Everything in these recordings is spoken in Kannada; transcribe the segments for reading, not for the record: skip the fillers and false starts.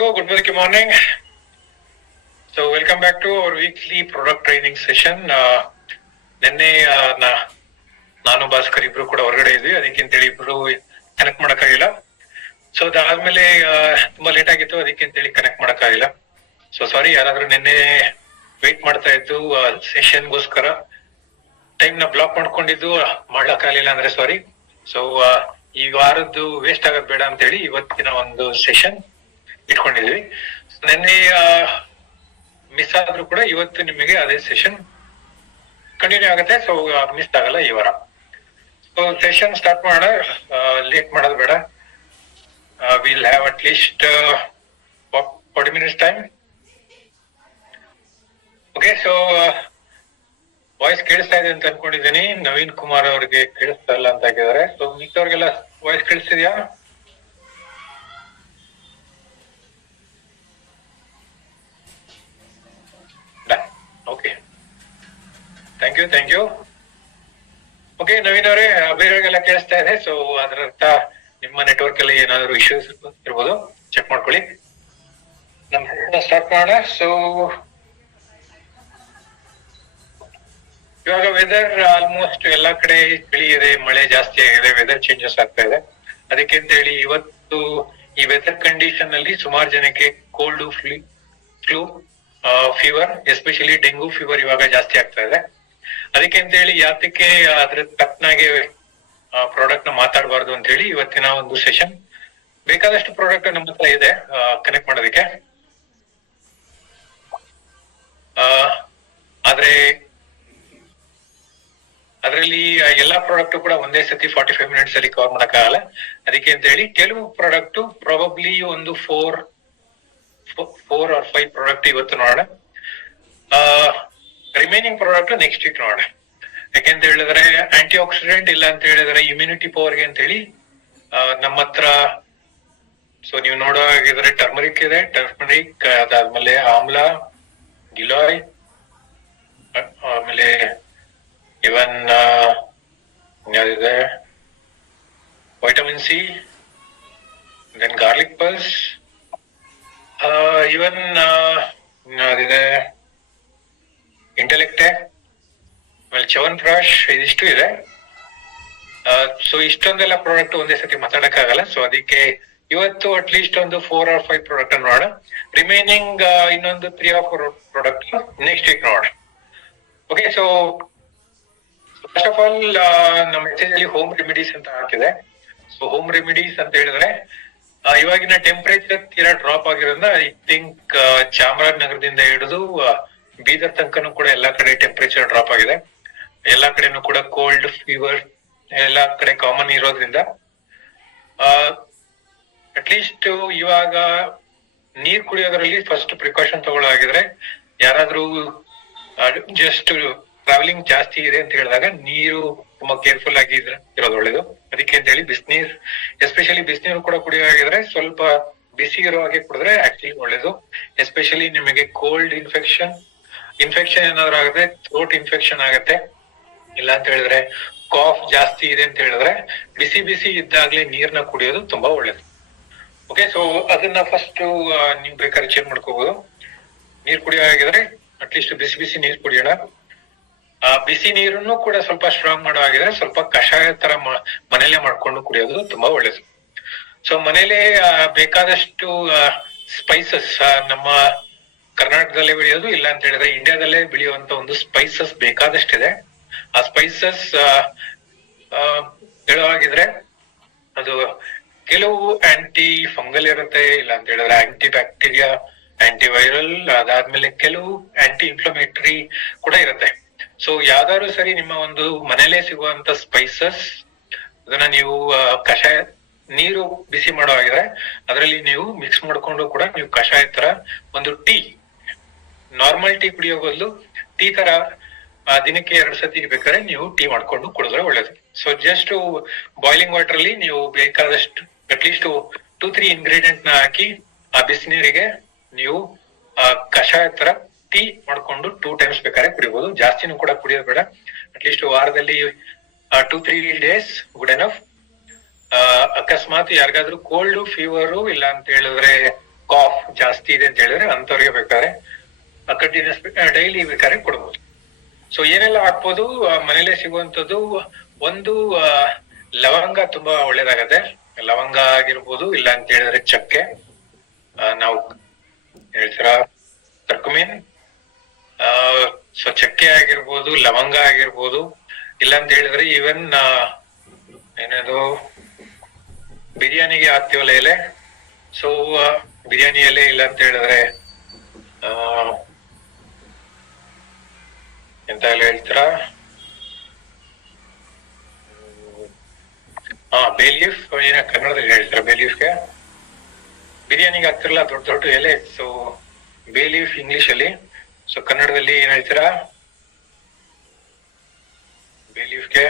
ಎಲ್ಲರಿಗೂ good morning. So welcome back to our weekly product training session. ನಿನ್ನೆ ನಾನು ಭಾಸ್ಕರ್ ಇಬ್ರು ಕೂಡ ಹೊರಗಡೆ ಇದ್ವಿ, ಅದಕ್ಕಿಂತೇಳಿ ಇಬ್ರು ಕನೆಕ್ಟ್ ಮಾಡಕ್ಕಾಗಿಲ್ಲ. ಸೊ ಅದಾದ್ಮೇಲೆ ತುಂಬಾ ಲೇಟ್ ಆಗಿತ್ತು, ಅದಕ್ಕಿಂತೇಳಿ ಕನೆಕ್ಟ್ ಮಾಡಕ್ಕಾಗಿಲ್ಲ. ಸೊ ಸಾರಿ, ಯಾರಾದ್ರೂ ನಿನ್ನೆ ವೇಟ್ ಮಾಡ್ತಾ ಇದ್ದು ಸೆಷನ್ಗೋಸ್ಕರ ಟೈಮ್ ನ ಬ್ಲಾಕ್ ಮಾಡ್ಕೊಂಡಿದ್ದು ಮಾಡ್ಲಕ್ಕಾಗಲಿಲ್ಲ ಅಂದ್ರೆ ಸಾರಿ. ಸೊ ಈ ವಾರದ್ದು ವೇಸ್ಟ್ ಆಗೋದ್ ಬೇಡ ಅಂತ ಹೇಳಿ ಇವತ್ತಿನ ಒಂದು ಸೆಷನ್ ಇಟ್ಕೊಂಡಿದ್ವಿ. ನಿನ್ನೆ ಮಿಸ್ ಆದ್ರೂ ಕೂಡ ಇವತ್ತು ನಿಮಗೆ ಅದೇ ಸೆಷನ್ ಕಂಟಿನ್ಯೂ ಆಗುತ್ತೆ. ಸೊ ಮಿಸ್ ಆಗಲ್ಲ ಈ ವಾರ. ಸೊ ಸೆಷನ್ ಸ್ಟಾರ್ಟ್ ಮಾಡೋಣ, ಲೇಟ್ ಮಾಡೋದು ಬೇಡ. Will have at least 40 minutes time. Okay, so voice ಕೇಳಿಸ್ತಾ ಇದೆ ಅಂತ ಅನ್ಕೊಂಡಿದ್ದೀನಿ. ನವೀನ್ ಕುಮಾರ್ ಅವ್ರಿಗೆ ಕೇಳಿಸ್ತಾ ಇಲ್ಲ ಅಂತ ಹಾಕಿದ್ದಾರೆ. ಸೊ ಮಿಕ್ಕವ್ರಿಗೆಲ್ಲ ವಾಯ್ಸ್ ಕೇಳಿಸ್ತಿದ್ಯಾ? Okay, thank you. Okay Naveen ಅವರೇ, ಬೇರೆಯವ್ರಿಗೆಲ್ಲ ಕೇಳಿಸ್ತಾ ಇದೆ. ಸೊ ಅದರ ಅರ್ಥ ನಿಮ್ಮ ನೆಟ್ವರ್ಕ್ ಅಲ್ಲಿ ಏನಾದ್ರು ಇಶ್ಯೂಸ್ ಇರ್ಬೋದು, ಚೆಕ್ ಮಾಡ್ಕೊಳ್ಳಿ. ನಮ್ಮ ಸ್ಟಾರ್ಟ್ ಮಾಡೋಣ. ಸೊ ಇವಾಗ ವೆದರ್ ಆಲ್ಮೋಸ್ಟ್ ಎಲ್ಲಾ ಕಡೆ ಚಳಿ ಇದೆ, ಮಳೆ ಜಾಸ್ತಿ ಆಗಿದೆ, ವೆದರ್ ಚೇಂಜಸ್ ಆಗ್ತಾ ಇದೆ. ಅದಕ್ಕೆ ಅಂತ ಹೇಳಿ ಇವತ್ತು ಈ ವೆದರ್ ಕಂಡೀಷನ್ ಅಲ್ಲಿ ಸುಮಾರು ಜನಕ್ಕೆ cold, flu, fever, especially dengue fever ಇವಾಗ ಜಾಸ್ತಿ ಆಗ್ತಾ ಇದೆ. ಅದಕ್ಕೆ ಅಂತ ಹೇಳಿ ಯಾತಕ್ಕೆ ಅದ್ರ ತಕ್ಕನಾಗೆ ಪ್ರಾಡಕ್ಟ್ ನ ಮಾತಾಡಬಾರ್ದು ಅಂತ ಹೇಳಿ ಇವತ್ತಿನ ಒಂದು ಸೆಷನ್. ಬೇಕಾದಷ್ಟು ಪ್ರಾಡಕ್ಟ್ ನಮ್ಮ ಹತ್ರ ಇದೆ ಕನೆಕ್ಟ್ ಮಾಡೋದಕ್ಕೆ. ಆದ್ರೆ ಅದರಲ್ಲಿ ಎಲ್ಲಾ ಪ್ರಾಡಕ್ಟ್ ಕೂಡ ಒಂದೇ ಸತಿ 45 minutes ಅಲ್ಲಿ ಕವರ್ ಮಾಡಕ್ಕಾಗಲ್ಲ. ಅದಕ್ಕೆ ಅಂತ ಹೇಳಿ ಕೆಲವು ಪ್ರಾಡಕ್ಟ್ ಪ್ರಾಬಬ್ಲಿ ಒಂದು 4 or 5 ಪ್ರಾಡಕ್ಟ್ ಇವತ್ತು ನೋಡೋಣ. ರಿಮೈನಿಂಗ್ ಪ್ರಾಡಕ್ಟ್ ನೆಕ್ಸ್ಟ್ ವೀಕ್ ನೋಡೋಣ. ಯಾಕೆಂತ ಹೇಳಿದ್ರೆ ಆಂಟಿ ಆಕ್ಸಿಡೆಂಟ್ ಇಲ್ಲ ಅಂತ ಹೇಳಿದ್ರೆ ಇಮ್ಯುನಿಟಿ ಪವರ್ಗೆ ಅಂತ ಹೇಳಿ ನಮ್ಮ ಹತ್ರ. ಸೊ ನೀವು ನೋಡೋ ಹಾಗಿದ್ರೆ ಟರ್ಮರಿಕ್ ಇದೆ, ಅದಾದ್ಮೇಲೆ ಆಮ್ಲ, ಗಿಲಾಯ್, ಆಮೇಲೆ ಇವನ್ ಯಾವ್ದಿದೆ vitamin C, then garlic pearls, even ಯಾವ್ದಿದೆ ಇಂಟೆಲೆಕ್ಟೆ, ಆಮೇಲೆ ಚವನ್ ಪ್ರಾಶ್, ಇದಿಷ್ಟು ಇದೆ. ಸೊ ಇಷ್ಟೊಂದೆಲ್ಲ ಪ್ರಾಡಕ್ಟ್ ಒಂದೇ ಸತಿ ಮಾತಾಡಕ್ಕಾಗಲ್ಲ. ಸೊ ಅದಕ್ಕೆ ಇವತ್ತು ಅಟ್ ಲೀಸ್ಟ್ ಒಂದು 4 or 5 ಪ್ರಾಡಕ್ಟ್ ನೋಡೋಣ. ರಿಮೈನಿಂಗ್ ಇನ್ನೊಂದು 3 or 4 ಪ್ರಾಡಕ್ಟ್ ನೆಕ್ಸ್ಟ್ ವೀಕ್ ನೋಡೋಣ. Okay, so first of all ನಮ್ಮ ಮೆಸೇಜ್ ಅಲ್ಲಿ ಹೋಮ್ ರೆಮಿಡೀಸ್ ಅಂತ ಹಾಕಿದೆ. ಸೊ ಹೋಮ್ ರೆಮಿಡೀಸ್ ಅಂತ ಹೇಳಿದ್ರೆ ಇವಾಗಿನ ಟೆಂಪರೇಚರ್ ತೀರಾ ಡ್ರಾಪ್ ಆಗಿರೋದ್ರಿಂದ ಐ ಥಿಂಕ್ ಚಾಮರಾಜನಗರದಿಂದ ಹಿಡಿದು ಬೀದರ್ ತನಕನೂ ಕೂಡ ಎಲ್ಲಾ ಕಡೆ ಟೆಂಪರೇಚರ್ ಡ್ರಾಪ್ ಆಗಿದೆ. ಎಲ್ಲಾ ಕಡೆನೂ ಕೂಡ ಕೋಲ್ಡ್, ಫೀವರ್ ಎಲ್ಲಾ ಕಡೆ ಕಾಮನ್ ಇರೋದ್ರಿಂದ ಅಟ್ಲೀಸ್ಟ್ ಇವಾಗ ನೀರ್ ಕುಡಿಯೋದ್ರಲ್ಲಿ ಫಸ್ಟ್ ಪ್ರಿಕಾಷನ್ ತಗೊಳ್ಳೋದಾಗಿದ್ರೆ, ಯಾರಾದ್ರೂ ಜಸ್ಟ್ ಟ್ರಾವೆಲಿಂಗ್ ಜಾಸ್ತಿ ಇದೆ ಅಂತ ಹೇಳಿದಾಗ ನೀರು ತುಂಬಾ ಕೇರ್ಫುಲ್ ಆಗಿ ಇರೋದು ಒಳ್ಳೇದು. ಅದಕ್ಕೆ ಅಂತ ಹೇಳಿ ಬಿಸಿನೀರ್, ಎಸ್ಪೆಷಲಿ ಬಿಸಿನೀರು ಕೂಡ ಕುಡಿಯೋದಾಗಿದ್ರೆ ಸ್ವಲ್ಪ ಬಿಸಿ ಇರೋ ಹಾಗೆ ಕುಡಿದ್ರೆ ಆಕ್ಚುಲಿ ಒಳ್ಳೇದು. ಎಸ್ಪೆಷಲಿ ನಿಮಗೆ ಕೋಲ್ಡ್ ಇನ್ಫೆಕ್ಷನ್ ಏನಾದ್ರು ಆಗುತ್ತೆ, ಥ್ರೋಟ್ ಇನ್ಫೆಕ್ಷನ್ ಆಗುತ್ತೆ, ಇಲ್ಲ ಅಂತ ಹೇಳಿದ್ರೆ ಕಾಫ್ ಜಾಸ್ತಿ ಇದೆ ಅಂತ ಹೇಳಿದ್ರೆ ಬಿಸಿ ಇದ್ದಾಗ್ಲೇ ನೀರ್ನ ಕುಡಿಯೋದು ತುಂಬಾ ಒಳ್ಳೇದು. ಓಕೆ, ಸೊ ಅದನ್ನ ಫಸ್ಟ್ ನೀವು ಬೇಕಾದ್ರೆ ಚೇಂಜ್ ಮಾಡ್ಕೋಬಹುದು. ನೀರ್ ಕುಡಿಯೋ ಹಾಗಿದ್ರೆ ಅಟ್ಲೀಸ್ಟ್ ಬಿಸಿ ನೀರ್ ಕುಡಿಯೋಣ. ಬಿಸಿ ನೀರನ್ನು ಕೂಡ ಸ್ವಲ್ಪ ಸ್ಟ್ರಾಂಗ್ ಮಾಡೋ ಹಾಗಿದ್ರೆ ಸ್ವಲ್ಪ ಕಷಾಯ ತರ ಮನೇಲೆ ಮಾಡ್ಕೊಂಡು ಕುಡಿಯೋದು ತುಂಬಾ ಒಳ್ಳೇದು. ಸೊ ಮನೇಲೆ ಬೇಕಾದಷ್ಟು ಸ್ಪೈಸಸ್ ನಮ್ಮ ಕರ್ನಾಟಕದಲ್ಲೇ ಬೆಳೆಯೋದು, ಇಲ್ಲ ಅಂತ ಹೇಳಿದ್ರೆ ಇಂಡಿಯಾದಲ್ಲೇ ಬೆಳೆಯುವಂತ ಒಂದು ಸ್ಪೈಸಸ್ ಬೇಕಾದಷ್ಟಿದೆ. ಆ ಸ್ಪೈಸಸ್ ಹೇಳುವಾಗಿದ್ರೆ ಅದು ಕೆಲವು ಆಂಟಿ ಫಂಗಲ್ ಇರುತ್ತೆ, ಇಲ್ಲ ಅಂತ ಹೇಳಿದ್ರೆ ಆಂಟಿ ಬ್ಯಾಕ್ಟೀರಿಯಾ, ಆಂಟಿ ವೈರಲ್, ಅದಾದ್ಮೇಲೆ ಕೆಲವು ಆಂಟಿ ಇನ್ಫ್ಲಮೇಟರಿ ಕೂಡ ಇರುತ್ತೆ. ಸೊ ಯಾವ್ದಾದ್ರು ಸರಿ ನಿಮ್ಮ ಒಂದು ಮನೇಲೆ ಸಿಗುವಂತ ಸ್ಪೈಸಸ್ ಅದನ್ನ ನೀವು ಕಷಾಯ ನೀರು ಬಿಸಿ ಮಾಡೋ ಹಾಗಿದ್ರೆ ಅದರಲ್ಲಿ ನೀವು ಮಿಕ್ಸ್ ಮಾಡ್ಕೊಂಡು ಕೂಡ ನೀವು ಕಷಾಯ ತರ ಒಂದು ಟೀ, ನಾರ್ಮಲ್ ಟೀ ಕುಡಿಯೋ ಬದಲು ಟೀ ತರ ದಿನಕ್ಕೆ 2 ಸತಿ ಬೇಕಾದ್ರೆ ನೀವು ಟೀ ಮಾಡ್ಕೊಂಡು ಕುಡಿದ್ರೆ ಒಳ್ಳೇದು. ಸೊ ಜಸ್ಟ್ ಬಾಯ್ಲಿಂಗ್ ವಾಟರ್ ಅಲ್ಲಿ ನೀವು ಬೇಕಾದಷ್ಟು ಅಟ್ಲೀಸ್ಟ್ 2-3 ಇಂಗ್ರೀಡಿಯೆಂಟ್ ನ ಹಾಕಿ ಆ ಬಿಸಿನೀರಿಗೆ ನೀವು ಕಷಾಯ ತರ ಟೀ ಮಾಡ್ಕೊಂಡು 2 times ಬೇಕಾದ್ರೆ ಕುಡಿಬಹುದು. ಜಾಸ್ತಿನೂ ಕೂಡ ಕುಡಿಯೋದು ಬೇಡ. ಅಟ್ಲೀಸ್ಟ್ ವಾರದಲ್ಲಿ 2-3 days ಗುಡ್ ಎನಫ್. ಅಕಸ್ಮಾತ್ ಯಾರಿಗಾದ್ರೂ ಕೋಲ್ಡ್, ಫೀವರು ಇಲ್ಲ ಅಂತ ಹೇಳಿದ್ರೆ ಕಾಫ್ ಜಾಸ್ತಿ ಇದೆ ಅಂತ ಹೇಳಿದ್ರೆ ಅಂತವ್ರಿಗೆ ಬೇಕಾದ್ರೆ ಕಂಟಿನ್ಯೂಸ್ ಡೈಲಿ ಬೇಕಾದ್ರೆ ಕೊಡ್ಬೋದು. ಸೊ ಏನೆಲ್ಲ ಹಾಕ್ಬೋದು, ಮನೇಲೆ ಸಿಗುವಂತದ್ದು ಒಂದು ಲವಂಗ ತುಂಬಾ ಒಳ್ಳೇದಾಗತ್ತೆ. ಲವಂಗ ಆಗಿರ್ಬೋದು, ಇಲ್ಲ ಅಂತ ಹೇಳಿದ್ರೆ ಚಕ್ಕೆ, ನಾವು ಹೇಳ್ತೀರಾ ಕರ್ಕುಮಿನ್, ಸೊ ಚಕ್ಕೆ ಆಗಿರ್ಬೋದು, ಲವಂಗ ಆಗಿರ್ಬೋದು, ಇಲ್ಲ ಅಂತ ಹೇಳಿದ್ರೆ ಈವನ್ ಏನದು ಬಿರಿಯಾನಿಗೆ ಹಾಕ್ತಿವಲ್ಲ ಎಲೆ, ಸೊ ಬಿರಿಯಾನಿ ಎಲೆ, ಇಲ್ಲ ಅಂತ ಹೇಳಿದ್ರೆ ಎಂತ ಎಲ್ಲ ಹೇಳ್ತೀರಾ, ಬೇ ಲೀಫ್, ಏನ ಕನ್ನಡದಲ್ಲಿ ಹೇಳ್ತೀರಾ ಬೇ ಲೀಫ್ಗೆ? ಬಿರಿಯಾನಿಗೆ ಹಾಕ್ತಿರಲ್ಲ ದೊಡ್ಡ ದೊಡ್ಡ ಎಲೆ, ಸೊ ಬೇ ಲೀಫ್ ಇಂಗ್ಲಿಷ್ ಅಲ್ಲಿ, ಸೊ ಕನ್ನಡದಲ್ಲಿ ಏನ್ ಹೇಳ್ತೀರಾ ಬೇ ಲೀಫ್ಗೆ?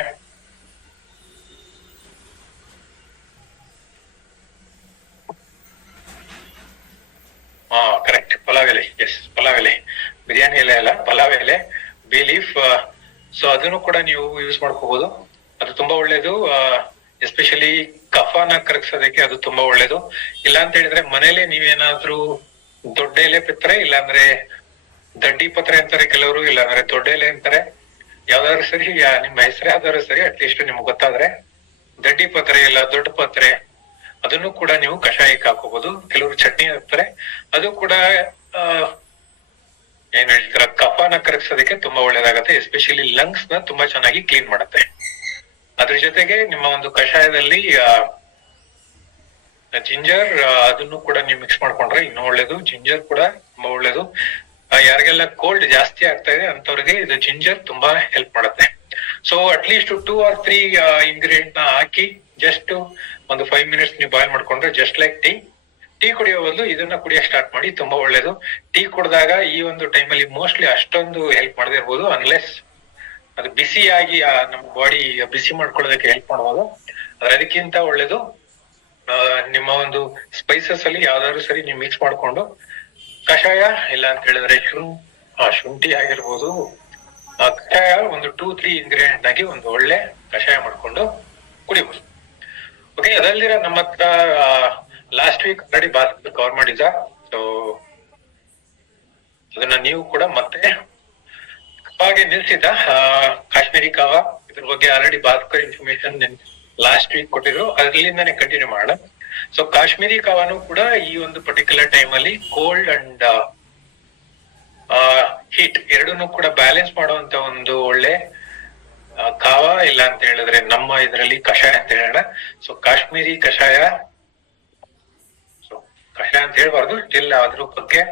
ಕರೆಕ್ಟ್, ಪಲಾವ್ ಎಲೆ. ಎಸ್, ಪಲಾವ್ ಎಲೆ, ಬಿರಿಯಾನಿ ಎಲೆ ಅಲ್ಲ, ಪಲಾವ್ ಎಲೆ, ಬೇ ಲೀಫ್. ಸೊ ಅದನ್ನು ಕೂಡ ನೀವು ಯೂಸ್ ಮಾಡ್ಕೋಬಹುದು. ಅದು ತುಂಬಾ ಒಳ್ಳೇದು, ಎಸ್ಪೆಷಲಿ ಕಫಾನ ಕರಗಿಸೋದಕ್ಕೆ ಅದು ತುಂಬಾ ಒಳ್ಳೇದು. ಇಲ್ಲ ಅಂತ ಹೇಳಿದ್ರೆ ಮನೇಲೆ ನೀವೇನಾದ್ರೂ ದೊಡ್ಡ ಎಲೆ ಪತ್ರೆ, ಇಲ್ಲಾಂದ್ರೆ ದಡ್ಡಿ ಪತ್ರೆ ಅಂತಾರೆ ಕೆಲವರು, ಇಲ್ಲಾಂದ್ರೆ ದೊಡ್ಡ ಎಲೆ ಅಂತಾರೆ, ಯಾವ್ದಾದ್ರು ಸರಿ, ನಿಮ್ಮ ಹೆಸರು ಯಾವ್ದಾದ್ರು ಸರಿ, ಅಟ್ಲೀಸ್ಟ್ ನಿಮ್ಗೆ ಗೊತ್ತಾದ್ರೆ ದಡ್ಡಿ ಪತ್ರೆ ಇಲ್ಲ ದೊಡ್ಡ ಪತ್ರೆ, ಅದನ್ನು ಕೂಡ ನೀವು ಕಷಾಯಕ್ಕೆ ಹಾಕೋಬಹುದು. ಕೆಲವರು ಚಟ್ನಿ ಹಾಕ್ತಾರೆ, ಅದು ಕೂಡ ಏನ್ ಹೇಳ್ತೀರ ಕಫಾನ ಕರಗಿಸೋದಕ್ಕೆ ತುಂಬಾ ಒಳ್ಳೇದಾಗತ್ತೆ. ಎಸ್ಪೆಷಲಿ ಲಂಗ್ಸ್ ನ ತುಂಬಾ ಚೆನ್ನಾಗಿ ಕ್ಲೀನ್ ಮಾಡುತ್ತೆ. ಅದ್ರ ಜೊತೆಗೆ ನಿಮ್ಮ ಒಂದು ಕಷಾಯದಲ್ಲಿ ಜಿಂಜರ್, ಅದನ್ನು ಕೂಡ ನೀವು ಮಿಕ್ಸ್ ಮಾಡ್ಕೊಂಡ್ರೆ ಇನ್ನೂ ಒಳ್ಳೇದು. ಜಿಂಜರ್ ಕೂಡ ತುಂಬಾ ಒಳ್ಳೇದು. ಯಾರಿಗೆಲ್ಲ ಕೋಲ್ಡ್ ಜಾಸ್ತಿ ಆಗ್ತಾ ಇದೆ ಅಂತವ್ರಿಗೆ ಇದು ಜಿಂಜರ್ ತುಂಬಾ ಹೆಲ್ಪ್ ಮಾಡುತ್ತೆ. ಸೊ ಅಟ್ಲೀಸ್ಟ್ 2 or 3 ಇಂಗ್ರೀಡಿಯಂಟ್ ನ ಹಾಕಿ ಜಸ್ಟ್ ಒಂದು 5 minutes ನೀವು ಬಾಯ್ಲ್ ಮಾಡ್ಕೊಂಡ್ರೆ, ಜಸ್ಟ್ ಲೈಕ್ ಟೀ ಕುಡಿಯೋ ಬದಲು ಇದನ್ನ ಕುಡಿಯೋ ಸ್ಟಾರ್ಟ್ ಮಾಡಿ, ತುಂಬಾ ಒಳ್ಳೇದು. ಟೀ ಕುಡಿದಾಗ ಈ ಒಂದು ಟೈಮಲ್ಲಿ ಮೋಸ್ಟ್ಲಿ ಅಷ್ಟೊಂದು ಹೆಲ್ಪ್ ಮಾಡದೇ ಇರ್ಬೋದು, ಅನ್ಲೆಸ್ ಅದು ಬಿಸಿಯಾಗಿ ನಮ್ಮ ಬಾಡಿ ಬಿಸಿ ಮಾಡ್ಕೊಳ್ಳೋದಕ್ಕೆ ಹೆಲ್ಪ್ ಮಾಡ್ಬೋದು. ಆದ್ರೆ ಅದಕ್ಕಿಂತ ಒಳ್ಳೇದು ನಿಮ್ಮ ಒಂದು ಸ್ಪೈಸಸ್ ಅಲ್ಲಿ ಯಾವ್ದಾದ್ರು ಸರಿ ನೀವು ಮಿಕ್ಸ್ ಮಾಡ್ಕೊಂಡು ಕಷಾಯ, ಇಲ್ಲ ಅಂತ ಹೇಳಿದ್ರೆ ಶುಂಠಿ ಆಗಿರ್ಬೋದು, ಕಷಾಯ ಒಂದು 2-3 ಇಂಗ್ರೀಡಿಯಂಟ್ ಆಗಿ ಒಂದು ಒಳ್ಳೆ ಕಷಾಯ ಮಾಡ್ಕೊಂಡು ಕುಡಿಬಹುದು. ಓಕೆ, ಅದಲ್ದಿರ ನಮ್ಮ ಹತ್ರ last week already basket cover ಮಾಡಿದ್ದ, ಸೊ ಅದನ್ನ ನೀವು ಕೂಡ ಮತ್ತೆ ಕವಾಗೆ ನಿಲ್ಸಿದ್ದ ಕಾಶ್ಮೀರಿ ಕಾವಾ, ಇದ್ರ ಬಗ್ಗೆ already Bhaskar information last week ಕೊಟ್ಟಿದ್ರು, ಅದ್ರಲ್ಲಿಂದಾನೆ ಕಂಟಿನ್ಯೂ ಮಾಡೋಣ. ಸೊ ಕಾಶ್ಮೀರಿ ಕಾವಾನು ಕೂಡ ಈ ಒಂದು ಪರ್ಟಿಕ್ಯುಲರ್ ಟೈಮ್ ಅಲ್ಲಿ ಕೋಲ್ಡ್ ಅಂಡ್ ಹೀಟ್ ಎರಡನ್ನೂ ಕೂಡ ಬ್ಯಾಲೆನ್ಸ್ ಮಾಡುವಂತ ಒಂದು ಒಳ್ಳೆ ಕಾವಾ, ಇಲ್ಲ ಅಂತ ಹೇಳಿದ್ರೆ ನಮ್ಮ ಇದರಲ್ಲಿ ಕಷಾಯ ಅಂತ ಹೇಳೋಣ. ಸೊ ಕಾಶ್ಮೀರಿ ಕಷಾಯ, ಸೊ ಕಷಾಯ ಅಂತ ಹೇಳ್ಬಾರ್ದು, ಸ್ಟಿಲ್ ಅದ್ರ ಬಗ್ಗೆ.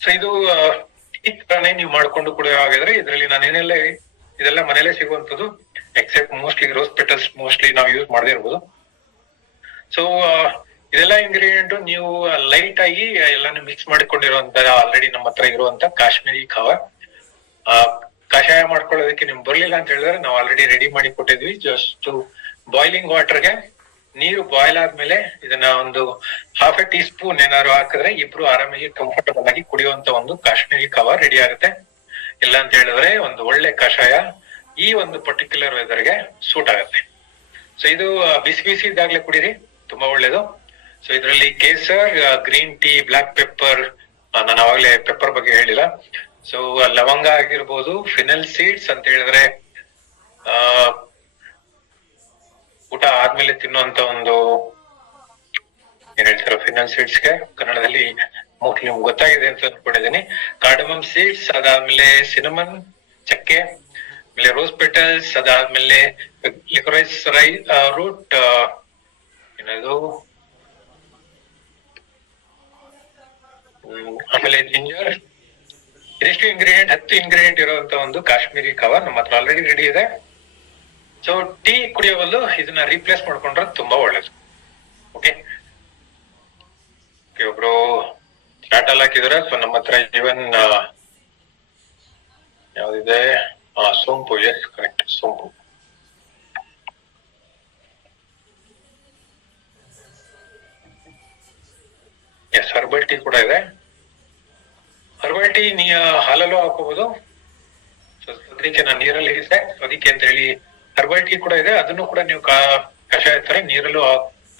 ಸೊ ಇದು ಈ ತರಾನೇ ನೀವು ಮಾಡ್ಕೊಂಡು ಕುಡಿಯೋವಾಗಿದ್ರೆ, ಇದರಲ್ಲಿ ನಾನೇನೆಲ್ಲ ಇದೆಲ್ಲ ಮನೇಲೆ ಸಿಗುವಂತದ್ದು, except mostly rose petals mostly ನಾವು ಯೂಸ್ ಮಾಡದೇ ಇರ್ಬೋದು. ಸೊ ಇದೆಲ್ಲ ಇಂಗ್ರೀಡಿಯೆಂಟ್ ನೀವು ಲೈಟ್ ಆಗಿ ಎಲ್ಲಾನು ಮಿಕ್ಸ್ ಮಾಡಿಕೊಂಡಿರುವಂತ ಆಲ್ರೆಡಿ ನಮ್ಮ ಹತ್ರ ಇರುವಂತ ಕಾಶ್ಮೀರಿ ಕಾವಾ. ಕಷಾಯ ಮಾಡ್ಕೊಳ್ಳೋದಕ್ಕೆ ನಿಮ್ಗೆ ಬರ್ಲಿಲ್ಲ ಅಂತ ಹೇಳಿದ್ರೆ ನಾವು ಆಲ್ರೆಡಿ ರೆಡಿ ಮಾಡಿ ಕೊಟ್ಟಿದ್ವಿ. ಜಸ್ಟ್ ಬಾಯ್ಲಿಂಗ್ ವಾಟರ್ಗೆ ನೀರು ಬಾಯ್ಲ್ ಆದ್ಮೇಲೆ ಇದನ್ನ ಒಂದು 1/2 teaspoon ಏನಾದ್ರು ಹಾಕಿದ್ರೆ ಇಬ್ರು ಆರಾಮಾಗಿ ಕಂಫರ್ಟಬಲ್ ಆಗಿ ಕುಡಿಯುವಂತ ಒಂದು ಕಾಶ್ಮೀರಿ ಕಾವಾ ರೆಡಿ ಆಗುತ್ತೆ. ಇಲ್ಲ ಅಂತ ಹೇಳಿದ್ರೆ ಒಂದು ಒಳ್ಳೆ ಕಷಾಯ ಈ ಒಂದು ಪರ್ಟಿಕ್ಯುಲರ್ ವೆದರ್ಗೆ ಸೂಟ್ ಆಗುತ್ತೆ. ಸೊ ಇದು ಬಿಸಿ ಬಿಸಿ ಇದ್ದಾಗ್ಲೇ ಕುಡೀರಿ, ತುಂಬಾ ಒಳ್ಳೇದು. ಸೊ ಇದರಲ್ಲಿ ಕೇಸರ್, ಗ್ರೀನ್ ಟೀ, ಬ್ಲಾಕ್ ಪೆಪ್ಪರ್, ನಾನು ಅವಾಗ್ಲೇ ಪೆಪ್ಪರ್ ಬಗ್ಗೆ ಹೇಳಿಲ್ಲ. ಸೊ ಲವಂಗ ಆಗಿರ್ಬೋದು, ಫಿನಲ್ ಸೀಡ್ಸ್ ಅಂತ ಹೇಳಿದ್ರೆ ಊಟ ಆದ್ಮೇಲೆ ತಿನ್ನುವಂತ ಒಂದು ಏನ್ ಹೇಳ್ತಾರೆ ಫಿನಲ್ ಸೀಡ್ಸ್ಗೆ ಕನ್ನಡದಲ್ಲಿ ಮೋಸ್ಟ್ಲಿ ನಿಮ್ಗೆ ಗೊತ್ತಾಗಿದೆ ಅಂತ ಅನ್ಕೊಂಡಿದ್ದೀನಿ. ಕಾರ್ಡಮಮ್ ಸೀಡ್ಸ್, ಅದಾದ್ಮೇಲೆ ಸಿನಮನ್ ಚಕ್ಕೆ, ಆಮೇಲೆ ರೋಸ್ ಪೆಟಲ್ಸ್, ಅದಾದ್ಮೇಲೆ ಲಿಕೊರೈಸ್ ರೂಟ್, ಏನದು ಆಮೇಲೆ ಜಿಂಜರ್. ಇದಿಷ್ಟು ಇಂಗ್ರೀಡಿಯೆಂಟ್, 10 ಇಂಗ್ರೀಡಿಯೆಂಟ್ ಇರುವಂತ ಒಂದು ಕಾಶ್ಮೀರಿ ಕಾವಾ ನಮ್ಮ ಹತ್ರ ಆಲ್ರೆಡಿ ರೆಡಿ ಇದೆ. ಸೊ ಟೀ ಕುಡಿಯೋ ಬದಲು ಇದನ್ನ ರೀಪ್ಲೇಸ್ ಮಾಡ್ಕೊಂಡ್ರೆ ತುಂಬಾ ಒಳ್ಳೇದು. ಓಕೆ, ಒಬ್ರು ಚಾಟ್ ಅಲ್ಲಿ ಹಾಕಿದ್ರೆ, ಸೊ ನಮ್ಮ ಹತ್ರ ಇವನ್ ಯಾವ್ದಿದೆ, ಸೋಂಪು, ಎಸ್ ಕರೆಕ್ಟ್, ಸೋಂಪು. ಎಸ್, ಹರ್ಬಲ್ ಟೀ ಕೂಡ ಇದೆ. ಹರ್ಬಲ್ ಟೀ ನೀ ಹಾಲಲ್ಲೂ ಹಾಕೋಬಹುದು. ಸೊ ಅದಕ್ಕೆ ನಾನು ನೀರಲ್ಲಿ ಇದೆ, ಅದಕ್ಕೆ ಅಂತ ಹೇಳಿ ಹರ್ಬಲ್ ಟೀ ಕೂಡ ಇದೆ. ಅದನ್ನು ಕೂಡ ನೀವು ಕಷಾಯ ತರ ನೀರಲ್ಲೂ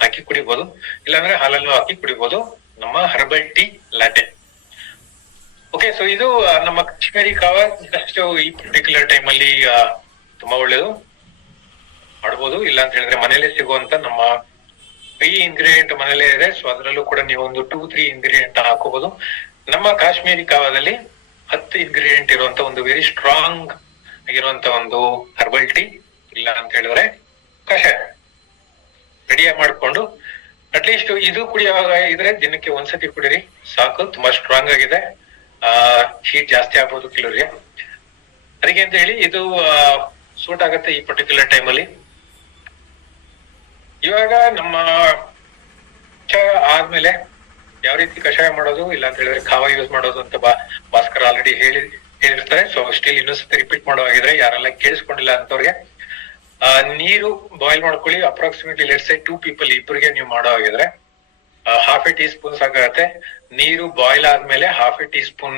ಹಾಕಿ ಕುಡಿಬಹುದು, ಇಲ್ಲಾಂದ್ರೆ ಹಾಲಲ್ಲೂ ಹಾಕಿ ಕುಡಿಬಹುದು. ನಮ್ಮ herbal tea latte. Okay, so ಇದು ನಮ್ಮ ಕಾಶ್ಮೀರಿ ಕಾವಾ. ನೆಕ್ಸ್ಟ್ ಈ ಪರ್ಟಿಕ್ಯುಲರ್ ಟೈಮ್ ಅಲ್ಲಿ ತುಂಬಾ ಒಳ್ಳೇದು, ಮಾಡ್ಬೋದು. ಇಲ್ಲ ಅಂತ ಹೇಳಿದ್ರೆ ಮನೇಲೆ ಸಿಗುವಂತ ನಮ್ಮ ಈ ಇಂಗ್ರೀಡಿಯೆಂಟ್ ಮನೇಲೆ ಇದೆ. ಸೊ ಅದರಲ್ಲೂ ಕೂಡ ನೀವು ಒಂದು 2-3 ಇಂಗ್ರೀಡಿಯೆಂಟ್ ಹಾಕೋಬಹುದು. ನಮ್ಮ ಕಾಶ್ಮೀರಿ ಕಾವಾದಲ್ಲಿ 10 ಇಂಗ್ರೀಡಿಯೆಂಟ್ ಇರುವಂತ ಒಂದು ವೆರಿ ಸ್ಟ್ರಾಂಗ್ ಆಗಿರುವಂತ ಒಂದು ಹರ್ಬಲ್ ಟೀ, ಇಲ್ಲ ಅಂತ ಹೇಳಿದ್ರೆ ಕಷಾಯ ರೆಡಿ ಮಾಡ್ಕೊಂಡು ಅಟ್ಲೀಸ್ಟ್ ಇದು ಕುಡಿಯುವಾಗ ಇದ್ರೆ ದಿನಕ್ಕೆ ಒಂದ್ಸತಿ ಕುಡೀರಿ ಸಾಕು. ತುಂಬಾ ಸ್ಟ್ರಾಂಗ್ ಆಗಿದೆ. ಹೀಟ್ ಜಾಸ್ತಿ ಆಗ್ಬೋದು ಕೆಲವರಿಗೆ, ಅದಕ್ಕೆ ಅಂತ ಹೇಳಿ ಇದು ಸೂಟ್ ಆಗತ್ತೆ ಈ ಪರ್ಟಿಕ್ಯುಲರ್ ಟೈಮ್ ಅಲ್ಲಿ. ಇವಾಗ ನಮ್ಮ ಕಷಾಯ ಆದ್ಮೇಲೆ ಯಾವ ರೀತಿ ಕಷಾಯ ಮಾಡೋದು, ಇಲ್ಲ ಅಂತ ಹೇಳಿದ್ರೆ ಕಾವಾ ಯೂಸ್ ಮಾಡೋದು ಅಂತ ಭಾಸ್ಕರ್ ಆಲ್ರೆಡಿ ಹೇಳಿರ್ತಾರೆ. ಸೊ ಸ್ಟಿಲ್ ಇನ್ನೊಂದ್ಸತಿ ರಿಪೀಟ್ ಮಾಡುವಾಗಿದ್ರೆ ಯಾರೆಲ್ಲ ಕೇಳಿಸ್ಕೊಂಡಿಲ್ಲ ಅಂತವ್ರಿಗೆ, ನೀರು ಬಾಯ್ಲ್ ಮಾಡ್ಕೊಳ್ಳಿ. ಅಪ್ರಾಕ್ಸಿಮೇಟ್ಲಿ ಲೆಟ್ಸ್ ಸೇ 2 people, ಇಬ್ಬರಿಗೆ ನೀವು ಮಾಡೋ ಹಾಗಿದ್ರೆ half a teaspoon ಸಾಕಾಗತ್ತೆ. ನೀರು ಬಾಯ್ಲ್ ಆದ್ಮೇಲೆ half a teaspoon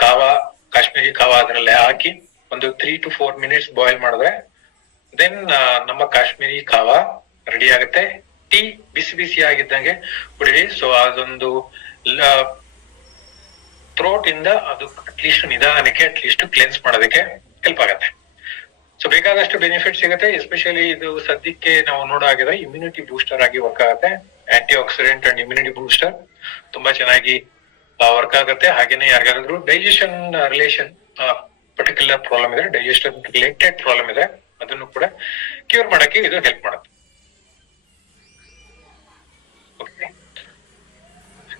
ಕಾವಾ, ಕಾಶ್ಮೀರಿ ಕಾವಾ ಅದ್ರಲ್ಲೇ ಹಾಕಿ ಒಂದು 3 to 4 minutes ಬಾಯ್ಲ್ ಮಾಡಿದ್ರೆ ದೆನ್ ನಮ್ಮ ಕಾಶ್ಮೀರಿ ಕಾವಾ ರೆಡಿ ಆಗುತ್ತೆ. ಟೀ ಬಿಸಿ ಬಿಸಿ ಆಗಿದ್ದಂಗೆ ಕುಡಿರಿ. ಸೊ ಅದೊಂದು ಥ್ರೋಟ್ ಇಂದ ಅದು ಅಟ್ಲೀಸ್ಟ್ ನಿಧಾನಕ್ಕೆ ಅಟ್ಲೀಸ್ಟ್ ಕ್ಲೆನ್ಸ್ ಮಾಡೋದಕ್ಕೆ ಹೆಲ್ಪ್ ಆಗತ್ತೆ. ಸೊ ಬೇಕಾದಷ್ಟು ಬೆನಿಫಿಟ್ ಸಿಗುತ್ತೆ. ಎಸ್ಪೆಷಲಿ ಇದು ಸದ್ಯಕ್ಕೆ ನಾವು ನೋಡೋ ಹಾಗಿದ್ರೆ ಇಮ್ಯುನಿಟಿ ಬೂಸ್ಟರ್ ಆಗಿ ವರ್ಕ್ ಆಗುತ್ತೆ. Antioxidant and immunity booster ತುಂಬಾ ಚೆನ್ನಾಗಿ ವರ್ಕ್ ಆಗುತ್ತೆ. ಹಾಗೇನೆ ಯಾರಿಗಾದ್ರೂ ಡೈಜೆಷನ್ ರಿಲೇಷನ್ ಪರ್ಟಿಕ್ಯುಲರ್ ಪ್ರಾಬ್ಲಮ್ ಇದೆ, ಡೈಜೆಷನ್ ರಿಲೇಟೆಡ್ ಪ್ರಾಬ್ಲಮ್ ಇದೆ, ಅದನ್ನು ಕೂಡ ಕ್ಯೂರ್ ಮಾಡಕ್ಕೆ ಇದು ಹೆಲ್ಪ್ ಮಾಡುತ್ತೆ.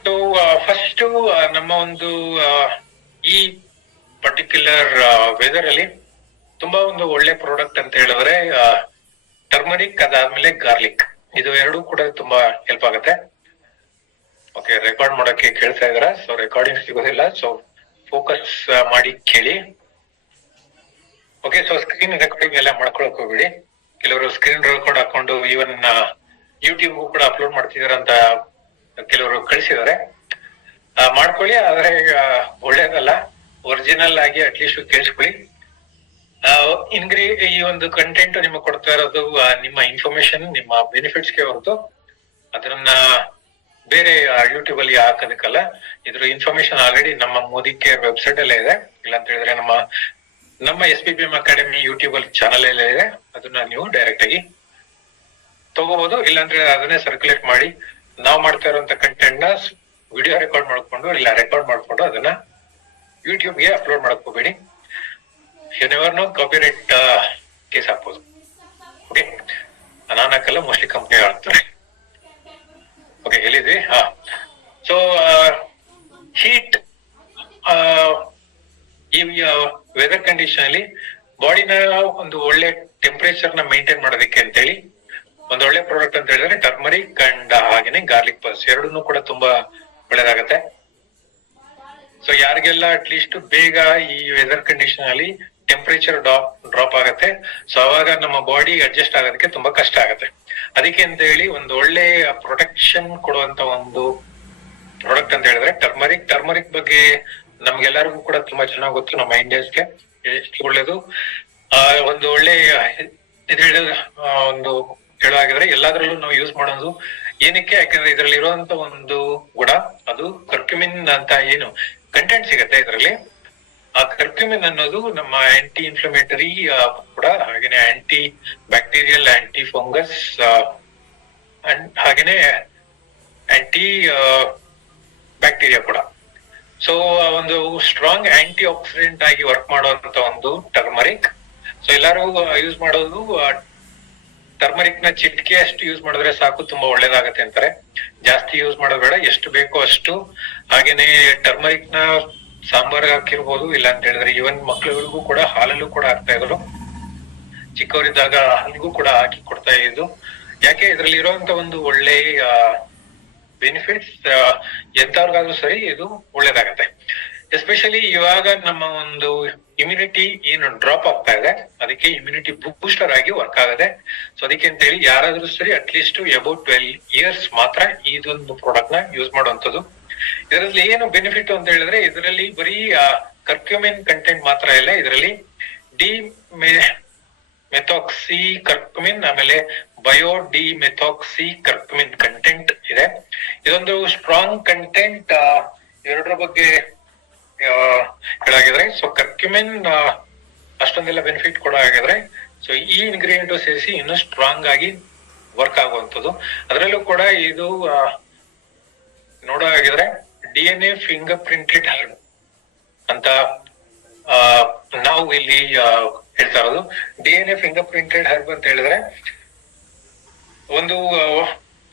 ಸೊ ಫಸ್ಟ್ ನಮ್ಮ ಒಂದು ಈ ಪರ್ಟಿಕ್ಯುಲರ್ ವೆದರ್ ಅಲ್ಲಿ ತುಂಬಾ ಒಂದು ಒಳ್ಳೆ ಪ್ರಾಡಕ್ಟ್ ಅಂತ ಹೇಳಿದ್ರೆ ಟರ್ಮರಿಕ್, ಅದಾದ್ಮೇಲೆ ಗಾರ್ಲಿಕ್, ಇದು ಎರಡೂ ಕೂಡ ತುಂಬಾ ಹೆಲ್ಪ್ ಆಗುತ್ತೆ. ಓಕೆ, ರೆಕಾರ್ಡ್ ಮಾಡಕ್ಕೆ ಕೇಳ್ತಾ ಇದಾರ? ಸೊ ರೆಕಾರ್ಡಿಂಗ್ ಸಿಗೋದಿಲ್ಲ, ಸೊ ಫೋಕಸ್ ಮಾಡಿ ಕೇಳಿ. ಓಕೆ, ಸೊ ಸ್ಕ್ರೀನ್ ರೆಕಾರ್ಡಿಂಗ್ ಎಲ್ಲ ಮಾಡ್ಕೊಳಕ್ ಹೋಗ್ಬಿಡಿ. ಕೆಲವರು ಸ್ಕ್ರೀನ್ ರೆಕಾರ್ಡ್ ಹಾಕೊಂಡು ಈವನ್ ಯೂಟ್ಯೂಬ್ ಕೂಡ ಅಪ್ಲೋಡ್ ಮಾಡ್ತಿದಾರ ಅಂತ ಕೆಲವರು ಕಳಿಸಿದಾರೆ. ಮಾಡ್ಕೊಳ್ಳಿ, ಆದ್ರೆ ಒಳ್ಳೇದಲ್ಲ. ಒರಿಜಿನಲ್ ಆಗಿ ಅಟ್ಲೀಸ್ಟ್ ಕೇಳಿಸ್ಕೊಳ್ಳಿ. ಈ ಒಂದು ಕಂಟೆಂಟ್ ನಿಮಗೆ ಕೊಡ್ತಾ ಇರೋದು ನಿಮ್ಮ ಇನ್ಫಾರ್ಮೇಶನ್, ನಿಮ್ಮ ಬೆನಿಫಿಟ್ಸ್ಗೆ ಹೊರತು ಅದನ್ನ ಬೇರೆ ಯೂಟ್ಯೂಬ್ ಅಲ್ಲಿ ಹಾಕೋದಕ್ಕಲ್ಲ. ಇದ್ರ ಇನ್ಫಾರ್ಮೇಶನ್ ಆಲ್ರೆಡಿ ನಮ್ಮ ಮೋದಿ ಕೇರ್ ವೆಬ್ಸೈಟ್ ಅಲ್ಲೇ ಇದೆ. ಇಲ್ಲ ಅಂತ ಹೇಳಿದ್ರೆ ನಮ್ಮ SPPM ಅಕಾಡೆಮಿ ಯೂಟ್ಯೂಬ್ ಅಲ್ಲಿ ಚಾನಲ್ ಅಲ್ಲೇ ಇದೆ. ಅದನ್ನ ನೀವು ಡೈರೆಕ್ಟ್ ಆಗಿ ತಗೋಬಹುದು. ಇಲ್ಲಾಂದ್ರೆ ಅದನ್ನೇ ಸರ್ಕ್ಯುಲೇಟ್ ಮಾಡಿ ನಾವು ಮಾಡ್ತಾ ಇರುವಂತ ಕಂಟೆಂಟ್ ನ ವಿಡಿಯೋ ರೆಕಾರ್ಡ್ ಮಾಡ್ಕೊಂಡು ಇಲ್ಲ ರೆಕಾರ್ಡ್ ಮಾಡ್ಕೊಂಡು ಅದನ್ನ ಯೂಟ್ಯೂಬ್ಗೆ ಅಪ್ಲೋಡ್ ಮಾಡ್ಕೋಬೇಡಿ. You never know, copyright case ಹಾಕ್ಬೋದು. ಓಕೆ, ನಾನು ಹಾಕಲ್ಲ, ಮೋಸ್ಟ್ಲಿ ಕಂಪ್ನಿ ಹಾಕ್ತಾರೆ. ಓಕೆ, ಹೇಳಿದ್ವಿ. ಸೊ ಹೀಟ್ ಈ ವೆದರ್ ಕಂಡೀಷನ್ ಅಲ್ಲಿ ಬಾಡಿನ ಒಂದು ಒಳ್ಳೆ ಟೆಂಪರೇಚರ್ ನ ಮೇಂಟೈನ್ ಮಾಡೋದಕ್ಕೆ ಅಂತೇಳಿ ಒಂದು ಒಳ್ಳೆ ಪ್ರಾಡಕ್ಟ್ ಅಂತ ಹೇಳಿದ್ರೆ ಟರ್ಮರಿಕ್ ಅಂಡ್ ಹಾಗೇನೆ ಗಾರ್ಲಿಕ್ ಪಲ್ಸ್ ಎರಡನ್ನೂ ಕೂಡ ತುಂಬಾ ಒಳ್ಳೇದಾಗತ್ತೆ. ಸೊ ಯಾರಿಗೆಲ್ಲ ಅಟ್ಲೀಸ್ಟ್ ಬೇಗ ಈ ವೆದರ್ ಕಂಡೀಷನ್ ಅಲ್ಲಿ ಟೆಂಪರೇಚರ್ ಡ್ರಾಪ್ ಆಗತ್ತೆ, ಸೊ ಅವಾಗ ನಮ್ಮ ಬಾಡಿ ಅಡ್ಜಸ್ಟ್ ಆಗೋದಕ್ಕೆ ತುಂಬಾ ಕಷ್ಟ ಆಗತ್ತೆ. ಅದಕ್ಕೆ ಅಂತ ಹೇಳಿ ಒಂದು ಒಳ್ಳೆ ಪ್ರೊಟೆಕ್ಷನ್ ಕೊಡುವಂತ ಒಂದು ಪ್ರಾಡಕ್ಟ್ ಅಂತ ಹೇಳಿದ್ರೆ ಟರ್ಮರಿಕ್ ಬಗ್ಗೆ ನಮ್ಗೆಲ್ಲರಿಗೂ ಕೂಡ ತುಂಬಾ ಚೆನ್ನಾಗಿ ಗೊತ್ತು. ನಮ್ಮ ಇಂಡಿಯನ್ಸ್ಗೆ ಎಷ್ಟು ಒಳ್ಳೇದು. ಒಂದು ಒಳ್ಳೆ ಒಂದು ಹೇಳಾಗಿದ್ರೆ ಎಲ್ಲಾದ್ರಲ್ಲೂ ನಾವು ಯೂಸ್ ಮಾಡೋದು ಏನಕ್ಕೆ, ಯಾಕಂದ್ರೆ ಇದರಲ್ಲಿ ಇರುವಂತ ಒಂದು ಗುಣ, ಅದು ಕರ್ಕ್ಯುಮಿನ್ ಅಂತ ಏನು ಕಂಟೆಂಟ್ ಸಿಗತ್ತೆ ಇದರಲ್ಲಿ. ಆ ಕರ್ಕ್ಯುಮಿನ್ ಅನ್ನೋದು ನಮ್ಮ ಆಂಟಿ ಇನ್ಫ್ಲಮೇಟರಿ ಕೂಡ, ಹಾಗೇನೆ ಆಂಟಿ ಬ್ಯಾಕ್ಟೀರಿಯಲ್, ಆಂಟಿ ಫಂಗಸ್, ಹಾಗೇನೆ ಆಂಟಿ ಬ್ಯಾಕ್ಟೀರಿಯಾ ಕೂಡ. ಸೊ ಒಂದು ಸ್ಟ್ರಾಂಗ್ ಆಂಟಿ ಆಕ್ಸಿಡೆಂಟ್ ಆಗಿ ವರ್ಕ್ ಮಾಡುವಂತ ಒಂದು ಟರ್ಮರಿಕ್. ಸೊ ಎಲ್ಲರೂ ಯೂಸ್ ಮಾಡೋದು ಟರ್ಮರಿಕ್ ನ ಚಿಟಿಕೆ ಅಷ್ಟು ಯೂಸ್ ಮಾಡಿದ್ರೆ ಸಾಕು, ತುಂಬಾ ಒಳ್ಳೇದಾಗತ್ತೆ ಅಂತಾರೆ. ಜಾಸ್ತಿ ಯೂಸ್ ಮಾಡೋದು ಬೇಡ, ಎಷ್ಟು ಬೇಕೋ ಅಷ್ಟು. ಹಾಗೇನೆ ಟರ್ಮರಿಕ್ ನ ಸಾಂಬಾರ್ ಹಾಕಿರ್ಬೋದು, ಇಲ್ಲ ಅಂತ ಹೇಳಿದ್ರೆ ಈವನ್ ಮಕ್ಳುಗಳಿಗೂ ಕೂಡ ಹಾಲಲ್ಲೂ ಕೂಡ ಹಾಕ್ತಾ ಇದ್ರು. ಚಿಕ್ಕವರಿದ್ದಾಗ ಹಾಲಿಗೂ ಕೂಡ ಹಾಕಿ ಕೊಡ್ತಾ ಇದ್ದು. ಯಾಕೆ, ಇದ್ರಲ್ಲಿ ಇರುವಂತ ಒಂದು ಒಳ್ಳೆ ಬೆನಿಫಿಟ್ಸ್ ಎಂತವ್ರಿಗಾದ್ರೂ ಸರಿ ಇದು ಒಳ್ಳೇದಾಗತ್ತೆ. ಎಸ್ಪೆಷಲಿ ಇವಾಗ ನಮ್ಮ ಒಂದು ಇಮ್ಯುನಿಟಿ ಏನು ಡ್ರಾಪ್ ಆಗ್ತಾ ಇದೆ, ಅದಕ್ಕೆ ಇಮ್ಯುನಿಟಿ ಬೂಸ್ಟರ್ ಆಗಿ ವರ್ಕ್ ಆಗದೆ. ಸೊ ಅದಕ್ಕೆ ಅಂತ ಹೇಳಿ ಯಾರಾದ್ರೂ ಸರಿ ಅಟ್ಲೀಸ್ಟ್ ಅಬೌಟ್ 12 years ಮಾತ್ರ ಇದೊಂದು ಪ್ರಾಡಕ್ಟ್ ನ ಯೂಸ್ ಮಾಡುವಂತದ್ದು. ಇದರಲ್ಲಿ ಏನು ಬೆನಿಫಿಟ್ ಅಂತ ಹೇಳಿದ್ರೆ, ಇದರಲ್ಲಿ ಬರೀ ಕರ್ಕ್ಯುಮಿನ್ ಕಂಟೆಂಟ್ ಮಾತ್ರ ಇಲ್ಲ, ಇದರಲ್ಲಿ ಮೆಥಾಕ್ಸಿ ಕರ್ಕ್ಯುಮಿನ್, ಆಮೇಲೆ ಬಯೋಡಿಮೆಥಾಕ್ಸಿ ಕರ್ಕ್ಯುಮಿನ್ ಕಂಟೆಂಟ್ ಇದೆ. ಇದೊಂದು ಸ್ಟ್ರಾಂಗ್ ಕಂಟೆಂಟ್. ಎರಡರ ಬಗ್ಗೆ ಹೇಳಾಗಿದ್ರೆ, ಸೊ ಕರ್ಕ್ಯುಮಿನ್ ಅಷ್ಟೊಂದೆಲ್ಲ ಬೆನಿಫಿಟ್ ಕೊಡೋ ಆಗಿದ್ರೆ, ಸೊ ಈ ಇಂಗ್ರೀಡಿಯೆಂಟ್ ಸೇರಿಸಿ ಇನ್ನೂ ಸ್ಟ್ರಾಂಗ್ ಆಗಿ ವರ್ಕ್ ಆಗುವಂಥದ್ದು. ಅದರಲ್ಲೂ ಕೂಡ ಇದು ನೋಡೋ ಆಗಿದ್ರೆ DNA ಫಿಂಗರ್ ಪ್ರಿಂಟೆಡ್ ಹರ್ಬ್ ಅಂತ ನಾವು ಇಲ್ಲಿ ಹೇಳ್ತಾ ಇರೋದು. DNA ಫಿಂಗರ್ ಪ್ರಿಂಟೆಡ್ ಹರ್ಬ್ ಅಂತ ಹೇಳಿದ್ರೆ ಒಂದು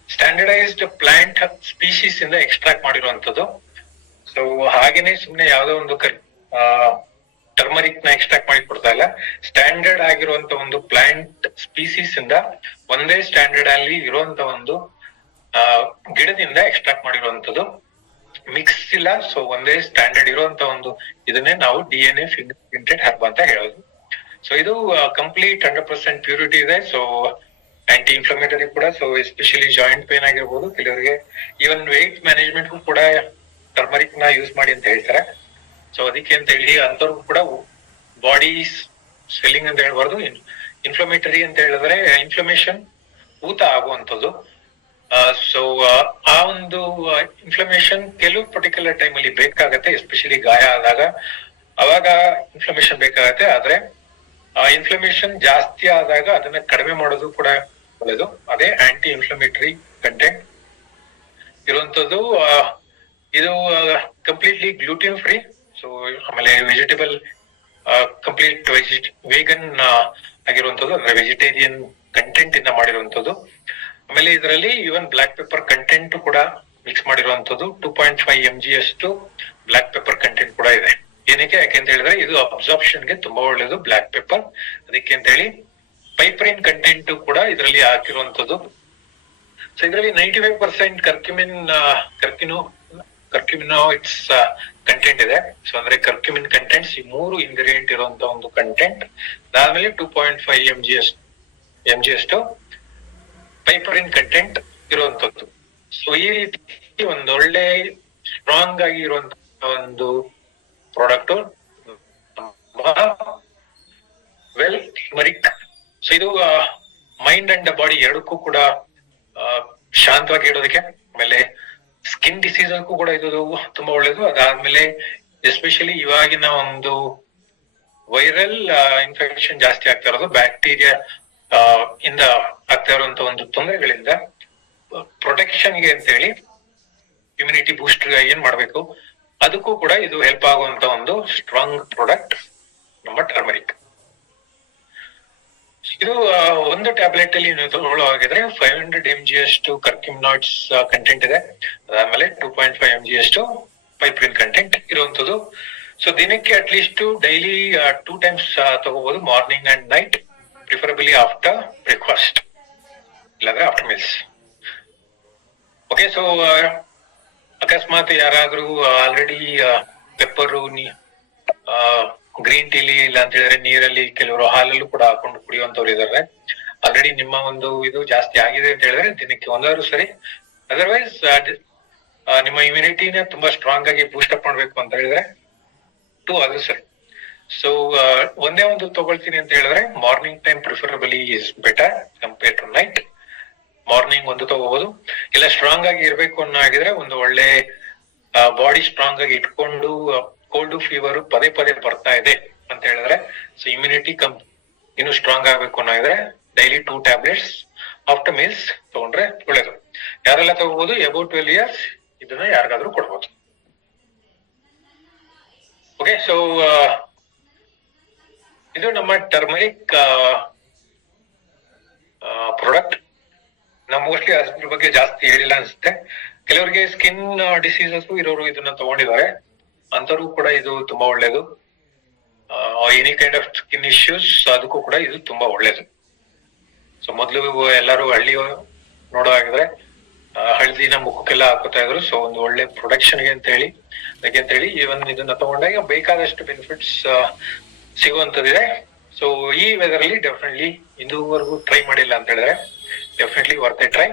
ಸ್ಟ್ಯಾಂಡರ್ಡೈಸ್ಡ್ ಪ್ಲಾಂಟ್ ಸ್ಪೀಶೀಸ್ ಇಂದ ಎಕ್ಸ್ಟ್ರಾಕ್ಟ್ ಮಾಡಿರುವಂತದ್ದು. ಸೊ ಹಾಗೇನೆ ಸುಮ್ನೆ ಯಾವ್ದೋ ಒಂದು ಟರ್ಮರಿಕ್ ನ ಎಕ್ಸ್ಟ್ರಾಕ್ಟ್ ಮಾಡಿ ಕೊಡ್ತಾ ಇಲ್ಲ. ಸ್ಟ್ಯಾಂಡರ್ಡ್ ಆಗಿರುವಂತ ಒಂದು ಪ್ಲಾಂಟ್ ಸ್ಪೀಸೀಸ್ ಇಂದ, ಒಂದೇ ಸ್ಟ್ಯಾಂಡರ್ಡ್ ಅಲ್ಲಿ ಇರುವಂತ ಒಂದು ಗಿಡದಿಂದ ಎಕ್ಸ್ಟ್ರಾಕ್ಟ್ ಮಾಡಿರುವಂತದ್ದು. ಮಿಕ್ಸ್ ಇಲ್ಲ, ಸೊ ಒಂದೇ ಸ್ಟ್ಯಾಂಡರ್ಡ್ ಇರುವಂತ ಒಂದು ಇದನ್ನೇ ನಾವು DNA ಫಿಂಗರ್ ಪ್ರಿಂಟೆಡ್ ಹರ್ಬ್ ಅಂತ ಹೇಳೋದು. ಸೊ ಇದು ಕಂಪ್ಲೀಟ್ 100% ಪ್ಯೂರಿಟಿ ಇದೆ. ಸೊ ಆಂಟಿ ಇನ್ಫ್ಲಮೇಟರಿ ಕೂಡ. ಸೊ ಎಸ್ಪೆಷಲಿ ಜಾಯಿಂಟ್ ಪೇನ್ ಆಗಿರ್ಬೋದು, ಕೆಲವರಿಗೆ ಈವನ್ ವೆಯ್ಟ್ ಮ್ಯಾನೇಜ್ಮೆಂಟ್ ಕೂಡ ಟರ್ಮರಿಕ್ ನ ಯೂಸ್ ಮಾಡಿ ಅಂತ ಹೇಳ್ತಾರೆ. ಸೊ ಅದಕ್ಕೆ ಅಂತ ಹೇಳಿ ಅಂತವ್ರಿಗೂ ಕೂಡ ಬಾಡಿ ಸ್ವೆಲ್ಲಿಂಗ್ ಅಂತ ಹೇಳ್ಬಾರ್ದು. ಇನ್ಫ್ಲಮೇಟರಿ ಅಂತ ಹೇಳಿದ್ರೆ ಇನ್ಫ್ಲಮೇಷನ್, ಊತ ಆಗುವಂಥದ್ದು. ಸೊ ಆ ಒಂದು ಇನ್ಫ್ಲಮೇಷನ್ ಕೆಲವು ಪರ್ಟಿಕ್ಯುಲರ್ ಟೈಮ್ ಅಲ್ಲಿ ಬೇಕಾಗತ್ತೆ, ಎಸ್ಪೆಷಲಿ ಗಾಯ ಆದಾಗ ಅವಾಗ ಇನ್ಫ್ಲಮೇಷನ್ ಬೇಕಾಗತ್ತೆ. ಆದ್ರೆ ಆ ಇನ್ಫ್ಲಮೇಷನ್ ಜಾಸ್ತಿ ಆದಾಗ ಅದನ್ನ ಕಡಿಮೆ ಮಾಡೋದು ಕೂಡ ಒಳ್ಳೇದು. ಅದೇ ಆಂಟಿ ಇನ್ಫ್ಲಮೇಟರಿ ಕಂಟೆಂಟ್ ಇರುವಂತದ್ದು. ಇದು ಕಂಪ್ಲೀಟ್ಲಿ ಗ್ಲೂಟಿನ್ ಫ್ರೀ. ಸೊ ಆಮೇಲೆ ವೆಜಿಟೇಬಲ್, ಕಂಪ್ಲೀಟ್ ವೇಗನ್ ಆಗಿರುವಂತದ್ದು, ಅಂದ್ರೆ ವೆಜಿಟೇರಿಯನ್ ಕಂಟೆಂಟ್ ಇಂದ ಮಾಡಿರುವಂತದ್ದು. ಆಮೇಲೆ ಇದರಲ್ಲಿ ಈವನ್ ಬ್ಲಾಕ್ ಪೆಪ್ಪರ್ ಕಂಟೆಂಟ್ ಕೂಡ ಮಿಕ್ಸ್ ಮಾಡಿರುವಂತದ್ದು. 2.5 mg ಅಷ್ಟು ಬ್ಲಾಕ್ ಪೆಪ್ಪರ್ ಕಂಟೆಂಟ್ ಕೂಡ ಇದೆ. ಏನಕ್ಕೆ? ಯಾಕೆಂತ ಹೇಳಿದ್ರೆ ಇದು ಅಬ್ಸಾರ್ಪ್ಷನ್ ಗೆ ತುಂಬಾ ಒಳ್ಳೇದು ಬ್ಲಾಕ್ ಪೆಪ್ಪರ್. ಅದಕ್ಕೆ ಅಂತ ಹೇಳಿ ಪೈಪ್ರಿನ್ ಕಂಟೆಂಟ್ ಕೂಡ ಇದರಲ್ಲಿ ಹಾಕಿರುವಂತದ್ದು. ಸೊ ಇದರಲ್ಲಿ 95% ಕರ್ಕ್ಯುಮಿನಾಯ್ಡ್ಸ್ ಕಂಟೆಂಟ್ ಇದೆ. ಸೊ ಅಂದ್ರೆ ಕರ್ಕ್ಯುಮಿನ್ ಕಂಟೆಂಟ್ಸ್ ಈ 3 ಇಂಗ್ರೀಡಿಯೆಂಟ್ ಇರುವಂತ ಒಂದು ಕಂಟೆಂಟ್. ಅದಾದ್ಮೇಲೆ 2.5 mg ಅಷ್ಟು ಪೈಪರಿನ್ ಕಂಟೆಂಟ್ ಇರುವಂತದ್ದು. ಸೊ ಈ ರೀತಿ ಒಂದೊಳ್ಳೆ ಸ್ಟ್ರಾಂಗ್ ಆಗಿ ಇರುವಂತ ಒಂದು ಪ್ರಾಡಕ್ಟ್ ವೆಲ್ ಟರ್ಮರಿಕ್. ಸೊ ಇದು ಮೈಂಡ್ ಅಂಡ್ ಬಾಡಿ ಎರಡಕ್ಕೂ ಕೂಡ ಶಾಂತವಾಗಿ ಇಡೋದಕ್ಕೆ, ಆಮೇಲೆ ಸ್ಕಿನ್ ಡಿಸೀಸ್ಗೂ ಕೂಡ ಇದು ತುಂಬಾ ಒಳ್ಳೇದು. ಅದಾದ್ಮೇಲೆ ಎಸ್ಪೆಷಲಿ ಇವಾಗಿನ ಒಂದು ವೈರಲ್ ಇನ್ಫೆಕ್ಷನ್ ಜಾಸ್ತಿ ಆಗ್ತಾ ಇರೋದು, ಬ್ಯಾಕ್ಟೀರಿಯಾ ಇಂದ ಆಗ್ತಾ ಇರುವಂತ ಒಂದು ತೊಂದರೆಗಳಿಂದ ಪ್ರೊಟೆಕ್ಷನ್ ಗೆ ಅಂತ ಹೇಳಿ ಇಮ್ಯುನಿಟಿ ಬೂಸ್ಟರ್ ಏನ್ ಮಾಡ್ಬೇಕು ಅದಕ್ಕೂ ಕೂಡ ಇದು ಹೆಲ್ಪ್ ಆಗುವಂತ ಒಂದು ಸ್ಟ್ರಾಂಗ್ ಪ್ರಾಡಕ್ಟ್ ನಮ್ಮ ಟರ್ಮರಿಕ್. ಇದು ಒಂದು ಟ್ಯಾಬ್ಲೆಟ್ ಅಲ್ಲಿ ನೀವು ತಗೊಳ್ಳೋವಾಗಿದ್ರೆ 500 mg ಅಷ್ಟು ಕರ್ಕ್ಯುಮಿನಾಯ್ಡ್ಸ್ ಕಂಟೆಂಟ್ ಇದೆ. ಅದಾದ್ಮೇಲೆ 2.5 mg ಅಷ್ಟು ಪೈಪ್ರಿನ್ ಕಂಟೆಂಟ್ ಇರುವಂತದ್ದು. ಸೊ ದಿನಕ್ಕೆ ಅಟ್ಲೀಸ್ಟ್ ಡೈಲಿ 2 ಟೈಮ್ಸ್ ತಗೋಬಹುದು, morning and night, preferably after breakfast ಇಲ್ಲಾಂದ್ರೆ ಆಫ್ಟರ್ ಮೀಲ್ಸ್. ಓಕೆ, ಸೊ ಅಕಸ್ಮಾತ್ ಯಾರಾದ್ರೂ ಆಲ್ರೆಡಿ ಪೆಪ್ಪರು ಗ್ರೀನ್ ಟೀಲಿ ಇಲ್ಲ ಅಂತ ಹೇಳಿದ್ರೆ ನೀರಲ್ಲಿ, ಕೆಲವರು ಹಾಲಲ್ಲೂ ಕೂಡ ಹಾಕೊಂಡು ಕುಡಿಯುವಂತವ್ರು ಇದಾರೆ. ಆಲ್ರೆಡಿ ನಿಮ್ಮ ಒಂದು ಇದು ಜಾಸ್ತಿ ಆಗಿದೆ ಅಂತ ಹೇಳಿದ್ರೆ ದಿನಕ್ಕೆ ಒಂದಾದ್ರು ಸರಿ. ಅದರ್ವೈಸ್ ನಿಮ್ಮ ಇಮ್ಯುನಿಟಿನ ತುಂಬಾ ಸ್ಟ್ರಾಂಗ್ ಆಗಿ ಬೂಸ್ಟ್ ಅಪ್ ಮಾಡ್ಬೇಕು ಅಂತ ಹೇಳಿದ್ರೆ 2 ಆದ್ರೂ ಸರಿ. ಸೊ ಒಂದೇ ಒಂದು ತಗೊಳ್ತೀನಿ ಅಂತ ಹೇಳಿದ್ರೆ morning time preferably is better compare to night. Morning ಒಂದು ತಗೋಬಹುದು. ಇಲ್ಲ ಸ್ಟ್ರಾಂಗ್ ಆಗಿ ಇರ್ಬೇಕು ಅನ್ನೋ ಆಗಿದ್ರೆ, ಒಂದು ಒಳ್ಳೆ ಬಾಡಿ ಸ್ಟ್ರಾಂಗ್ ಆಗಿ ಇಟ್ಕೊಂಡು ಕೋಲ್ಡ್ ಫೀವರ್ ಪದೇ ಪದೇ ಬರ್ತಾ ಇದೆ ಅಂತ ಹೇಳಿದ್ರೆ, ಸೊ ಇಮ್ಯುನಿಟಿ ಇನ್ನು ಸ್ಟ್ರಾಂಗ್ ಆಗ್ಬೇಕು ಅನ್ನೋದ್ರೆ ಡೈಲಿ 2 ಟ್ಯಾಬ್ಲೆಟ್ಸ್ ಆಫ್ಟರ್ ಮೀಲ್ಸ್ ತಗೊಂಡ್ರೆ ಒಳ್ಳೇದು. ಯಾರೆಲ್ಲ ತಗೋಬಹುದು? ಅಬೌಟ್ 12 years ಇದನ್ನ ಯಾರಿಗಾದ್ರೂ ಕೊಡ್ಬೋದು. ಓಕೆ, ಸೊ ಇದು ನಮ್ಮ ಟರ್ಮರಿಕ್ ಪ್ರಾಡಕ್ಟ್. ನಾವು ಮೋಸ್ಟ್ಲಿ ಅದ್ರ ಬಗ್ಗೆ ಜಾಸ್ತಿ ಹೇಳಿಲ್ಲ ಅನ್ಸುತ್ತೆ. ಕೆಲವರಿಗೆ ಸ್ಕಿನ್ ಡಿಸೀಸಸ್ ಇರೋರು ಇದನ್ನ ತಗೊಂಡಿದ್ದಾರೆ, ಅಂತವ್ರಿಗೂ ಕೂಡ ಇದು ತುಂಬಾ ಒಳ್ಳೇದು. Any kind of skin issues ಅದಕ್ಕೂ ಕೂಡ ಇದು ತುಂಬಾ ಒಳ್ಳೇದು. ಸೊ ಮೊದ್ಲು ಎಲ್ಲರೂ ಹಳ್ಳಿ ನೋಡೋ ಆಗಿದ್ರೆ ಹಳದಿನ ಮುಖಕ್ಕೆಲ್ಲ ಹಾಕೋತಾ ಇದ್ರು. ಸೊ ಒಂದು ಒಳ್ಳೆ ಪ್ರೊಡಕ್ಷನ್ ಗೆ ಅಂತ ಹೇಳಿ, ಅದಕ್ಕೆ ಅಂತ ಹೇಳಿ ಇವನ್ ಇದನ್ನ ತಗೊಂಡಾಗ ಬೇಕಾದಷ್ಟು ಬೆನಿಫಿಟ್ಸ್ ಸಿಗುವಂತದಿದೆ. ಸೊ ಈ ವೆದರ್ ಅಲ್ಲಿ ಡೆಫಿನೆಟ್ಲಿ ಇದುವರೆಗೂ ಟ್ರೈ ಮಾಡಿಲ್ಲ ಅಂತ ಹೇಳಿದ್ರೆ definitely worth A try.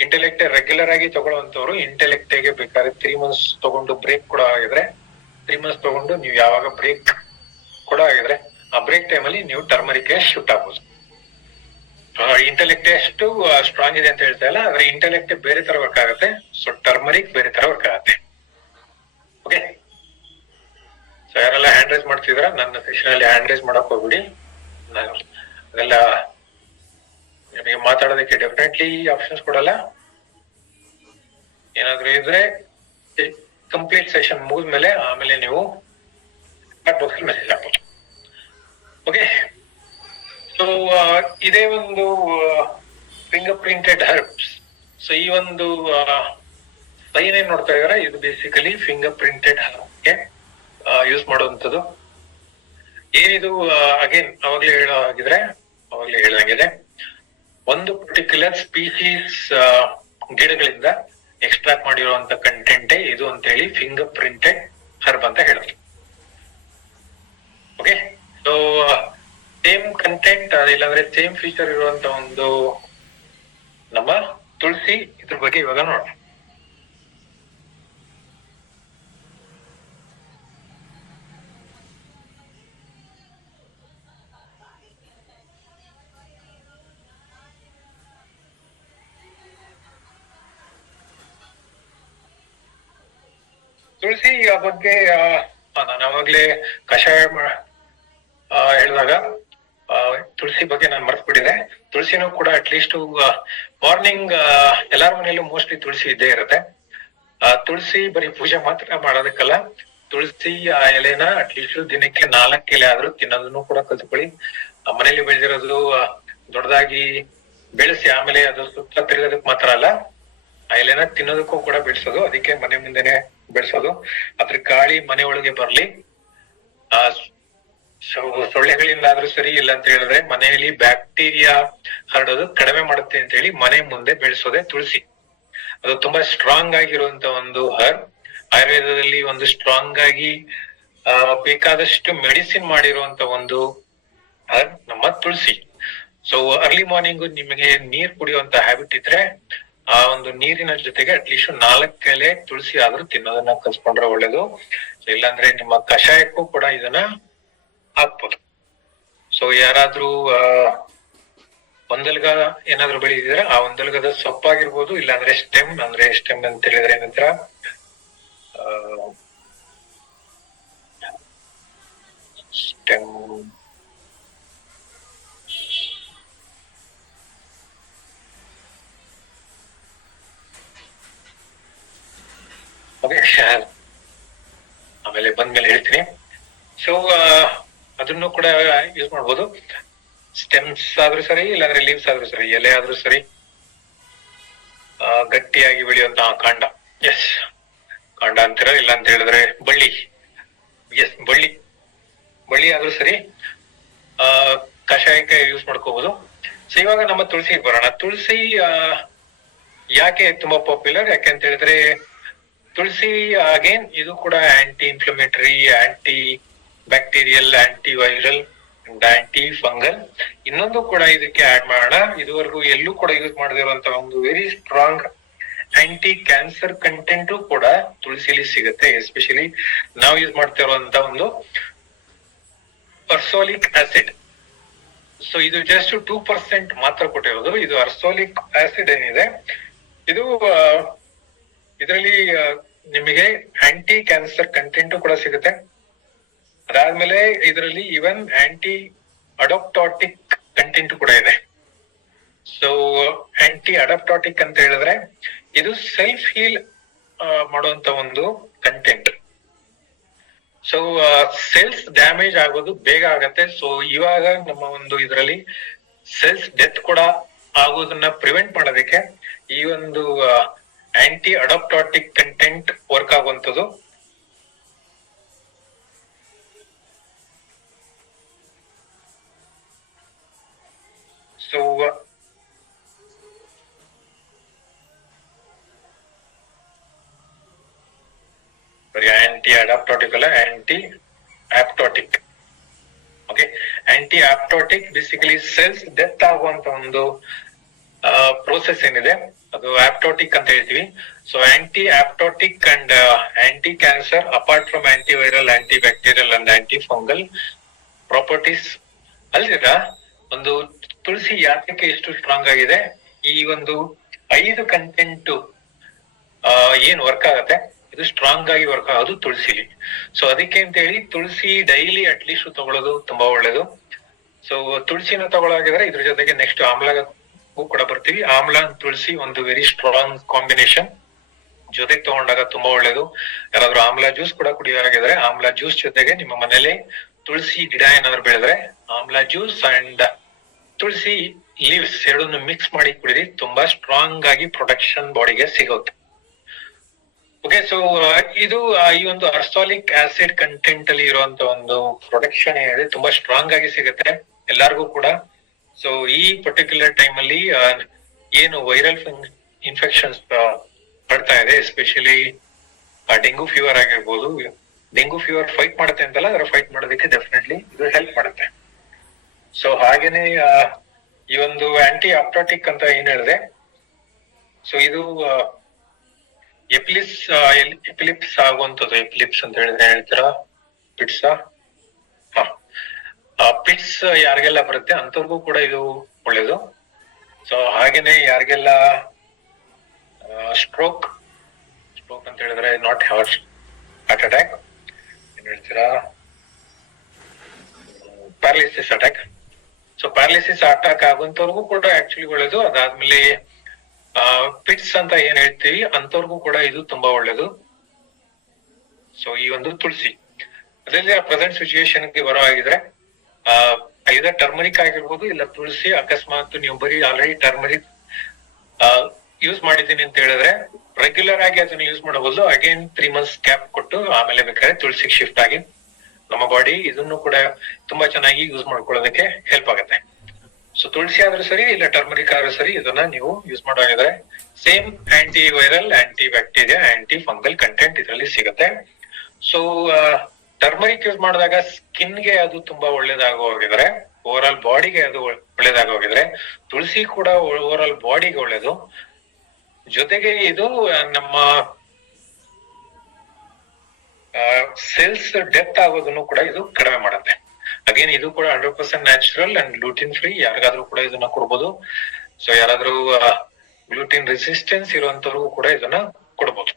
Intellect regular ಆಗಿ ತಗೊಳ್ಳುವಂತವ್ರು ಇಂಟೆಲೆಕ್ಟ್ ಗೆ ಬೇಕಾದ್ರೆ 3 months ತಗೊಂಡು ಬ್ರೇಕ್ ಕೂಡ ಆಗಿದ್ರೆ 3 months ತಗೊಂಡು ನೀವು ಯಾವಾಗ ಬ್ರೇಕ್ ಕೂಡ ಆಗಿದ್ರೆ ಆ ಬ್ರೇಕ್ ಟೈಮ್ ಅಲ್ಲಿ ನೀವು ಟರ್ಮರಿಕ್ ಶಿಫ್ಟ್ ಆಗ್ಬೋದು. ಇಂಟೆಲೆಕ್ಟ್ ಎಷ್ಟು ಸ್ಟ್ರಾಂಗ್ ಇದೆ ಅಂತ ಹೇಳ್ತಾ ಇಲ್ಲ, ಆದ್ರೆ ಇಂಟೆಲೆಕ್ಟ್ ಬೇರೆ ತರ ವರ್ಕ್ ಆಗುತ್ತೆ. ಸೊ ಟರ್ಮರಿಕ್ ಬೇರೆ ತರ ವರ್ಕ್ ಆಗುತ್ತೆ. ಓಕೆ, ಸೊ ಯಾರೆಲ್ಲ ಹ್ಯಾಂಡ್ ರೈಸ್ ಮಾಡ್ತಿದ್ರ, ನನ್ನ ಸೆಷನ್ ಅಲ್ಲಿ ಹ್ಯಾಂಡ್ ರೈಸ್ ಮಾಡಕ್ ಹೋಗ್ಬಿಡಿ. ಅದೆಲ್ಲ ನಿಮಗೆ ಮಾತಾಡೋದಕ್ಕೆ ಡೆಫಿನೆಟ್ಲಿ ಆಪ್ಷನ್ಸ್ ಕೊಡಲ್ಲ. ಏನಾದ್ರು ಇದ್ರೆ ಕಂಪ್ಲೀಟ್ ಸೆಷನ್ ಮುಗಿದ್ಮೇಲೆ ಆಮೇಲೆ ನೀವು ಚಾಟ್ ಬಾಕ್ಸ್ ಅಲ್ಲಿ ಮೆಸೇಜ್ ಹಾಕ್ಬೋದು. ಓಕೆ, ಸೊ ಇದೇ ಒಂದು ಫಿಂಗರ್ ಪ್ರಿಂಟೆಡ್ ಹರ್ಬ್ಸ್. ಸೊ ಈ ಒಂದು ಸೈನ್ ಏನ್ ನೋಡ್ತಾ ಇದಾರೆ, ಇದು ಬೇಸಿಕಲಿ ಫಿಂಗರ್ ಪ್ರಿಂಟೆಡ್ ಹರ್ಬ್ಗೆ ಯೂಸ್ ಮಾಡುವಂಥದ್ದು. ಏನಿದು ಅಗೇನ್ ಅವಾಗ್ಲೇ ಹೇಳ್ದಂಗಿದೆ, ಒಂದು ಪರ್ಟಿಕ್ಯುಲರ್ ಸ್ಪೀಶೀಸ್ ಗಿಡಗಳಿಂದ ಎಕ್ಸ್ಟ್ರಾಕ್ಟ್ ಮಾಡಿರುವಂತ ಕಂಟೆಂಟೇ ಇದು ಅಂತ ಹೇಳಿ ಫಿಂಗರ್ ಪ್ರಿಂಟೆಡ್ ಹರ್ಬ್ ಅಂತ ಹೇಳೋದು. ಓಕೆ, ಸೊ ಸೇಮ್ ಕಂಟೆಂಟ್ ಇಲ್ಲಾಂದ್ರೆ ಸೇಮ್ ಫೀಚರ್ ಇರುವಂತ ಒಂದು ನಮ್ಮ ತುಳಸಿ, ಇದ್ರ ಬಗ್ಗೆ ಇವಾಗ ನೋಡೋಣ. ತುಳಸಿ ಬಗ್ಗೆ ನಾನು ಅವಾಗ್ಲೇ ಕಷಾಯ ಹೇಳಿದಾಗ ತುಳಸಿ ಬಗ್ಗೆ ನಾನು ಮರ್ತ್ಬಿಟ್ಟಿದೆ. ತುಳಸಿನೂ ಕೂಡ ಅಟ್ಲೀಸ್ಟ್ ಮಾರ್ನಿಂಗ್ ಎಲ್ಲಾರ ಮನೆಯಲ್ಲೂ ಮೋಸ್ಟ್ಲಿ ತುಳಸಿ ಇದ್ದೇ ಇರುತ್ತೆ. ತುಳಸಿ ಬರೀ ಪೂಜೆ ಮಾತ್ರ ಮಾಡೋದಕ್ಕಲ್ಲ, ತುಳಸಿ ಆ ಎಲೆನ ಅಟ್ಲೀಸ್ಟ್ ದಿನಕ್ಕೆ 4 ಎಲೆ ಆದ್ರೂ ತಿನ್ನೋದನ್ನು ಕೂಡ ಕಲ್ತ್ಕೊಳ್ಳಿ. ಮನೇಲಿ ಬೆಳೆದಿರೋದು ದೊಡ್ಡದಾಗಿ ಬೆಳೆಸಿ ಆಮೇಲೆ ಅದು ಸುತ್ತ ತಿರ್ಗೋದಕ್ ಮಾತ್ರ ಅಲ್ಲ, ಆ ಎಲೆನ ತಿನ್ನೋದಕ್ಕೂ ಕೂಡ ಬೆಳೆಸೋದು. ಅದಕ್ಕೆ ಮನೆ ಮುಂದೆನೆ ಬೆಳೆಸೋದು. ಅದ್ರ ಗಾಳಿ ಮನೆ ಒಳಗೆ ಬರ್ಲಿ. ಆ ಸೊಳ್ಳೆಗಳಿಂದಾದ್ರೂ ಸರಿ, ಇಲ್ಲ ಅಂತ ಹೇಳಿದ್ರೆ ಮನೆಯಲ್ಲಿ ಬ್ಯಾಕ್ಟೀರಿಯಾ ಹರಡೋದು ಕಡಿಮೆ ಮಾಡುತ್ತೆ ಅಂತ ಹೇಳಿ ಮನೆ ಮುಂದೆ ಬೆಳೆಸೋದೆ ತುಳಸಿ. ಅದು ತುಂಬಾ ಸ್ಟ್ರಾಂಗ್ ಆಗಿರುವಂತ ಒಂದು ಹರ್ಬ್. ಆಯುರ್ವೇದದಲ್ಲಿ ಒಂದು ಸ್ಟ್ರಾಂಗ್ ಆಗಿ ಬೇಕಾದಷ್ಟು ಮೆಡಿಸಿನ್ ಮಾಡಿರುವಂತ ಒಂದು ಹರ್ಬ್ ನಮ್ಮ ತುಳಸಿ. ಸೊ ಅರ್ಲಿ ಮಾರ್ನಿಂಗ್ ನಿಮಗೆ ನೀರ್ ಕುಡಿಯುವಂತ ಹ್ಯಾಬಿಟ್ ಇದ್ರೆ ಆ ಒಂದು ನೀರಿನ ಜೊತೆಗೆ ಅಟ್ಲೀಸ್ಟ್ 4 ಎಲೆ ತುಳಸಿ ಆದ್ರೂ ತಿನ್ನೋದನ್ನ ಕಲ್ಸ್ಕೊಂಡ್ರೆ ಒಳ್ಳೇದು. ಇಲ್ಲಾಂದ್ರೆ ನಿಮ್ಮ ಕಷಾಯಕ್ಕೂ ಕೂಡ ಇದನ್ನ ಹಾಕ್ಬೋದು. ಸೊ ಯಾರಾದ್ರೂ ಒಂದಲ್ಗ ಏನಾದ್ರು ಬೆಳೆದಿದ್ರೆ ಆ ಒಂದಲ್ಗದ ಸೊಪ್ಪಾಗಿರ್ಬೋದು, ಇಲ್ಲಾಂದ್ರೆ ಸ್ಟೆಮ್. ಅಂದ್ರೆ ಸ್ಟೆಮ್ ಅಂತ ಹೇಳಿದ್ರೆ ಏನಂತ ಸ್ಟೆಮ್ ಆಮೇಲೆ ಬಂದ್ಮೇಲೆ ಹೇಳ್ತೀನಿ. ಸೊ ಅದನ್ನು ಕೂಡ ಯೂಸ್ ಮಾಡ್ಬೋದು. ಸ್ಟೆಮ್ಸ್ ಆದ್ರೂ ಸರಿ, ಇಲ್ಲಾಂದ್ರೆ ಲೀವ್ಸ್ ಆದ್ರೂ ಸರಿ, ಎಲೆ ಆದ್ರೂ ಸರಿ, ಗಟ್ಟಿಯಾಗಿ ಬೆಳೆಯುವಂತ ಕಾಂಡ, ಎಸ್ ಕಾಂಡ ಅಂತೀರ, ಇಲ್ಲ ಅಂತ ಹೇಳಿದ್ರೆ ಬಳ್ಳಿ, ಎಸ್ ಬಳ್ಳಿ ಆದ್ರೂ ಸರಿ ಕಷಾಯಕ್ಕೆ ಯೂಸ್ ಮಾಡ್ಕೋಬಹುದು. ಸೊ ಇವಾಗ ನಮ್ಮ ತುಳಸಿಗೆ ಬರೋಣ. ತುಳಸಿ ಯಾಕೆ ತುಂಬಾ ಪಾಪ್ಯುಲರ್? ಯಾಕೆ ಅಂತ ಹೇಳಿದ್ರೆ ತುಳಸಿ ಅಗೇನ್ ಇದು ಕೂಡ aunty inflammatory, anti bacterial, anti viral and anti fungal. ಇನ್ನೊಂದು ಕೂಡ ಇದಕ್ಕೆ ಆಡ್ ಮಾಡೋಣ, ಇದುವರೆಗೂ ಎಲ್ಲೂ ಕೂಡ ಯೂಸ್ ಮಾಡದಿರುವಂತ ಒಂದು very strong anti cancer content ಕೂಡ ತುಳಸಿಲಿ ಸಿಗುತ್ತೆ. ಎಸ್ಪೆಷಲಿ ನಾವು ಯೂಸ್ ಮಾಡ್ತಾ ಇರುವಂತ ಒಂದು ಅರ್ಸೋಲಿಕ್ ಆಸಿಡ್. ಸೊ ಇದು ಜಸ್ಟ್ 2% ಮಾತ್ರ ಕೊಟ್ಟಿರೋದು. ಇದು ಅರ್ಸೋಲಿಕ್ ಆಸಿಡ್ ಏನಿದೆ, ಇದು ಇದರಲ್ಲಿ ನಿಮಗೆ ಆಂಟಿ ಕ್ಯಾನ್ಸರ್ ಕಂಟೆಂಟ್ ಕೂಡ ಸಿಗುತ್ತೆ. ಅದಾದ್ಮೇಲೆ ಇದರಲ್ಲಿ ಈವನ್ ಆಂಟಿ ಅಡಾಪ್ಟಾಟಿಕ್ ಕಂಟೆಂಟ್ ಕೂಡ ಇದೆ. ಸೊ ಆಂಟಿ ಅಡಾಪ್ಟಾಟಿಕ್ ಅಂತ ಹೇಳಿದ್ರೆ ಇದು ಸೆಲ್ಫ್ ಹೀಲ್ ಮಾಡುವಂತ ಒಂದು ಕಂಟೆಂಟ್. ಸೊ ಸೆಲ್ಸ್ ಡ್ಯಾಮೇಜ್ ಆಗೋದು ಬೇಗ ಆಗತ್ತೆ. ಸೊ ಇವಾಗ ನಮ್ಮ ಒಂದು ಇದರಲ್ಲಿ ಸೆಲ್ಸ್ ಡೆತ್ ಕೂಡ ಆಗೋದನ್ನ ಪ್ರಿವೆಂಟ್ ಮಾಡೋದಕ್ಕೆ ಈ ಒಂದು ಆಂಟಿ ಅಡಾಪ್ಟಾಟಿಕ್ ಕಂಟೆಂಟ್ ವರ್ಕ್ ಆಗುವಂಥದ್ದು. ಸೊ ಆಂಟಿ ಅಡಾಪ್ಟಾಟಿಕ್ ಅಲ್ಲ, anti apoptotic. Okay, anti apoptotic basically cells death ಆಗುವಂತ ಒಂದು ಪ್ರೋಸೆಸ್ ಏನಿದೆ ಅದು ಆಪ್ಟೋಟಿಕ್ ಅಂತ ಹೇಳ್ತೀವಿ. So anti apoptotic and anti cancer apart from anti viral, anti bacterial and anti fungal properties ಅಲ್ದಿರ ಒಂದು ತುಳಸಿ ಯಾತಕ್ಕೆ ಎಷ್ಟು ಸ್ಟ್ರಾಂಗ್ ಆಗಿದೆ, ಈ ಒಂದು 5 ಕಂಟೆಂಟ್ ಏನ್ ವರ್ಕ್ ಆಗತ್ತೆ ಇದು ಸ್ಟ್ರಾಂಗ್ ಆಗಿ ವರ್ಕ್ ಆಗೋದು ತುಳಸಿಲಿ. ಸೊ ಅದಕ್ಕೆ ಅಂತ ಹೇಳಿ ತುಳಸಿ ಡೈಲಿ ಅಟ್ಲೀಸ್ಟ್ ತಗೊಳ್ಳೋದು ತುಂಬಾ ಒಳ್ಳೇದು. ಸೊ ತುಳಸಿನ ತಗೊಳ್ಳಾಗಿದ್ರೆ ಇದ್ರ ಜೊತೆಗೆ ನೆಕ್ಸ್ಟ್ ಆಮ್ಲಗೂ ಕೂಡ ಬರ್ತೀವಿ. ಆಮ್ಲ ತುಳಸಿ ಒಂದು ವೆರಿ ಸ್ಟ್ರಾಂಗ್ ಕಾಂಬಿನೇಷನ್, ಜೊತೆಗೆ ತಗೊಂಡಾಗ ತುಂಬಾ ಒಳ್ಳೇದು. ಯಾರಾದ್ರೂ ಆಮ್ಲ ಜ್ಯೂಸ್ ಕೂಡ ಕುಡಿಯೋರಾಗಿದ್ರೆ ಆಮ್ಲ ಜ್ಯೂಸ್ ಜೊತೆಗೆ ನಿಮ್ಮ ಮನೇಲಿ ತುಳಸಿ ಗಿಡ ಏನಾದ್ರು ಬೆಳೆದ್ರೆ ಆಮ್ಲ ಜ್ಯೂಸ್ ಅಂಡ್ ತುಳಸಿ ಲೀವ್ಸ್ ಎರಡನ್ನು ಮಿಕ್ಸ್ ಮಾಡಿ ಕುಡಿರಿ, ತುಂಬಾ ಸ್ಟ್ರಾಂಗ್ ಆಗಿ ಪ್ರೊಟೆಕ್ಷನ್ ಬಾಡಿಗೆ ಸಿಗುತ್ತೆ. ಓಕೆ, ಸೊ ಇದು ಈ ಒಂದು ಅರ್ಸಾಲಿಕ್ ಆಸಿಡ್ ಕಂಟೆಂಟ್ ಅಲ್ಲಿ ಇರುವಂತ ಒಂದು ಪ್ರೊಟೆಕ್ಷನ್ ಏನಿದೆ ತುಂಬಾ ಸ್ಟ್ರಾಂಗ್ ಆಗಿ ಸಿಗುತ್ತೆ ಎಲ್ಲಾರ್ಗೂ ಕೂಡ. ಸೊ ಈ ಪರ್ಟಿಕ್ಯುಲರ್ ಟೈಮ್ ಅಲ್ಲಿ ಏನು ವೈರಲ್ ಇನ್ಫೆಕ್ಷನ್ಸ್ ಬರ್ತಾ ಇದೆ, ಎಸ್ಪೆಷಲಿ ಡೆಂಗು ಫೀವರ್ ಆಗಿರ್ಬೋದು. ಡೆಂಗು ಫೀವರ್ ಫೈಟ್ ಮಾಡುತ್ತೆ ಅಂತಲ್ಲ, ಅದರ ಫೈಟ್ ಮಾಡೋದಕ್ಕೆ ಡೆಫಿನೆಟ್ಲಿ ಇದು ಹೆಲ್ಪ್ ಮಾಡುತ್ತೆ. ಸೊ ಹಾಗೇನೆ ಈ ಒಂದು ಆಂಟಿ ಅಪ್ಟಾಟಿಕ್ ಅಂತ ಏನ್ ಹೇಳಿದೆ, ಸೊ ಇದು ಎಪಿಲಿಪ್ಸ್ ಆಗುವಂತದ್ದು. ಎಪಿಲಿಪ್ಸ್ ಅಂತ ಹೇಳಿದ್ರೆ ಹೇಳ್ತೀರಾ, ಪಿಟ್ಸಾ? ಪಿಟ್ಸ್ ಯಾರಿಗೆಲ್ಲ ಬರುತ್ತೆ ಅಂತವ್ರಿಗೂ ಕೂಡ ಇದು ಒಳ್ಳೇದು. ಸೊ ಹಾಗೇನೆ ಯಾರಿಗೆಲ್ಲ ಸ್ಟ್ರೋಕ್ ಅಂತ ಹೇಳಿದ್ರೆ ನಾಟ್ ಹಾರ್ಟ್ ಅಟ್ಯಾಕ್ ಏನ್ ಹೇಳ್ತೀರಾ, paralysis attack. So paralysis attack ಆಗುವಂತವ್ರಿಗೂ ಕೂಡ ಆಕ್ಚುಲಿ ಒಳ್ಳೇದು. ಅದಾದ್ಮೇಲೆ ಪಿಟ್ಸ್ ಅಂತ ಏನ್ ಹೇಳ್ತೀವಿ ಅಂತವ್ರಿಗೂ ಕೂಡ ಇದು ತುಂಬಾ ಒಳ್ಳೇದು. ಸೊ ಈ ಒಂದು ತುಳಸಿ ಅದರಲ್ಲಿ ಪ್ರೆಸೆಂಟ್ ಸಿಚುಯೇಷನ್ ಗೆ ಬರೋ ಆಗಿದ್ರೆ ಐದರ್ ಟರ್ಮರಿಕ್ ಆಗಿರ್ಬೋದು ಇಲ್ಲ ತುಳಸಿ. ಅಕಸ್ಮಾತ್ ನೀವು ಬರೀ ಆಲ್ರೆಡಿ ಟರ್ಮರಿಕ್ ಯೂಸ್ ಮಾಡಿದ್ದೀನಿ ಅಂತ ಹೇಳಿದ್ರೆ ರೆಗ್ಯುಲರ್ ಆಗಿ ಅದನ್ನ ಯೂಸ್ ಮಾಡಬಹುದು. ಅಗೇನ್ 3 months ಗ್ಯಾಪ್ ಕೊಟ್ಟು ಆಮೇಲೆ ಬೇಕಾದ್ರೆ ತುಳಸಿಗೆ ಶಿಫ್ಟ್ ಆಗಿ ನಮ್ಮ ಬಾಡಿ ಇದನ್ನು ಕೂಡ ತುಂಬಾ ಚೆನ್ನಾಗಿ ಯೂಸ್ ಮಾಡ್ಕೊಳ್ಳೋದಕ್ಕೆ ಹೆಲ್ಪ್ ಆಗುತ್ತೆ. ಸೊ ತುಳಸಿ ಆದ್ರೂ ಸರಿ ಇಲ್ಲ ಟರ್ಮರಿಕ್ ಆದ್ರೂ ಸರಿ ಇದನ್ನ ನೀವು ಯೂಸ್ ಮಾಡೋದಾದ್ರೆ same anti viral, antibacterial, antifungal content ಇದರಲ್ಲಿ ಸಿಗುತ್ತೆ. ಸೊ ಟರ್ಮರಿಕ್ ಯೂಸ್ ಮಾಡಿದಾಗ ಸ್ಕಿನ್ ಗೆ ಅದು ತುಂಬಾ ಒಳ್ಳೇದಾಗೋಗಿದ್ರೆ, ಓವರ್ ಆಲ್ ಬಾಡಿಗೆ ಅದು ಒಳ್ಳೇದಾಗೋಗಿದ್ರೆ, ತುಳಸಿ ಕೂಡ ಓವರ್ ಆಲ್ ಬಾಡಿಗೆ ಒಳ್ಳೇದು. ಜೊತೆಗೆ ಇದು ನಮ್ಮ ಸೆಲ್ಸ್ ಡೆತ್ ಆಗೋದನ್ನು ಕೂಡ ಇದು ಕಡಿಮೆ ಮಾಡುತ್ತೆ. ಅಗೇನ್ ಇದು ಕೂಡ 100% ನ್ಯಾಚುರಲ್ ಅಂಡ್ ಗ್ಲೂಟಿನ್ ಫ್ರೀ. ಯಾರಿಗಾದ್ರೂ ಕೂಡ ಇದನ್ನ ಕೊಡ್ಬೋದು. ಸೊ ಯಾರಾದ್ರೂ ಗ್ಲೂಟಿನ್ ರೆಸಿಸ್ಟೆನ್ಸ್ ಇರುವಂತವ್ರಿಗೂ ಕೂಡ ಇದನ್ನ ಕೊಡ್ಬೋದು.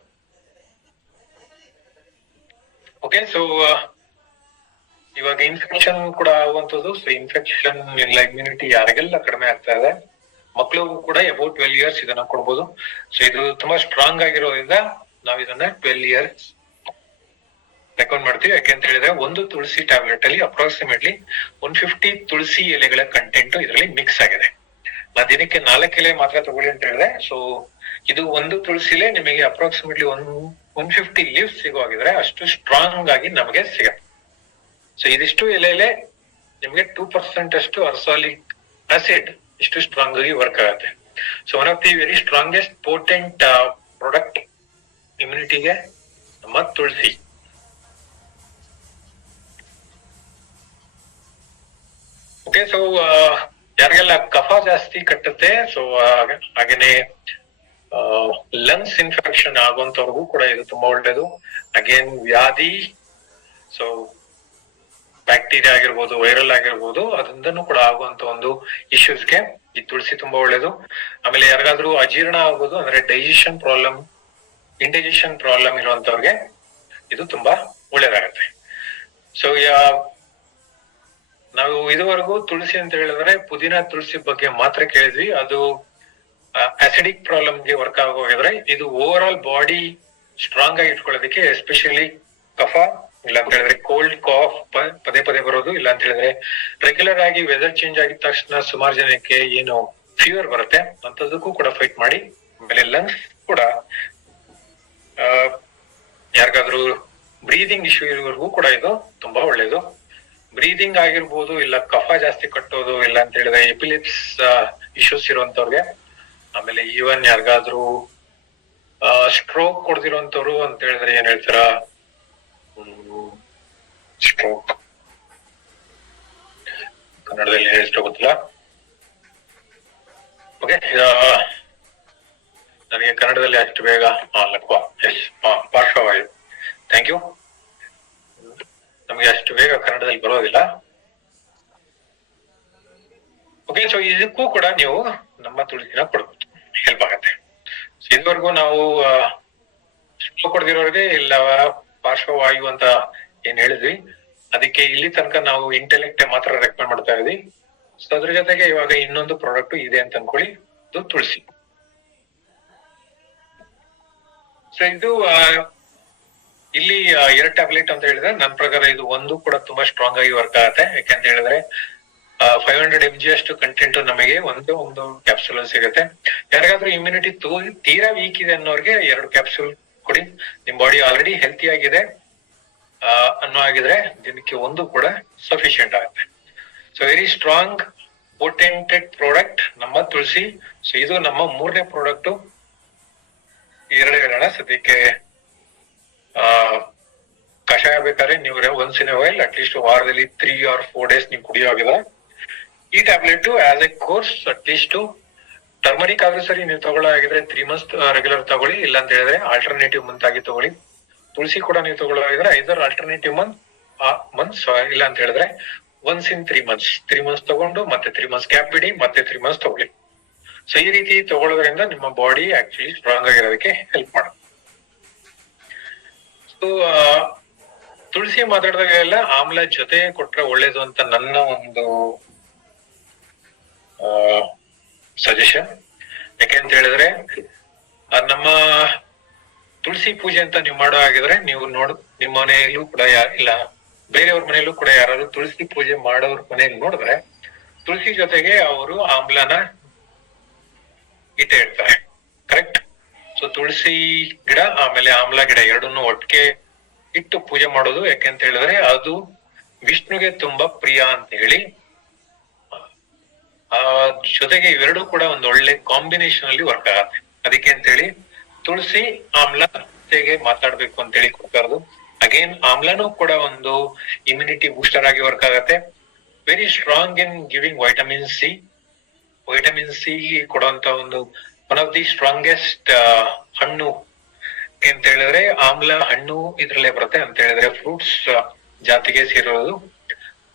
ಓಕೆ, ಸೊ ಇವಾಗ ಇನ್ಫೆಕ್ಷನ್ ಕೂಡ ಆಗುವಂತದ್ದು. ಸೊ ಇನ್ಫೆಕ್ಷನ್ ಇಲ್ಲ ಇಮ್ಯುನಿಟಿ ಯಾರಿಗೆಲ್ಲ ಕಡಿಮೆ ಆಗ್ತಾ ಇದೆ, ಮಕ್ಕಳಿಗೂ ಕೂಡ ಅಬೌಟ್ 12 years ಇದನ್ನ ಕೊಡ್ಬೋದು. ಸೊ ಇದು ತುಂಬಾ ಸ್ಟ್ರಾಂಗ್ ಆಗಿರೋದ್ರಿಂದ ನಾವ್ ಇದನ್ನ 12 years ರೆಕಮೆಂಡ್ ಮಾಡ್ತೀವಿ. ಯಾಕೆಂತ ಹೇಳಿದ್ರೆ ಒಂದು ತುಳಸಿ ಟ್ಯಾಬ್ಲೆಟ್ ಅಲ್ಲಿ ಅಪ್ರಾಕ್ಸಿಮೇಟ್ಲಿ 150 ತುಳಸಿ ಎಲೆಗಳ ಕಂಟೆಂಟ್ ಇದರಲ್ಲಿ ಮಿಕ್ಸ್ ಆಗಿದೆ. ನಾ ದಿನಕ್ಕೆ 4 ಎಲೆ ಮಾತ್ರ ತಗೊಳ್ಳಿ ಅಂತ ಹೇಳಿದೆ. ಸೊ ಇದು ಒಂದು ತುಳಸಿಲೆ ನಿಮಗೆ ಅಪ್ರಾಕ್ಸಿಮೇಟ್ಲಿ 150 ಲೀವ್ಸ್ ಸಿಗೋಗಿದ್ರೆ ಅಷ್ಟು ಸ್ಟ್ರಾಂಗ್ ಆಗಿ ನಮಗೆ ಸಿಗುತ್ತೆ. ಸೊ ಇದಿಷ್ಟು ಎಲೆಲೆ ನಿಮ್ಗೆ 2% ಅಷ್ಟು ಅರ್ಸಾಲಿಕ್ ಆಸಿಡ್ ಇಷ್ಟು ಸ್ಟ್ರಾಂಗ್ ಆಗಿ ವರ್ಕ್ ಆಗುತ್ತೆ. So one of the very strongest potent product ಇಮ್ಯುನಿಟಿಗೆ ನಮ್ಮ ತುಳಸಿ. ಓಕೆ, ಸೊ ಯಾರಿಗೆಲ್ಲ ಕಫ ಜಾಸ್ತಿ ಕಟ್ಟುತ್ತೆ, ಸೊ ಹಾಗೇನೆ ಲಂಗ್ಸ್ ಇನ್ಫೆಕ್ಷನ್ ಆಗುವಂತವ್ರಿಗೂ ಕೂಡ ಇದು ತುಂಬಾ ಒಳ್ಳೇದು. ಅಗೇನ್ ವ್ಯಾಧಿ, ಸೊ ಬ್ಯಾಕ್ಟೀರಿಯಾ ಆಗಿರ್ಬೋದು, ವೈರಲ್ ಆಗಿರ್ಬೋದು, ಅದರಿಂದನೂ ಕೂಡ ಆಗುವಂತ ಒಂದು ಇಶ್ಯೂಸ್ಗೆ ಈ ತುಳಸಿ ತುಂಬಾ ಒಳ್ಳೇದು. ಆಮೇಲೆ ಯಾರಿಗಾದ್ರೂ ಅಜೀರ್ಣ ಆಗೋದು ಅಂದ್ರೆ ಡೈಜೆಷನ್ ಪ್ರಾಬ್ಲಮ್, ಇಂಡೈಜೆಷನ್ ಪ್ರಾಬ್ಲಮ್ ಇರುವಂತವ್ರಿಗೆ ಇದು ತುಂಬಾ ಒಳ್ಳೇದಾಗತ್ತೆ. ಸೊ ನಾವು ಇದುವರೆಗೂ ತುಳಸಿ ಅಂತ ಹೇಳಿದ್ರೆ ಪುದೀನ ತುಳಸಿ ಬಗ್ಗೆ ಮಾತ್ರ ಕೇಳಿದ್ವಿ. ಅದು ಅಸಿಡಿಕ್ ಪ್ರಾಬ್ಲಮ್ಗೆ ವರ್ಕ್ ಆಗೋಗಿದ್ರೆ ಇದು ಓವರ್ ಆಲ್ ಬಾಡಿ ಸ್ಟ್ರಾಂಗ್ ಆಗಿ ಇಟ್ಕೊಳ್ಳೋದಕ್ಕೆ, ಎಸ್ಪೆಷಲಿ ಕಫ ಇಲ್ಲ ಅಂತ ಹೇಳಿದ್ರೆ ಕೋಲ್ಡ್ ಕಾಫ್ ಪದೇ ಪದೇ ಬರೋದು, ಇಲ್ಲ ಅಂತ ಹೇಳಿದ್ರೆ ರೆಗ್ಯುಲರ್ ಆಗಿ ವೆದರ್ ಚೇಂಜ್ ಆಗಿದ ತಕ್ಷಣ ಸುಮಾರು ಜನಕ್ಕೆ ಏನು ಫೀವರ್ ಬರುತ್ತೆ ಅಂತದಕ್ಕೂ ಕೂಡ ಫೈಟ್ ಮಾಡಿ. ಆಮೇಲೆ ಲಂಗ್ಸ್ ಕೂಡ ಯಾರಿಗಾದ್ರೂ ಬ್ರೀದಿಂಗ್ ಇಶ್ಯೂ ಇರೋವರೆಗೂ ಕೂಡ ಇದು ತುಂಬಾ ಒಳ್ಳೇದು. ಬ್ರೀದಿಂಗ್ ಆಗಿರ್ಬೋದು, ಇಲ್ಲ ಕಫ ಜಾಸ್ತಿ ಕಟ್ಟೋದು, ಇಲ್ಲ ಅಂತ ಹೇಳಿದ್ರೆ ಎಪಿಲಿಪ್ಸ್ ಇಶ್ಯೂಸ್ ಇರುವಂತವ್ರಿಗೆ, ಆಮೇಲೆ ಈವನ್ ಯಾರಿಗಾದ್ರೂ ಸ್ಟ್ರೋಕ್ ಕೊಡ್ದಿರೋಂಥವ್ರು ಅಂತ ಹೇಳಿದ್ರೆ ಏನ್ ಹೇಳ್ತಾರ, ಸ್ಟ್ರೋಕ್ ಕನ್ನಡದಲ್ಲಿ ಎಷ್ಟು ಗೊತ್ತಿಲ್ಲ. ಓಕೆ, ನನಗೆ ಕನ್ನಡದಲ್ಲಿ ಅಷ್ಟು ಬೇಗ ಪಾರ್ಶ್ವವಾಯು, ಥ್ಯಾಂಕ್ ಯು. ನಮಗೆ ಅಷ್ಟು ಬೇಗ ಕನ್ನಡದಲ್ಲಿ ಬರೋದಿಲ್ಲ. ಓಕೆ, ಸೊ ಇದಕ್ಕೂ ಕೂಡ ನೀವು ನಮ್ಮ ತುಳಸಿನ ಕೊಡ್ಬೋದು, ಹೆಲ್ಪ್ ಆಗತ್ತೆ. ಇದುವರೆಗೂ ನಾವು ಕೊಡ್ದಿರೋರಿಗೆ ಇಲ್ಲ ಪಾರ್ಶ್ವವಾಯು ಅಂತ ಏನ್ ಹೇಳಿದ್ವಿ, ಅದಕ್ಕೆ ಇಲ್ಲಿ ತನಕ ನಾವು ಇಂಟೆಲೆಕ್ಟ್ ಮಾತ್ರ ರೆಕಮೆಂಡ್ ಮಾಡ್ತಾ ಇದ್ವಿ. ಸೊ ಅದ್ರ ಜೊತೆಗೆ ಇವಾಗ ಇನ್ನೊಂದು ಪ್ರಾಡಕ್ಟ್ ಇದೆ ಅಂತ ಅನ್ಕೊಳ್ಳಿ, ಅದು ತುಳಸಿ. ಸೊ ಇದು ಇಲ್ಲಿ 2 ಟ್ಯಾಬ್ಲೆಟ್ ಅಂತ ಹೇಳಿದ್ರೆ ನನ್ನ ಪ್ರಕಾರ ಇದು ಒಂದು ಕೂಡ ತುಂಬಾ ಸ್ಟ್ರಾಂಗ್ ಆಗಿ ವರ್ಕ್ ಆಗುತ್ತೆ. ಯಾಕಂತ ಹೇಳಿದ್ರೆ 500 mg ಅಷ್ಟು ಕಂಟೆಂಟ್ ನಮಗೆ ಒಂದು ಕ್ಯಾಪ್ಸೂಲ್ ಸಿಗುತ್ತೆ. ಯಾರಿಗಾದ್ರೂ ಇಮ್ಯುನಿಟಿ ತೀರಾ ವೀಕ್ ಇದೆ ಅನ್ನೋರಿಗೆ 2 ಕ್ಯಾಪ್ಸೂಲ್ ಕೊಡಿ. ನಿಮ್ ಬಾಡಿ ಆಲ್ರೆಡಿ ಹೆಲ್ತಿ ಆಗಿದೆ ಅನ್ನೋ ಆಗಿದ್ರೆ ದಿನಕ್ಕೆ ಒಂದು ಕೂಡ ಸಫಿಶಿಯಂಟ್ ಆಗುತ್ತೆ. ಸೊ ವೆರಿ ಸ್ಟ್ರಾಂಗ್ ಪೋಟೆಂಟೆಡ್ ಪ್ರಾಡಕ್ಟ್ ನಮ್ಮ ತುಳಸಿ. ಸೊ ಇದು ನಮ್ಮ 3ನೇ ಪ್ರಾಡಕ್ಟ್. 2 ಹೇಳೋಣ ಸದ್ಯಕ್ಕೆ. ಕಷಾಯ ಬೇಕಾದ್ರೆ ನೀವು ಒನ್ಸ್ ಇನ್ ವೈಲ್ ಅಟ್ಲೀಸ್ಟ್ ವಾರದಲ್ಲಿ 3 or 4 days ನೀವು ಕುಡಿಯೋಗಿದ್ರೆ ಈ tablet as A course at least turmeric ಆದ್ರೂ ಸರಿ ನೀವು ತಗೊಳ್ಳೋ ಆಗಿದ್ರೆ 3 months ರೆಗ್ಯುಲರ್ ತಗೊಳ್ಳಿ. ಇಲ್ಲ ಅಂತ ಹೇಳಿದ್ರೆ ಆಲ್ಟರ್ನೇಟಿವ್ ಮಂತ್ ಆಗಿ ತಗೊಳ್ಳಿ. ತುಳಸಿ ಕೂಡ ನೀವು ತಗೊಳ್ಳೋ ಆಗಿದ್ರೆ ಐದರ್ ಆಲ್ಟರ್ನೇಟಿವ್ ಮಂತ್ಸ್ ಇಲ್ಲ ಅಂತ ಹೇಳಿದ್ರೆ ಒನ್ಸ್ ಇನ್ 3 months ತಗೊಂಡು ಮತ್ತೆ 3 months ಗ್ಯಾಪ್ ಬಿಡಿ, ಮತ್ತೆ 3 months ತಗೊಳ್ಳಿ. ಸೊ ಈ ರೀತಿ ತಗೊಳ್ಳೋದ್ರಿಂದ ನಿಮ್ಮ ಬಾಡಿ ಆಕ್ಚುಲಿ ಸ್ಟ್ರಾಂಗ್ ಆಗಿರೋದಕ್ಕೆ ಹೆಲ್ಪ್ ಮಾಡುತ್ತೆ. ಸೊ ತುಳಸಿ ಮಾತಾಡಿದಾಗ ಎಲ್ಲ ಆಮ್ಲ ಜೊತೆ ಕೊಟ್ರೆ ಒಳ್ಳೇದು ಅಂತ ನನ್ನ ಒಂದು ಸಜೆಷನ್. ಯಾಕೆಂತ ಹೇಳಿದ್ರೆ ನಮ್ಮ ತುಳಸಿ ಪೂಜೆ ಅಂತ ನೀವು ಮಾಡೋ ಆಗಿದ್ರೆ ನೀವು ನಿಮ್ಮ ಮನೆಯಲ್ಲೂ ಕೂಡ ಇಲ್ಲ ಬೇರೆಯವ್ರ ಮನೆಯಲ್ಲೂ ಕೂಡ ಯಾರಾದ್ರೂ ತುಳಸಿ ಪೂಜೆ ಮಾಡೋರ್ ಮನೆಯಲ್ಲಿ ನೋಡಿದ್ರೆ ತುಳಸಿ ಜೊತೆಗೆ ಅವರು ಆಮ್ಲನ ಇಟ್ಟೇ ಇಡ್ತಾರೆ. ಕರೆಕ್ಟ್. ಸೊ ತುಳಸಿ ಗಿಡ ಆಮೇಲೆ ಆಮ್ಲ ಗಿಡ ಎರಡನ್ನೂ ಒಟ್ಟಿಗೆ ಇಟ್ಟು ಪೂಜೆ ಮಾಡೋದು ಯಾಕೆಂತ ಹೇಳಿದ್ರೆ ಅದು ವಿಷ್ಣುಗೆ ತುಂಬಾ ಪ್ರಿಯ ಅಂತ ಹೇಳಿ. ಜೊತೆಗೆ ಇವೆರಡು ಕೂಡ ಒಂದು ಒಳ್ಳೆ ಕಾಂಬಿನೇಷನ್ ಅಲ್ಲಿ ವರ್ಕ್ ಆಗತ್ತೆ. ಅದಕ್ಕೆ ಅಂತ ಹೇಳಿ ತುಳಸಿ ಆಮ್ಲ ಹೇಗೆ ಮಾತಾಡ್ಬೇಕು ಅಂತ ಹೇಳಿ ಕೊಡ್ತಾರದು. ಅಗೇನ್ ಆಮ್ಲನೂ ಕೂಡ ಒಂದು ಇಮ್ಯುನಿಟಿ ಬೂಸ್ಟರ್ ಆಗಿ ವರ್ಕ್ ಆಗತ್ತೆ. ವೆರಿ ಸ್ಟ್ರಾಂಗ್ ಇನ್ giving vitamin C. Vitamin C ಕೊಡುವಂತ ಒಂದು ಒನ್ ಆಫ್ ದಿ ಸ್ಟ್ರಾಂಗೆಸ್ಟ್ ಹಣ್ಣು ಅಂತ ಹೇಳಿದ್ರೆ ಆಮ್ಲ ಹಣ್ಣು ಇದ್ರಲ್ಲೇ ಬರುತ್ತೆ ಅಂತ ಹೇಳಿದ್ರೆ ಫ್ರೂಟ್ಸ್ ಜಾತಿಗೆ ಸೇರಿರೋದು.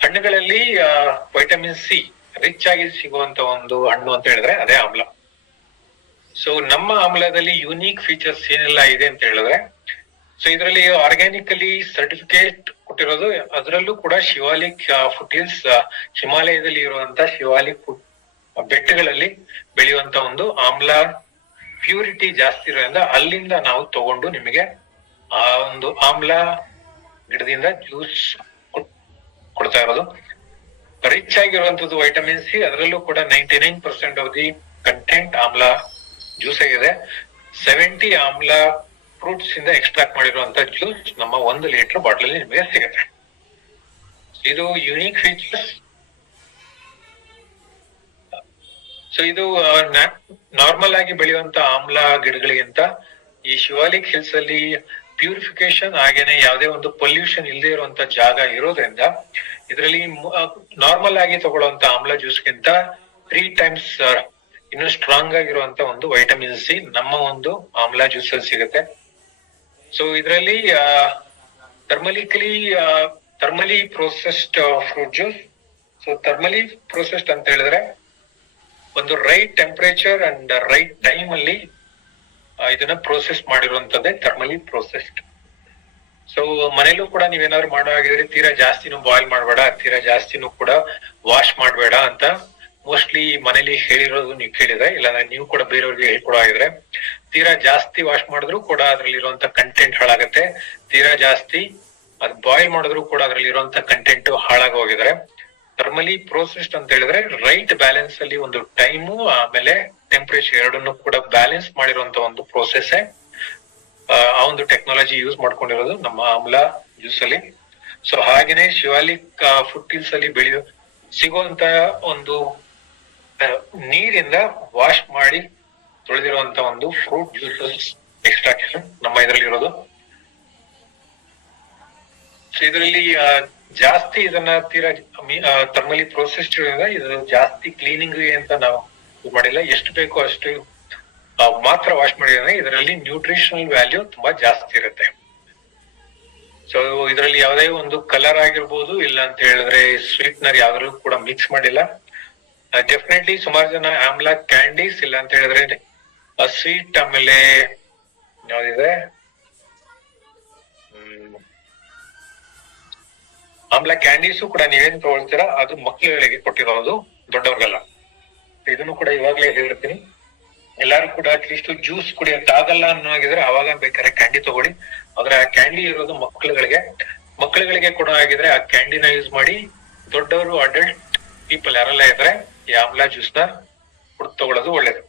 ಹಣ್ಣುಗಳಲ್ಲಿ ವೈಟಮಿನ್ ಸಿ ರಿಚ್ ಆಗಿ ಸಿಗುವಂತ ಒಂದು ಹಣ್ಣು ಅಂತ ಹೇಳಿದ್ರೆ ಅದೇ ಆಮ್ಲ. ಸೊ ನಮ್ಮ ಆಮ್ಲದಲ್ಲಿ ಯುನೀಕ್ ಫೀಚರ್ಸ್ ಏನೆಲ್ಲ ಇದೆ ಅಂತ ಹೇಳಿದ್ರೆ, ಸೊ ಇದರಲ್ಲಿ ಆರ್ಗ್ಯಾನಿಕಲಿ ಸರ್ಟಿಫಿಕೇಟ್ ಕೊಟ್ಟಿರೋದು. ಅದರಲ್ಲೂ ಕೂಡ ಶಿವಾಲಿಕ್ ಫುಟ್ ಹಿಲ್ಸ್, ಹಿಮಾಲಯದಲ್ಲಿ ಇರುವಂತ ಶಿವಾಲಿಕ್ ಬೆಟ್ಟಗಳಲ್ಲಿ ಬೆಳೆಯುವಂತ ಒಂದು ಆಮ್ಲ ಪ್ಯೂರಿಟಿ ಜಾಸ್ತಿ ಇರೋದ್ರಿಂದ ಅಲ್ಲಿಂದ ನಾವು ತಗೊಂಡು ನಿಮಗೆ ಆ ಒಂದು ಆಮ್ಲ ಗಿಡದಿಂದ ಜ್ಯೂಸ್ ಕೊಡ್ತಾ ಇರೋದು. ರಿಚ್ ಆಗಿರುವಂತದ್ದು ವೈಟಮಿನ್ ಸಿ. ಅದರಲ್ಲೂ ಕೂಡ 99% ಆಫ್ ದಿ ಕಂಟೆಂಟ್ ಆಮ್ಲ ಜ್ಯೂಸ್ ಆಗಿದೆ. 70 ಆಮ್ಲ ಫ್ರೂಟ್ಸ್ ಇಂದ ಎಕ್ಸ್ಟ್ರಾಕ್ಟ್ ಮಾಡಿರುವಂತ ಜ್ಯೂಸ್ ನಮ್ಮ 1 ಲೀಟರ್ ಬಾಟಲ್ ಅಲ್ಲಿ ನಿಮಗೆ ಸಿಗುತ್ತೆ. ಇದು ಯುನೀಕ್ ಫೀಚರ್ಸ್. ಸೊ ಇದು ನಾರ್ಮಲ್ ಆಗಿ ಬೆಳೆಯುವಂತ ಆಮ್ಲ ಗಿಡಗಳಿಗಿಂತ ಈ ಶಿವಾಲಿಕ್ ಹಿಲ್ಸ್ ಅಲ್ಲಿ ಪ್ಯೂರಿಫಿಕೇಶನ್ ಹಾಗೇನೆ ಯಾವುದೇ ಒಂದು ಪೊಲ್ಯೂಷನ್ ಇಲ್ಲದೆ ಇರುವಂತ ಜಾಗ ಇರೋದ್ರಿಂದ ಇದರಲ್ಲಿ ನಾರ್ಮಲ್ ಆಗಿ ತಗೊಳ್ಳುವಂತ ಆಮ್ಲ ಜ್ಯೂಸ್ಗಿಂತ 3 times ಇನ್ನು ಸ್ಟ್ರಾಂಗ್ ಆಗಿರುವಂತ ಒಂದು ವೈಟಮಿನ್ ಸಿ ನಮ್ಮ ಒಂದು ಆಮ್ಲ ಜ್ಯೂಸ್ ಅಲ್ಲಿ ಸಿಗುತ್ತೆ. ಸೊ ಇದರಲ್ಲಿ thermally processed fruit juice. So thermally processed ಅಂತ ಹೇಳಿದ್ರೆ ಒಂದು right temperature and write time ಅಲ್ಲಿ ಇದನ್ನ ಪ್ರೋಸೆಸ್ ಮಾಡಿರುವಂತದ್ದೇ ಥರ್ಮಲಿ ಪ್ರೊಸೆಸ್ಡ್. ಸೊ ಮನೇಲೂ ಕೂಡ ನೀವೇನಾದ್ರು ಮಾಡೋ ಆಗಿದ್ರೆ ತೀರಾ ಜಾಸ್ತಿನೂ ಬಾಯ್ಲ್ ಮಾಡಬೇಡ, ತೀರಾ ಜಾಸ್ತಿನೂ ಕೂಡ ವಾಶ್ ಮಾಡಬೇಡ ಅಂತ ಮೋಸ್ಟ್ಲಿ ಮನೇಲಿ ಹೇಳಿರೋದು ನೀವು ಕೇಳಿದ್ರೆ, ಇಲ್ಲ ನೀವು ಕೂಡ ಬೇರೆಯವ್ರಿಗೆ ಹೇಳ್ಕೊಡೋ ಆಗಿದ್ರೆ ತೀರಾ ಜಾಸ್ತಿ ವಾಶ್ ಮಾಡಿದ್ರು ಕೂಡ ಅದ್ರಲ್ಲಿ ಇರುವಂತ ಕಂಟೆಂಟ್ ಹಾಳಾಗತ್ತೆ. ತೀರಾ ಜಾಸ್ತಿ ಅದು ಬಾಯ್ಲ್ ಮಾಡಿದ್ರು ಕೂಡ ಅದ್ರಲ್ಲಿ ಇರುವಂತ ಕಂಟೆಂಟ್ ಹಾಳಾಗಿ ಹೋಗಿದ್ರೆ, ಥರ್ಮಲಿ ಪ್ರೋಸೆಸ್ಡ್ ಅಂತ ಹೇಳಿದ್ರೆ ರೈಟ್ ಬ್ಯಾಲೆನ್ಸ್ ಅಲ್ಲಿ ಒಂದು ಟೈಮು ಆಮೇಲೆ ಟೆಂಪರೇಚರ್ ಎರಡನ್ನು ಕೂಡ ಬ್ಯಾಲೆನ್ಸ್ ಮಾಡಿರುವಂತ ಒಂದು ಪ್ರೋಸೆಸ್. ಆ ಒಂದು ಟೆಕ್ನಾಲಜಿ ಯೂಸ್ ಮಾಡ್ಕೊಂಡಿರೋದು ನಮ್ಮ ಆಮ್ಲ ಜ್ಯೂಸ್ ಅಲ್ಲಿ. ಸೊ ಹಾಗೇನೆ ಶಿವಾಲಿಕ್ ಫುಟ್ ಹಿಲ್ಸ್ ಅಲ್ಲಿ ಸಿಗುವಂತ ಒಂದು ನೀರಿಂದ ವಾಶ್ ಮಾಡಿ ತೊಳೆದಿರುವಂತ ಒಂದು ಫ್ರೂಟ್ ಜ್ಯೂಸಸ್ ಎಕ್ಸ್ಟ್ರಾಕ್ಷನ್ ನಮ್ಮ ಇದರಲ್ಲಿ ಇರೋದು. ಸೊ ಇದರಲ್ಲಿ ಜಾಸ್ತಿ ಇದನ್ನ ತೀರಾ ಥರ್ಮಲಿ ಪ್ರೋಸೆಸ್ಡ್ ಇರೋದ್ರಿಂದ ಇದು ಜಾಸ್ತಿ ಕ್ಲೀನಿಂಗ್ ಅಂತ ನಾವು ಇದು ಮಾಡಿಲ್ಲ. ಎಷ್ಟು ಬೇಕೋ ಅಷ್ಟು ಮಾತ್ರ ವಾಶ್ ಮಾಡಿದ್ರೆ ಇದರಲ್ಲಿ ನ್ಯೂಟ್ರಿಷನಲ್ ವ್ಯಾಲ್ಯೂ ತುಂಬಾ ಜಾಸ್ತಿ ಇರುತ್ತೆ. ಸೊ ಇದರಲ್ಲಿ ಯಾವುದೇ ಒಂದು ಕಲರ್ ಆಗಿರ್ಬೋದು, ಇಲ್ಲ ಅಂತ ಹೇಳಿದ್ರೆ ಸ್ವೀಟ್ನರ್ ಯಾವ್ದ್ರಲ್ಲೂ ಕೂಡ ಮಿಕ್ಸ್ ಮಾಡಿಲ್ಲ. ಡೆಫಿನೆಟ್ಲಿ ಸುಮಾರು ಜನ ಆಮ್ಲ ಕ್ಯಾಂಡೀಸ್ ಇಲ್ಲ ಅಂತ ಹೇಳಿದ್ರೆ ಸ್ವೀಟ್, ಆಮೇಲೆ ಯಾವ್ದಿದೆ ಆಮ್ಲ ಕ್ಯಾಂಡೀಸು ಕೂಡ ನೀವೇನ್ ತಗೊಳ್ತೀರಾ ಅದು ಮಕ್ಕಳುಗಳಿಗೆ ಕೊಟ್ಟಿರೋದು, ದೊಡ್ಡವ್ರಿಗಲ್ಲ. ಇದನ್ನು ಕೂಡ ಇವಾಗ್ಲೇ ಹೇಳಿರ್ತೀನಿ, ಎಲ್ಲಾರು ಕೂಡ ಅಟ್ಲೀಸ್ಟ್ ಜ್ಯೂಸ್ ಕುಡಿಯಕ್ ಆಗಲ್ಲ ಅನ್ನೋಗಿದ್ರೆ ಅವಾಗ ಬೇಕಾದ್ರೆ ಕ್ಯಾಂಡಿ ತಗೊಳ್ಳಿ. ಆದ್ರೆ ಆ ಕ್ಯಾಂಡಿ ಇರೋದು ಮಕ್ಕಳುಗಳಿಗೆ ಕೊಡೋ ಆಗಿದ್ರೆ ಆ ಕ್ಯಾಂಡಿನ ಯೂಸ್ ಮಾಡಿ. ದೊಡ್ಡವರು, ಅಡಲ್ಟ್ ಪೀಪಲ್ ಯಾರೆಲ್ಲ ಇದ್ರೆ ಈ ಆಮ್ಲಾ ಜ್ಯೂಸ್ ನ ತಗೊಳ್ಳೋದು ಒಳ್ಳೇದು.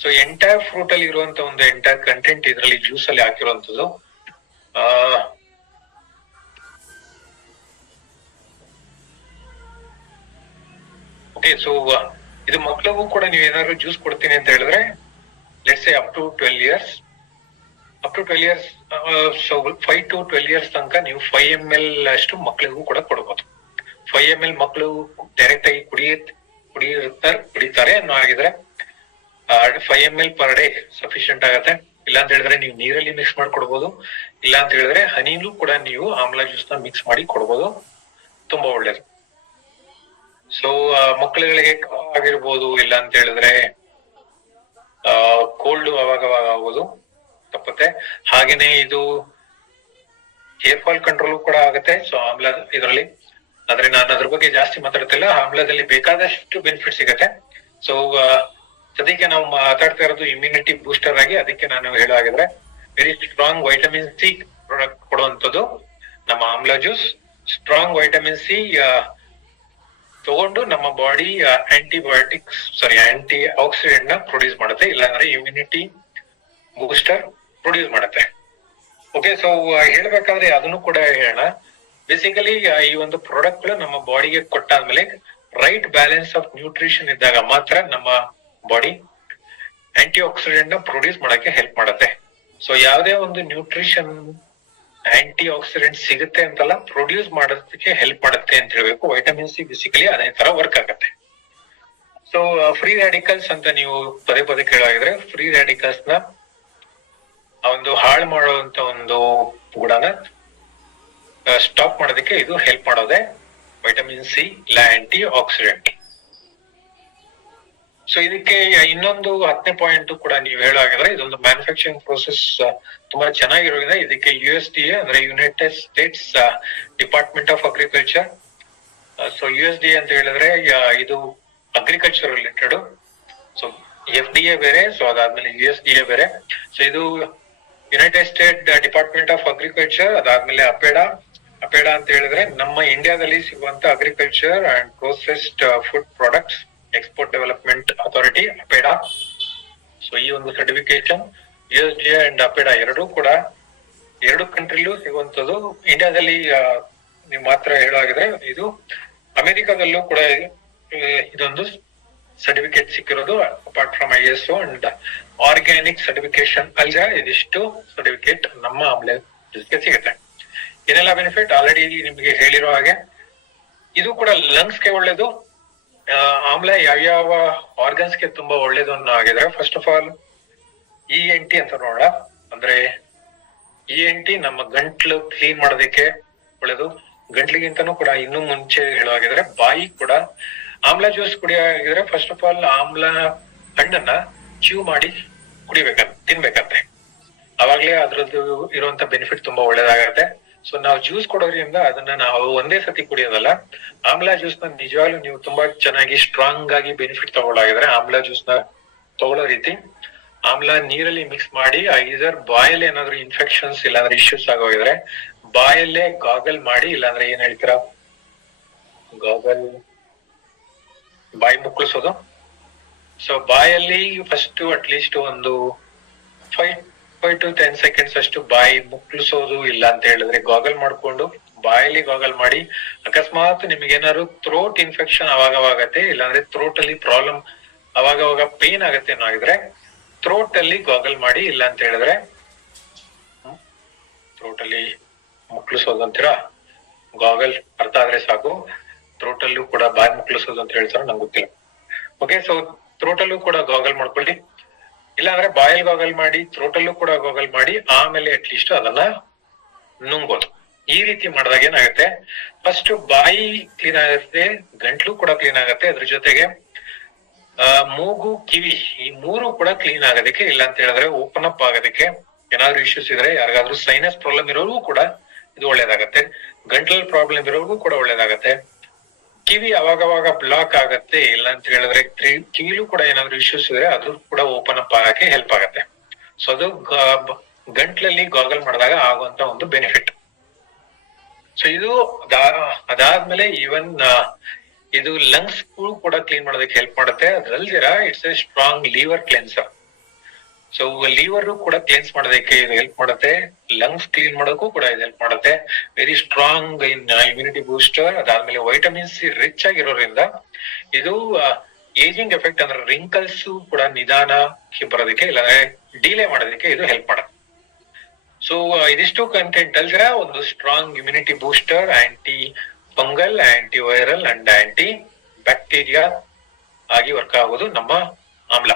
ಸೊ ಎಂಟೈರ್ ಫ್ರೂಟ್ ಅಲ್ಲಿ ಇರುವಂತ ಒಂದು ಎಂಟೈರ್ ಕಂಟೆಂಟ್ ಇದರಲ್ಲಿ ಜ್ಯೂಸ್ ಅಲ್ಲಿ ಹಾಕಿರುವಂತದ್ದು. ಓಕೆ, ಸೊ ಇದು ಮಕ್ಕಳಿಗೂ ಕೂಡ ನೀವು ಏನಾದ್ರು ಜ್ಯೂಸ್ ಕೊಡ್ತೀನಿ ಅಂತ ಹೇಳಿದ್ರೆ let's say up to 12 years, so 5 to 12 years ತನಕ ನೀವು 5 ml ಅಷ್ಟು ಮಕ್ಕಳಿಗೂ ಕೂಡ ಕೊಡಬಹುದು. 5 ml ಮಕ್ಕಳು ಡೈರೆಕ್ಟ್ ಆಗಿ ಕುಡಿತಾರೆ ಅನ್ನೋ ಆಗಿದ್ರೆ 5 ml ಪರ್ ಡೇ ಸಫಿಶಿಯಂಟ್ ಆಗತ್ತೆ. ಇಲ್ಲ ಅಂತ ಹೇಳಿದ್ರೆ ನೀವು ನೀರಲ್ಲಿ ಮಿಕ್ಸ್ ಮಾಡಿ ಕೊಡ್ಬೋದು. ಇಲ್ಲ ಅಂತ ಹೇಳಿದ್ರೆ ಹನಿಲೂ ಕೂಡ ನೀವು ಆಮ್ಲಾ ಜ್ಯೂಸ್ ನ ಮಿಕ್ಸ್ ಮಾಡಿ ಕೊಡ್ಬೋದು, ತುಂಬಾ ಒಳ್ಳೇದು. ಸೊ ಮಕ್ಕಳುಗಳಿಗೆ ಆಗಿರ್ಬೋದು, ಇಲ್ಲ ಅಂತ ಹೇಳಿದ್ರೆ ಕೋಲ್ಡ್ ಅವಾಗ ಆಗೋದು ತಪ್ಪತ್ತೆ. ಹಾಗೇನೆ ಇದು ಹೇರ್ ಫಾಲ್ ಕಂಟ್ರೋಲ್ ಕೂಡ ಆಗುತ್ತೆ. ಸೊ ಆಮ್ಲ ಇದರಲ್ಲಿ, ಆದ್ರೆ ನಾನು ಅದ್ರ ಬಗ್ಗೆ ಜಾಸ್ತಿ ಮಾತಾಡ್ತಿಲ್ಲ. ಆಮ್ಲದಲ್ಲಿ ಬೇಕಾದಷ್ಟು ಬೆನಿಫಿಟ್ ಸಿಗತ್ತೆ. ಸೊ ಸದ್ಯಕ್ಕೆ ನಾವು ಮಾತಾಡ್ತಾ ಇರೋದು ಇಮ್ಯುನಿಟಿ ಬೂಸ್ಟರ್ ಆಗಿ. ಅದಕ್ಕೆ ನಾನು ಹೇಳೋ ಹಾಗಿದ್ರೆ very strong vitamin C product ಕೊಡುವಂಥದ್ದು ನಮ್ಮ ಆಮ್ಲ ಜ್ಯೂಸ್. ಸ್ಟ್ರಾಂಗ್ ವೈಟಮಿನ್ ಸಿ ತಗೊಂಡು ನಮ್ಮ ಬಾಡಿ ಆಂಟಿ ಆಕ್ಸಿಡೆಂಟ್ ನ ಪ್ರೊಡ್ಯೂಸ್ ಮಾಡುತ್ತೆ, ಇಲ್ಲಾಂದ್ರೆ ಇಮ್ಯುನಿಟಿ ಬೂಸ್ಟರ್ ಪ್ರೊಡ್ಯೂಸ್ ಮಾಡುತ್ತೆ. ಓಕೆ, ಸೊ ಹೇಳ್ಬೇಕಾದ್ರೆ ಅದನ್ನು ಕೂಡ ಹೇಳೋಣ. ಬೇಸಿಕಲಿ ಈ ಒಂದು ಪ್ರಾಡಕ್ಟ್ ಗಳು ನಮ್ಮ ಬಾಡಿಗೆ ಕೊಟ್ಟಾದ್ಮೇಲೆ ರೈಟ್ ಬ್ಯಾಲೆನ್ಸ್ ಆಫ್ ನ್ಯೂಟ್ರಿಷನ್ ಇದ್ದಾಗ ಮಾತ್ರ ನಮ್ಮ ಬಾಡಿ ಆಂಟಿ ಆಕ್ಸಿಡೆಂಟ್ ನ ಪ್ರೊಡ್ಯೂಸ್ ಮಾಡಕ್ಕೆ ಹೆಲ್ಪ್ ಮಾಡುತ್ತೆ. ಸೊ ಯಾವುದೇ ಒಂದು ನ್ಯೂಟ್ರಿಷನ್ ಆಂಟಿ ಆಕ್ಸಿಡೆಂಟ್ ಸಿಗುತ್ತೆ ಅಂತಲ್ಲ, ಪ್ರೊಡ್ಯೂಸ್ ಮಾಡೋದಕ್ಕೆ ಹೆಲ್ಪ್ ಮಾಡುತ್ತೆ ಅಂತ ಹೇಳ್ಬೇಕು. ವೈಟಮಿನ್ ಸಿ ಬೇಸಿಕಲಿ ಅದೇ ತರ ವರ್ಕ್ ಆಗುತ್ತೆ. ಸೊ ಫ್ರೀ ರ್ಯಾಡಿಕಲ್ಸ್ ಅಂತ ನೀವು ಪದೇ ಕೇಳಾಗಿದ್ರೆ, ಫ್ರೀ ರ್ಯಾಡಿಕಲ್ಸ್ ನ ಒಂದು ಹಾಳು ಮಾಡುವಂತ ಒಂದು ಗುಣನ ಸ್ಟಾಪ್ ಮಾಡೋದಕ್ಕೆ ಇದು ಹೆಲ್ಪ್ ಮಾಡೋದೆ ವೈಟಮಿನ್ ಸಿ, ಇಲ್ಲ ಆಂಟಿ ಆಕ್ಸಿಡೆಂಟ್. ಸೊ ಇದಕ್ಕೆ ಇನ್ನೊಂದು 10ನೇ ಪಾಯಿಂಟ್ ಕೂಡ ನೀವು ಹೇಳಾಗಿದ್ರೆ, ಇದೊಂದು ಮ್ಯಾನುಫ್ಯಾಕ್ಚರಿಂಗ್ ಪ್ರೋಸೆಸ್ ತುಂಬಾ ಚೆನ್ನಾಗಿರೋದ್ರಿಂದ ಇದಕ್ಕೆ USDA ಅಂದ್ರೆ United States department of agriculture. So USDA ಅಂತ ಹೇಳಿದ್ರೆ ಇದು ಅಗ್ರಿಕಲ್ಚರ್ ರಿಲೇಟೆಡ್. ಸೊ FDA ಬೇರೆ, ಸೊ ಅದಾದ್ಮೇಲೆ USDA ಬೇರೆ. ಸೊ ಇದು United state department of agriculture, ಅದಾದ್ಮೇಲೆ ಅಪೇಡಾ ಅಂತ ಹೇಳಿದ್ರೆ ನಮ್ಮ ಇಂಡಿಯಾದಲ್ಲಿ ಸಿಗುವಂತ agriculture and processed food products export development authority, APEDA. So ಈ ಒಂದು ಸರ್ಟಿಫಿಕೇಶನ್ USDA ಅಂಡ್ ಅಪೇಡಾ ಎರಡು ಕಂಟ್ರಿಲೂ ಸಿಗುವಂತದ್ದು. ಇಂಡಿಯಾದಲ್ಲಿ ನೀವು ಮಾತ್ರ ಹೇಳಾಗಿದ್ರೆ, ಇದು ಅಮೆರಿಕಾದಲ್ಲೂ ಕೂಡ ಇದೊಂದು ಸರ್ಟಿಫಿಕೇಟ್ ಸಿಕ್ಕಿರೋದು. Apart from ISO and organic certification ಅಲ್ಗ ಇದಿಷ್ಟು ಸರ್ಟಿಫಿಕೇಟ್ ನಮ್ಮ ಆಮ್ಲ ಸಿಗುತ್ತೆ. ಏನೆಲ್ಲ ಬೆನಿಫಿಟ್ ಆಲ್ರೆಡಿ ನಿಮಗೆ ಹೇಳಿರೋ ಹಾಗೆ, ಇದು ಕೂಡ ಲಂಗ್ಸ್ ಗೆ ಒಳ್ಳೇದು. ಆಮ್ಲ ಯಾವ್ಯಾವ ಆರ್ಗನ್ಸ್ ಗೆ ತುಂಬಾ ಒಳ್ಳೇದು ಅನ್ನೋ ಆಗಿದ್ರೆ, ಫಸ್ಟ್ ಆಫ್ ಆಲ್ ENT ಅಂತ ನೋಡೋಣ. ಅಂದ್ರೆ ENT ನಮ್ಮ ಗಂಟ್ಲು ಕ್ಲೀನ್ ಮಾಡೋದಕ್ಕೆ ಒಳ್ಳೇದು. ಗಂಟ್ಲಿಗಿಂತನೂ ಕೂಡ ಇನ್ನೂ ಮುಂಚೆ ಹೇಳುವಾಗಿದ್ರೆ ಬಾಯಿ ಕೂಡ ಆಮ್ಲ ಜ್ಯೂಸ್ ಕುಡಿಯೋಗಿದ್ರೆ, ಫಸ್ಟ್ ಆಫ್ ಆಲ್ ಆಮ್ಲ ಹಣ್ಣನ್ನ ಚ್ಯೂ ಮಾಡಿ ತಿನ್ಬೇಕಂತೆ. ಅವಾಗ್ಲೇ ಅದ್ರದ್ದು ಇರುವಂತ ಬೆನಿಫಿಟ್ ತುಂಬಾ ಒಳ್ಳೇದಾಗತ್ತೆ. ಸೊ ನಾವು ಜ್ಯೂಸ್ ಕೊಡೋದ್ರಿಂದ ಅದನ್ನ ನಾವು ಒಂದೇ ಸತಿ ಕುಡಿಯೋದಲ್ಲ, ಆಮ್ಲ ಜ್ಯೂಸ್ ನ ನಿಜವಾಗ್ಲೂ ನೀವು ತುಂಬಾ ಚೆನ್ನಾಗಿ ಸ್ಟ್ರಾಂಗ್ ಆಗಿ ಬೆನಿಫಿಟ್ ತಗೊಳ್ಳಾಗಿದ್ರೆ, ಆಮ್ಲ ಜ್ಯೂಸ್ ನ ತಗೊಳ್ಳೋ ರೀತಿ ಆಮ್ಲ ನೀರಲ್ಲಿ ಮಿಕ್ಸ್ ಮಾಡಿ ಐದರ್ ಬಾಯಲ್ಲಿ ಏನಾದ್ರು ಇನ್ಫೆಕ್ಷನ್ಸ್ ಇಲ್ಲಾಂದ್ರೆ ಇಶ್ಯೂಸ್ ಆಗೋಗಿದ್ರೆ ಬಾಯಲ್ಲೇ ಗಾಗಲ್ ಮಾಡಿ, ಇಲ್ಲಾಂದ್ರೆ ಏನ್ ಹೇಳ್ತೀರಾ ಗಾಗಲ್ ಬಾಯಿ ಮುಕ್ಕಳಿಸೋದು. ಸೊ ಬಾಯಲ್ಲಿ ಫಸ್ಟ್ ಅಟ್ಲೀಸ್ಟ್ ಒಂದು 5 to 10 seconds ಅಷ್ಟು ಬಾಯಿ ಮುಕ್ಕಳಿಸೋದು. ಇಲ್ಲ ಅಂತ ಹೇಳಿದ್ರೆ ಗಾಗಲ್ ಮಾಡ್ಕೊಂಡು ಬಾಯಲ್ಲಿ ಗಾಗಲ್ ಮಾಡಿ. ಅಕಸ್ಮಾತ್ ನಿಮ್ಗೆ ಏನಾದ್ರು ಥ್ರೋಟ್ ಇನ್ಫೆಕ್ಷನ್ ಅವಾಗವಾಗತ್ತೆ, ಇಲ್ಲಾಂದ್ರೆ ಥ್ರೋಟ್ ಅಲ್ಲಿ ಪ್ರಾಬ್ಲಮ್ ಅವಾಗವಾಗ ಪೇನ್ ಆಗತ್ತೆ ಅನ್ನೋಗಿದ್ರೆ ಥ್ರೋಟ್ ಅಲ್ಲಿ ಗಾಗಲ್ ಮಾಡಿ. ಇಲ್ಲ ಅಂತ ಹೇಳಿದ್ರೆ ಥ್ರೋಟ್ ಅಲ್ಲಿ ಮುಕ್ಕಳಿಸೋದು ಅಂತೀರಾ, ಗಾಗಲ್ ಅರ್ಥ ಆದ್ರೆ ಸಾಕು. ಥ್ರೋಟ್ ಅಲ್ಲೂ ಕೂಡ ಬಾಯಿ ಮುಕ್ಕಳಿಸೋದು ಅಂತ ಹೇಳ್ತಾರ, ನಂಗೆ ಗೊತ್ತಿಲ್ಲ. ಓಕೆ, ಸೊ ಥ್ರೋಟ್ ಅಲ್ಲೂ ಕೂಡ ಗಾಗಲ್ ಮಾಡ್ಕೊಳ್ಳಿ. ಇಲ್ಲಾಂದ್ರೆ ಬಾಯಲ್ಲಿ ಗಾಗಲ್ ಮಾಡಿ, ಥ್ರೋಟ್ ಅಲ್ಲೂ ಕೂಡ ಗಾಗಲ್ ಮಾಡಿ, ಆಮೇಲೆ ಅಟ್ಲೀಸ್ಟ್ ಅದನ್ನ ನುಂಗೋದು. ಈ ರೀತಿ ಮಾಡಿದಾಗ ಏನಾಗುತ್ತೆ, ಫಸ್ಟ್ ಬಾಯಿ ಕ್ಲೀನ್ ಆಗುತ್ತೆ, ಗಂಟ್ಲು ಕೂಡ ಕ್ಲೀನ್ ಆಗುತ್ತೆ, ಅದ್ರ ಜೊತೆಗೆ ಮೂಗು, ಕಿವಿ ಈ ಮೂರು ಕೂಡ ಕ್ಲೀನ್ ಆಗೋದಕ್ಕೆ, ಇಲ್ಲ ಅಂತ ಹೇಳಿದ್ರೆ ಓಪನ್ ಅಪ್ ಆಗೋದಕ್ಕೆ, ಏನಾದ್ರು ಇಶ್ಯೂಸ್ ಇದ್ರೆ ಯಾರಿಗಾದ್ರೂ ಸೈನಸ್ ಪ್ರಾಬ್ಲಮ್ ಇರೋರ್ಗೂ ಕೂಡ ಇದು ಒಳ್ಳೇದಾಗತ್ತೆ, ಗಂಟ್ಲಲ್ಲಿ ಪ್ರಾಬ್ಲಮ್ ಇರೋರ್ಗೂ ಕೂಡ ಒಳ್ಳೇದಾಗತ್ತೆ. ಕಿವಿ ಅವಾಗವಾಗ ಬ್ಲಾಕ್ ಆಗತ್ತೆ, ಇಲ್ಲ ಅಂತ ಹೇಳಿದ್ರೆ ಕಿವಿಲೂ ಕೂಡ ಏನಾದ್ರು ಇಶ್ಯೂಸ್ ಇದ್ರೆ ಅದು ಕೂಡ ಓಪನ್ ಅಪ್ ಆಗಕ್ಕೆ ಹೆಲ್ಪ್ ಆಗತ್ತೆ. ಸೊ ಅದು ಗಂಟ್ಲಲ್ಲಿ ಗಾಗಲ್ ಮಾಡಿದಾಗ ಆಗುವಂತ ಒಂದು ಬೆನಿಫಿಟ್. ಸೊ ಇದು ಅದಾದ್ಮೇಲೆ ಈವನ್ ಇದು ಲಂಗ್ಸ್ ಕೂಡ ಕ್ಲೀನ್ ಮಾಡೋದಕ್ಕೆ ಹೆಲ್ಪ್ ಮಾಡುತ್ತೆ. ಅದ್ರಲ್ದಿರ it's a strong liver cleanser. So liver ಕೂಡ ಕ್ಲೆನ್ಸ್ ಮಾಡೋದಕ್ಕೆ ಇದು ಹೆಲ್ಪ್ ಮಾಡುತ್ತೆ, ಲಂಗ್ಸ್ ಕ್ಲೀನ್ ಮಾಡೋದಕ್ಕೂ ಕೂಡ ಇದು ಹೆಲ್ಪ್ ಮಾಡುತ್ತೆ. ವೆರಿ ಸ್ಟ್ರಾಂಗ್ ಇನ್ ಇಮ್ಯುನಿಟಿ ಬೂಸ್ಟರ್. ಅದಾದ್ಮೇಲೆ ವೈಟಮಿನ್ ಸಿ ರಿಚ್ ಆಗಿರೋದ್ರಿಂದ ಇದು ಏಜಿಂಗ್ ಎಫೆಕ್ಟ್ ಅಂದ್ರೆ ರಿಂಕಲ್ಸ್ ಕೂಡ ನಿಧಾನ ಬರೋದಕ್ಕೆ, ಇಲ್ಲಾಂದ್ರೆ ಡಿಲೇ ಮಾಡೋದಕ್ಕೆ ಇದು ಹೆಲ್ಪ್ ಮಾಡುತ್ತೆ. ಸೊ ಇದಿಷ್ಟು ಕಂಟೆಂಟ್ ಅಲ್ದಿರ ಒಂದು strong immunity booster, antifungal, antiviral and antibacterial ಆಗಿ ವರ್ಕ್ ಆಗೋದು ನಮ್ಮ ಆಮ್ಲ.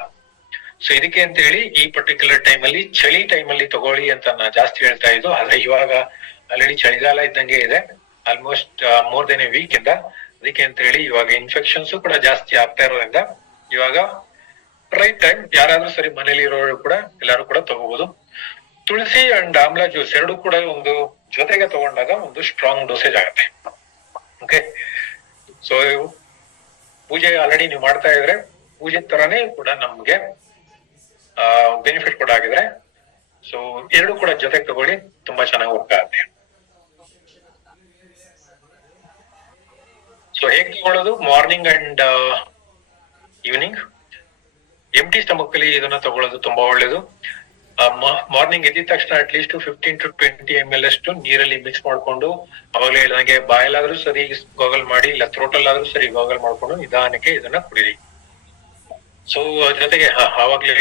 ಸೊ ಇದಕ್ಕೆ ಅಂತ ಹೇಳಿ ಈ ಪರ್ಟಿಕ್ಯುಲರ್ ಟೈಮ್ ಅಲ್ಲಿ, ಚಳಿ ಟೈಮ್ ಅಲ್ಲಿ ತಗೊಳ್ಳಿ ಅಂತ ನಾ ಜಾಸ್ತಿ ಹೇಳ್ತಾ ಇದ್ದು. ಆದ್ರೆ ಇವಾಗ ಆಲ್ರೆಡಿ ಚಳಿಗಾಲ ಇದ್ದಂಗೆ ಇದೆ, almost more than a week ಇಂದ. ಅದಕ್ಕೆ ಅಂತ ಹೇಳಿ ಇವಾಗ ಇನ್ಫೆಕ್ಷನ್ಸ್ ಕೂಡ ಜಾಸ್ತಿ ಆಗ್ತಾ ಇರೋದ್ರಿಂದ ಇವಾಗ ರೈಟ್ ಟೈಮ್ ಯಾರಾದ್ರೂ ಸರಿ ಮನೇಲಿ ಇರೋರು ಕೂಡ ಎಲ್ಲಾರು ಕೂಡ ತಗೋಬಹುದು. ತುಳಸಿ ಅಂಡ್ ಆಮ್ಲ ಜ್ಯೂಸ್ ಎರಡು ಕೂಡ ಒಂದು ಜೊತೆಗೆ ತಗೊಂಡಾಗ ಒಂದು ಸ್ಟ್ರಾಂಗ್ ಡೋಸೇಜ್ ಆಗುತ್ತೆ. ಓಕೆ, ಸೊ ಪೂಜೆ ಆಲ್ರೆಡಿ ನೀವು ಮಾಡ್ತಾ ಇದ್ರೆ ಪೂಜೆ ತರಾನೇ ಕೂಡ ನಮ್ಗೆ ಬೆನಿಫಿಟ್ ಕೂಡ ಆಗಿದ್ರೆ, ಸೊ ಎರಡು ಕೂಡ ಜೊತೆಗೆ ತಗೊಳ್ಳಿ, ತುಂಬಾ ಚೆನ್ನಾಗಿ ವರ್ಕ್ ಆಗುತ್ತೆ. ಸೊ ಹೇಗೆ ತಗೊಳ್ಳೋದು, morning and evening empty stomach ಅಲ್ಲಿ ಇದನ್ನ ತಗೊಳ್ಳೋದು ತುಂಬಾ ಒಳ್ಳೇದು. ಮಾರ್ನಿಂಗ್ ಎದ್ದಿದ ತಕ್ಷಣ ಅಟ್ಲೀಸ್ಟ್ 15 to 20 ml ಅಷ್ಟು ನೀರಲ್ಲಿ ಮಿಕ್ಸ್ ಮಾಡ್ಕೊಂಡು, ಅವಾಗಲೇ ಹೇಳಿದಂಗೆ ಬಾಯಲ್ಲಾದ್ರೂ ಸರಿ ಗಾಗಲ್ ಮಾಡಿ, ಇಲ್ಲ ಥ್ರೋಟಲ್ ಆದ್ರೂ ಸರಿ ಗಾಗಲ್ ಮಾಡ್ಕೊಂಡು ನಿಧಾನಕ್ಕೆ ಇದನ್ನ ಕುಡಿರಿ. ಸೊ ಜೊತೆಗೆ ಆವಾಗ್ಲೇ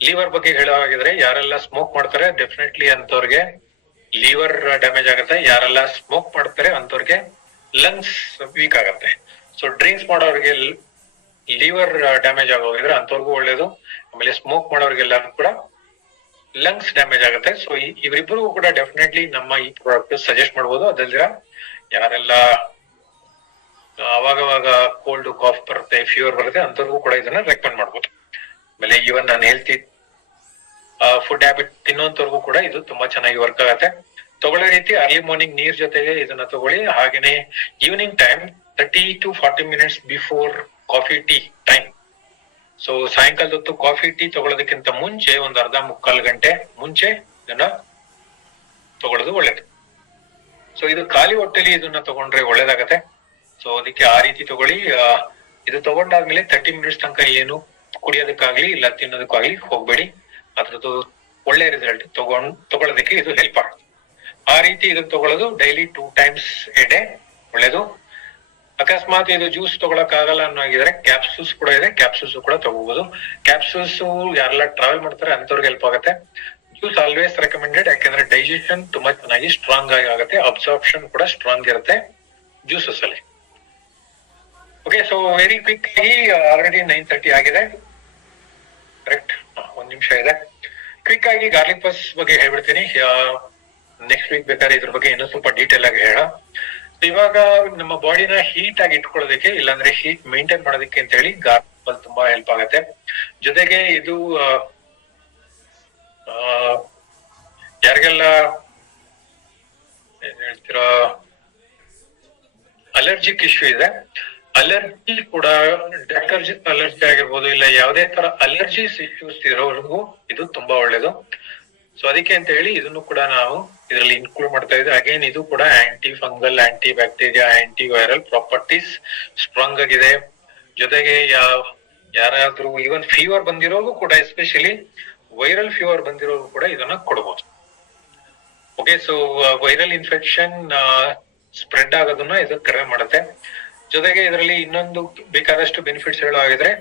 ಲಿವರ್ ಬಗ್ಗೆ ಹೇಳೋವಾಗಿದ್ರೆ, ಯಾರೆಲ್ಲ ಸ್ಮೋಕ್ ಮಾಡ್ತಾರೆ ಡೆಫಿನೆಟ್ಲಿ ಅಂತವ್ರಿಗೆ ಲಿವರ್ ಡ್ಯಾಮೇಜ್ ಆಗುತ್ತೆ, ಯಾರೆಲ್ಲ ಸ್ಮೋಕ್ ಮಾಡ್ತಾರೆ ಅಂತವ್ರಿಗೆ ಲಂಗ್ಸ್ ವೀಕ್ ಆಗತ್ತೆ. ಸೊ ಡ್ರಿಂಕ್ಸ್ ಮಾಡೋರಿಗೆ ಲಿವರ್ ಡ್ಯಾಮೇಜ್ ಆಗೋಗಿದ್ರೆ ಅಂತವ್ರಿಗೂ ಒಳ್ಳೇದು. ಆಮೇಲೆ ಸ್ಮೋಕ್ ಮಾಡೋರಿಗೆಲ್ಲರೂ ಕೂಡ ಲಂಗ್ಸ್ ಡ್ಯಾಮೇಜ್ ಆಗುತ್ತೆ. ಸೊ ಇವರಿಬ್ಬರಿಗೂ ಕೂಡ ಡೆಫಿನೆಟ್ಲಿ ನಮ್ಮ ಈ ಪ್ರಾಡಕ್ಟ್ ಸಜೆಸ್ಟ್ ಮಾಡ್ಬೋದು. ಅದಲ್ದಿರ ಯಾರೆಲ್ಲ ಅವಾಗವಾಗ ಕೋಲ್ಡ್ ಕಾಫ್ ಬರುತ್ತೆ, ಫೀವರ್ ಬರುತ್ತೆ ಅಂತವ್ರಿಗೂ ಕೂಡ ಇದನ್ನ ರೆಕಮೆಂಡ್ ಮಾಡ್ಬೋದು. ಆಮೇಲೆ ಇವನ್ ನಾನು ಹೆಲ್ತಿ ಫುಡ್ ಹ್ಯಾಬಿಟ್ ತಿನ್ನೋಂತವ್ರಿಗೂ ಕೂಡ ಇದು ತುಂಬಾ ಚೆನ್ನಾಗಿ ವರ್ಕ್ ಆಗುತ್ತೆ. ತಗೊಳ್ಳೋ ರೀತಿ ಅರ್ಲಿ ಮಾರ್ನಿಂಗ್ ನೀರ್ ಜೊತೆಗೆ ಇದನ್ನ ತಗೊಳ್ಳಿ. ಹಾಗೇನೆ evening time 30 to 40 minutes before coffee tea time. So ಸಾಯಂಕಾಲದ ಹೊತ್ತು ಕಾಫಿ ಟೀ ತಗೊಳ್ಳೋದಕ್ಕಿಂತ ಮುಂಚೆ ಒಂದು ಅರ್ಧ ಮುಕ್ಕಾಲು ಗಂಟೆ ಮುಂಚೆ ಇದನ್ನ ತಗೊಳ್ಳೋದು ಒಳ್ಳೇದು. ಸೊ ಇದು ಖಾಲಿ ಹೊಟ್ಟೆಲಿ ಇದನ್ನ ತಗೊಂಡ್ರೆ ಒಳ್ಳೇದಾಗತ್ತೆ. ಸೊ ಅದಕ್ಕೆ ಆ ರೀತಿ ತಗೊಳ್ಳಿ. ಇದು ತಗೊಂಡಾದ್ಮೇಲೆ 30 minutes ತನಕ ಏನು ಕುಡಿಯೋದಕ್ಕಾಗ್ಲಿ ಇಲ್ಲ ತಿನ್ನೋದಕ್ಕಾಗ್ಲಿ ಹೋಗ್ಬೇಡಿ. ಅದ್ರದ್ದು ಒಳ್ಳೆ ರಿಸಲ್ಟ್ ತಗೊಳ್ಳೋದಕ್ಕೆ ಇದು ಹೆಲ್ಪ್ ಆಗುತ್ತೆ. ಆ ರೀತಿ ಇದನ್ನ ತಗೊಳ್ಳೋದು ಡೈಲಿ 2 times a day ಒಳ್ಳೇದು. ಅಕಸ್ಮಾತ್ ಇದು ಜ್ಯೂಸ್ ತಗೊಳಕ್ ಆಗಲ್ಲ ಅನ್ನೋಗಿದ್ರೆ ಕ್ಯಾಪ್ಸೂಲ್ಸ್ ಕೂಡ ಇದೆ, ಕ್ಯಾಪ್ಸೂಲ್ಸ್ ಕೂಡ ತಗೋಬಹುದು. ಕ್ಯಾಪ್ಸೂಲ್ಸ್ ಯಾರೆಲ್ಲ ಟ್ರಾವೆಲ್ ಮಾಡ್ತಾರೆ ಅಂತವ್ರಿಗೆ ಹೆಲ್ಪ್ ಆಗುತ್ತೆ. ಜ್ಯೂಸ್ ಆಲ್ವೇಸ್ ರೆಕಮೆಂಡೆಡ್, ಯಾಕೆಂದ್ರೆ ಡೈಜೆಷನ್ ತುಂಬಾ ಚೆನ್ನಾಗಿ ಸ್ಟ್ರಾಂಗ್ ಆಗಿ ಆಗುತ್ತೆ, ಅಬ್ಸಾರ್ಪ್ಷನ್ ಕೂಡ ಸ್ಟ್ರಾಂಗ್ ಇರುತ್ತೆ ಜ್ಯೂಸಸ್ ಅಲ್ಲಿ. ಓಕೆ, ಸೊ ವೆರಿ ಕ್ವಿಕ್ ಆಗಿ ಆಲ್ರೆಡಿ 9:30 ಆಗಿದೆ, ಕರೆಕ್ಟ್, 1 ನಿಮಿಷ ಇದೆ. ಕ್ವಿಕ್ ಆಗಿ ಗಾರ್ಲಿಕ್ ಪಸ್ ಬಗ್ಗೆ ಹೇಳ್ಬಿಡ್ತೀನಿ. ನೆಕ್ಸ್ಟ್ ವೀಕ್ ಬೇಕಾದ್ರೆ ಇದ್ರ ಬಗ್ಗೆ ಇನ್ನೂ ಸ್ವಲ್ಪ ಡೀಟೇಲ್ ಆಗಿ ಹೇಳ. ಇವಾಗ ನಮ್ಮ ಬಾಡಿನ ಹೀಟ್ ಆಗಿ ಇಟ್ಕೊಳ್ಳೋದಕ್ಕೆ, ಇಲ್ಲಾಂದ್ರೆ ಹೀಟ್ ಮೇಂಟೈನ್ ಮಾಡೋದಕ್ಕೆ ಅಂತ ಹೇಳಿ ಗಾರ್ಲಿಕ್ ಪಸ್ ತುಂಬಾ ಹೆಲ್ಪ್ ಆಗುತ್ತೆ. ಜೊತೆಗೆ ಇದು ಯಾರಿಗೆಲ್ಲ ಏನ್ ಹೇಳ್ತೀರಾ ಅಲರ್ಜಿಕ್ ಇಶ್ಯೂ ಇದೆ, ಅಲರ್ಜಿ ಕೂಡ ಡಾಕ್ಟರ್ ಅಲರ್ಜಿ ಆಗಿರ್ಬೋದು, ಇಲ್ಲ ಯಾವುದೇ ತರ ಅಲರ್ಜೀಸ್ ಇಶ್ಯೂಸ್ ಇರೋವರೆಗೂ ಇದು ತುಂಬಾ ಒಳ್ಳೇದು. ಸೊ ಅದಕ್ಕೆ ಅಂತ ಹೇಳಿ ಇದನ್ನು ಕೂಡ ನಾವು ಇದರಲ್ಲಿ ಇನ್ಕ್ಲೂಡ್ ಮಾಡ್ತಾ ಇದ್ದೀವಿ. ಅಗೇನ್ ಇದು ಕೂಡ antifungal, antibacterial, antiviral properties strong ಆಗಿದೆ. ಜೊತೆಗೆ ಯಾರಾದ್ರೂ ಈವನ್ ಫೀವರ್ ಬಂದಿರೋರು ಕೂಡ, ಎಸ್ಪೆಷಲಿ ವೈರಲ್ ಫೀವರ್ ಬಂದಿರೋರು ಕೂಡ ಇದನ್ನ ಕೊಡಬಹುದು. Okay, so viral infection spread ಆಗೋದನ್ನ ಇದು ಕಡಿಮೆ ಮಾಡುತ್ತೆ. ಜೊತೆಗೆ ಇದರಲ್ಲಿ ಇನ್ನೊಂದು ಬೇಕಾದಷ್ಟು ಬೆನಿಫಿಟ್ಸ್ ಹೇಳೋ ಆಗಿದ್ರೆ,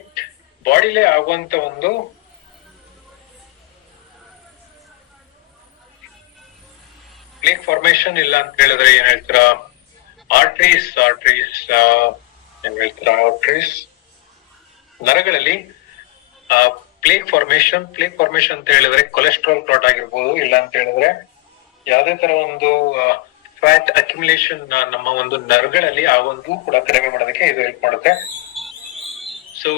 ಬಾಡಿಲೇ ಆಗುವಂತ ಒಂದು ಪ್ಲೇಕ್ ಫಾರ್ಮೇಶನ್ ಇಲ್ಲ ಅಂತ ಹೇಳಿದ್ರೆ ಏನ್ ಹೇಳ್ತೀರಾ, ಆರ್ಟ್ರೀಸ್ ಏನ್ ಹೇಳ್ತೀರಾ, ಆರ್ಟ್ರೀಸ್ ನರಗಳಲ್ಲಿ ಪ್ಲೇಕ್ ಫಾರ್ಮೇಶನ್ ಅಂತ ಹೇಳಿದ್ರೆ ಕೊಲೆಸ್ಟ್ರಾಲ್ ಕ್ಲಾಟ್ ಆಗಿರ್ಬೋದು, ಇಲ್ಲ ಅಂತ ಹೇಳಿದ್ರೆ ಯಾವ್ದೇ ತರ ಒಂದು ಫ್ಯಾಟ್ ಅಕ್ಯುಮುಲೇಷನ್ ನಮ್ಮ ಒಂದು ನರಗಳಲ್ಲಿ ಆಗೋದು ಕೂಡ ಕಡಿಮೆ ಮಾಡೋದಕ್ಕೆ ಇದು ಹೆಲ್ಪ್ ಮಾಡುತ್ತೆ. ಸೊ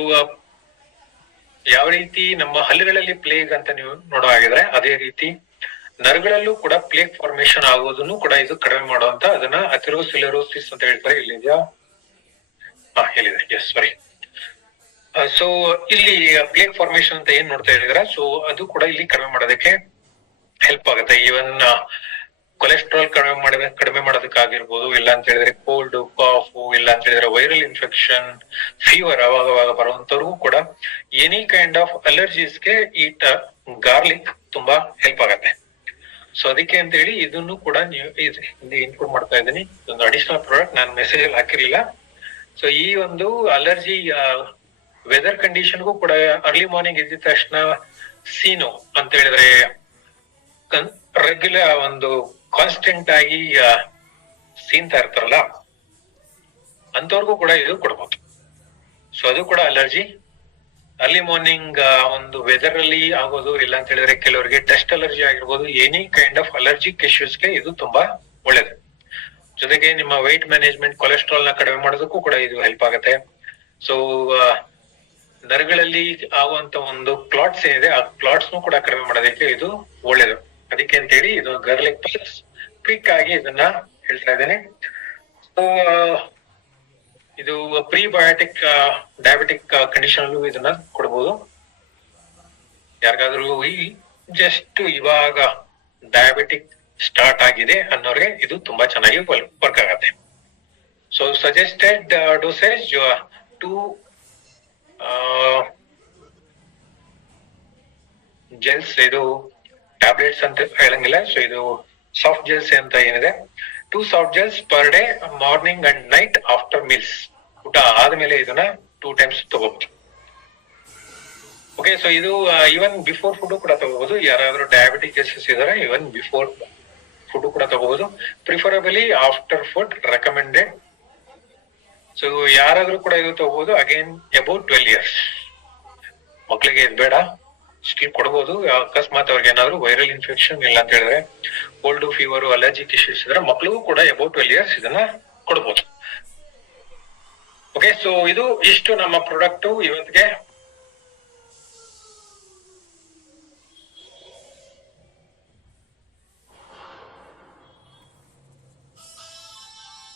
ಯಾವ ರೀತಿ ನಮ್ಮ ಹಲ್ಲುಗಳಲ್ಲಿ ಪ್ಲೇಗ್ ಅಂತ ನೀವು ನೋಡೋ ಹಾಗಿದ್ರೆ, ಅದೇ ರೀತಿ ನರಗಳಲ್ಲೂ ಕೂಡ ಪ್ಲೇಗ್ ಫಾರ್ಮೇಶನ್ ಆಗೋದನ್ನು ಕೂಡ ಇದು ಕಡಿಮೆ ಮಾಡುವಂತ, ಅದನ್ನ ಅಥೆರೋಸ್ಕ್ಲೆರೋಸಿಸ್ ಅಂತ ಹೇಳ್ತಾರೆ. ಇಲ್ಲಿದೆಯಾ? ಇಲ್ಲಿದೆ, ಎಸ್, ಸಾರಿ. ಸೊ ಇಲ್ಲಿ ಪ್ಲೇಗ್ ಫಾರ್ಮೇಶನ್ ಅಂತ ಏನ್ ನೋಡ್ತಾ ಇದ್ದೀರಾ, ಸೊ ಅದು ಕೂಡ ಇಲ್ಲಿ ಕಡಿಮೆ ಮಾಡೋದಕ್ಕೆ ಹೆಲ್ಪ್ ಆಗುತ್ತೆ. ಈವನ್ ಕೊಲೆಸ್ಟ್ರಾಲ್ ಕಡಿಮೆ ಮಾಡೋದಕ್ಕಾಗಿರ್ಬೋದು, ಇಲ್ಲ ಅಂತ ಹೇಳಿದ್ರೆ ಕೋಲ್ಡ್, ಕಾಫ್, ಇಲ್ಲ ಅಂತ ಹೇಳಿದ್ರೆ ವೈರಲ್ ಇನ್ಫೆಕ್ಷನ್, ಫೀವರ್ ಅವಾಗ ಬರುವಂತವ್ರಿಗೂ ಕೂಡ ಎನಿ ಕೈಂಡ್ ಆಫ್ ಅಲರ್ಜೀಸ್ಗೆ ಈ ಗಾರ್ಲಿಕ್ ತುಂಬಾ ಹೆಲ್ಪ್ ಆಗತ್ತೆ. ಸೊ ಅದಕ್ಕೆ ಅಂತ ಹೇಳಿ ಇದನ್ನು ಕೂಡ ನೀವು ಇನ್ಕ್ಲೂಡ್ ಮಾಡ್ತಾ ಇದ್ದೀನಿ. ಒಂದು ಅಡಿಷನಲ್ ಪ್ರಾಡಕ್ಟ್ ನಾನು ಮೆಸೇಜ್ ಅಲ್ಲಿ ಹಾಕಿರ್ಲಿಲ್ಲ. ಸೊ ಈ ಒಂದು ಅಲರ್ಜಿ ವೆದರ್ ಕಂಡೀಷನ್ಗೂ ಕೂಡ ಅರ್ಲಿ ಮಾರ್ನಿಂಗ್ ಎದ್ದ ತಕ್ಷಣ ಸೀನು ಅಂತ ಹೇಳಿದ್ರೆ ರೆಗ್ಯುಲರ್ ಒಂದು ಕಾನ್ಸ್ಟೆಂಟ್ ಆಗಿ ಸೀನ್ತಾ ಇರ್ತಾರಲ್ಲ, ಅಂತವ್ರಿಗೂ ಕೂಡ ಇದು ಕೊಡ್ಬೋದು. ಸೊ ಅದು ಕೂಡ ಅಲರ್ಜಿ ಅರ್ಲಿ ಮಾರ್ನಿಂಗ್ ಒಂದು ವೆದರ್ ಅಲ್ಲಿ ಆಗೋದು, ಇಲ್ಲ ಅಂತ ಹೇಳಿದ್ರೆ ಕೆಲವರಿಗೆ ಡಸ್ಟ್ ಅಲರ್ಜಿ ಆಗಿರ್ಬೋದು, ಎನಿ ಕೈಂಡ್ ಆಫ್ ಅಲರ್ಜಿಕ್ ಇಶ್ಯೂಸ್ಗೆ ಇದು ತುಂಬಾ ಒಳ್ಳೇದು. ಜೊತೆಗೆ ನಿಮ್ಮ ವೆಯ್ಟ್ ಮ್ಯಾನೇಜ್ಮೆಂಟ್, ಕೊಲೆಸ್ಟ್ರಾಲ್ ನ ಕಡಿಮೆ ಮಾಡೋದಕ್ಕೂ ಕೂಡ ಇದು ಹೆಲ್ಪ್ ಆಗುತ್ತೆ. ಸೊ ನರಗಳಲ್ಲಿ ಆಗುವಂತ ಒಂದು ಕ್ಲಾಟ್ಸ್ ಏನಿದೆ, ಆ ಕ್ಲಾಟ್ಸ್ ಕೂಡ ಕಡಿಮೆ ಮಾಡೋದಕ್ಕೆ ಇದು ಒಳ್ಳೇದು. ಅದಕ್ಕೆ ಅಂತ ಹೇಳಿ ಇದು ಗಾರ್ಲಿಕ್ ಪಲ್ಸ್ ಕ್ವಿಕ್ ಆಗಿ ಇದನ್ನ ಹೇಳ್ತಾ ಇದ್ದೇನೆ. ಸೊ ಇದು ಪ್ರೀಬಯೋಟಿಕ್ ಡಯಾಬಿಟಿಕ್ ಕಂಡೀಷನ್ ಅಲ್ಲೂ ಇದನ್ನ ಕೊಡ್ಬೋದು. ಯಾರಿಗಾದ್ರೂ ಜಸ್ಟ್ ಇವಾಗ ಡಯಾಬಿಟಿಕ್ ಸ್ಟಾರ್ಟ್ ಆಗಿದೆ ಅನ್ನೋರಿಗೆ ಇದು ತುಂಬಾ ಚೆನ್ನಾಗಿ ವರ್ಕ್ ಆಗತ್ತೆ. ಸೊ ಸಜೆಸ್ಟೆಡ್ ಡೋಸೇಜ್ 2 ಜೆಲ್ಸ್, ಇದು ಟ್ಯಾಬ್ಲೆಟ್ಸ್ ಅಂತ ಹೇಳಂಗಿಲ್ಲ. ಸೊ ಇದು ಸಾಫ್ಟ್ ಜೆಲ್ಸ್ ಅಂತ ಏನಿದೆ, 2 soft ಜೆಲ್ಸ್ per day, morning and night after meals. ಊಟ ಆದ್ಮೇಲೆ ಇದನ್ನ 2 ಟೈಮ್ಸ್ ತಗೋಬಹುದು. ಓಕೆ, ಸೊ ಇದು ಈವನ್ ಬಿಫೋರ್ ಫುಡ್ ಕೂಡ ತಗೋಬಹುದು. ಯಾರಾದ್ರೂ ಡಯಾಬಿಟಿಕ್ ಕೇಸಸ್ ಇದಾರೆ, ಈವನ್ ಬಿಫೋರ್ ಫುಡ್ ಕೂಡ ತಗೋಬಹುದು. Preferably after food recommended. So ಯಾರಾದ್ರೂ ಕೂಡ ಇದು ತಗೋಬಹುದು. ಅಗೇನ್ ಅಬೌಟ್ 12 ಇಯರ್ಸ್ ಮಕ್ಕಳಿಗೆ ಇದು ಬೇಡ, ಸ್ಟಿಲ್ ಕೊಡಬಹುದು. ಅಕಸ್ಮಾತ್ ಅವ್ರಿಗೆ ಏನಾದ್ರು ವೈರಲ್ ಇನ್ಫೆಕ್ಷನ್, ಇಲ್ಲ ಅಂತ ಹೇಳಿದ್ರೆ ಕೋಲ್ಡ್, ಫೀವರ್, ಅಲರ್ಜಿಕ್ ಇಶ್ಯೂಸ್ ಇದ್ರೆ ಮಕ್ಕಳಿಗೂ ಕೂಡ ಅಬೌಟ್ 12 ಇಯರ್ಸ್ ಇದನ್ನ ಕೊಡಬಹುದು. ಓಕೆ, ಸೊ ಇದು ಇಷ್ಟು ನಮ್ಮ ಪ್ರಾಡಕ್ಟ್ ಇವತ್ತಿಗೆ.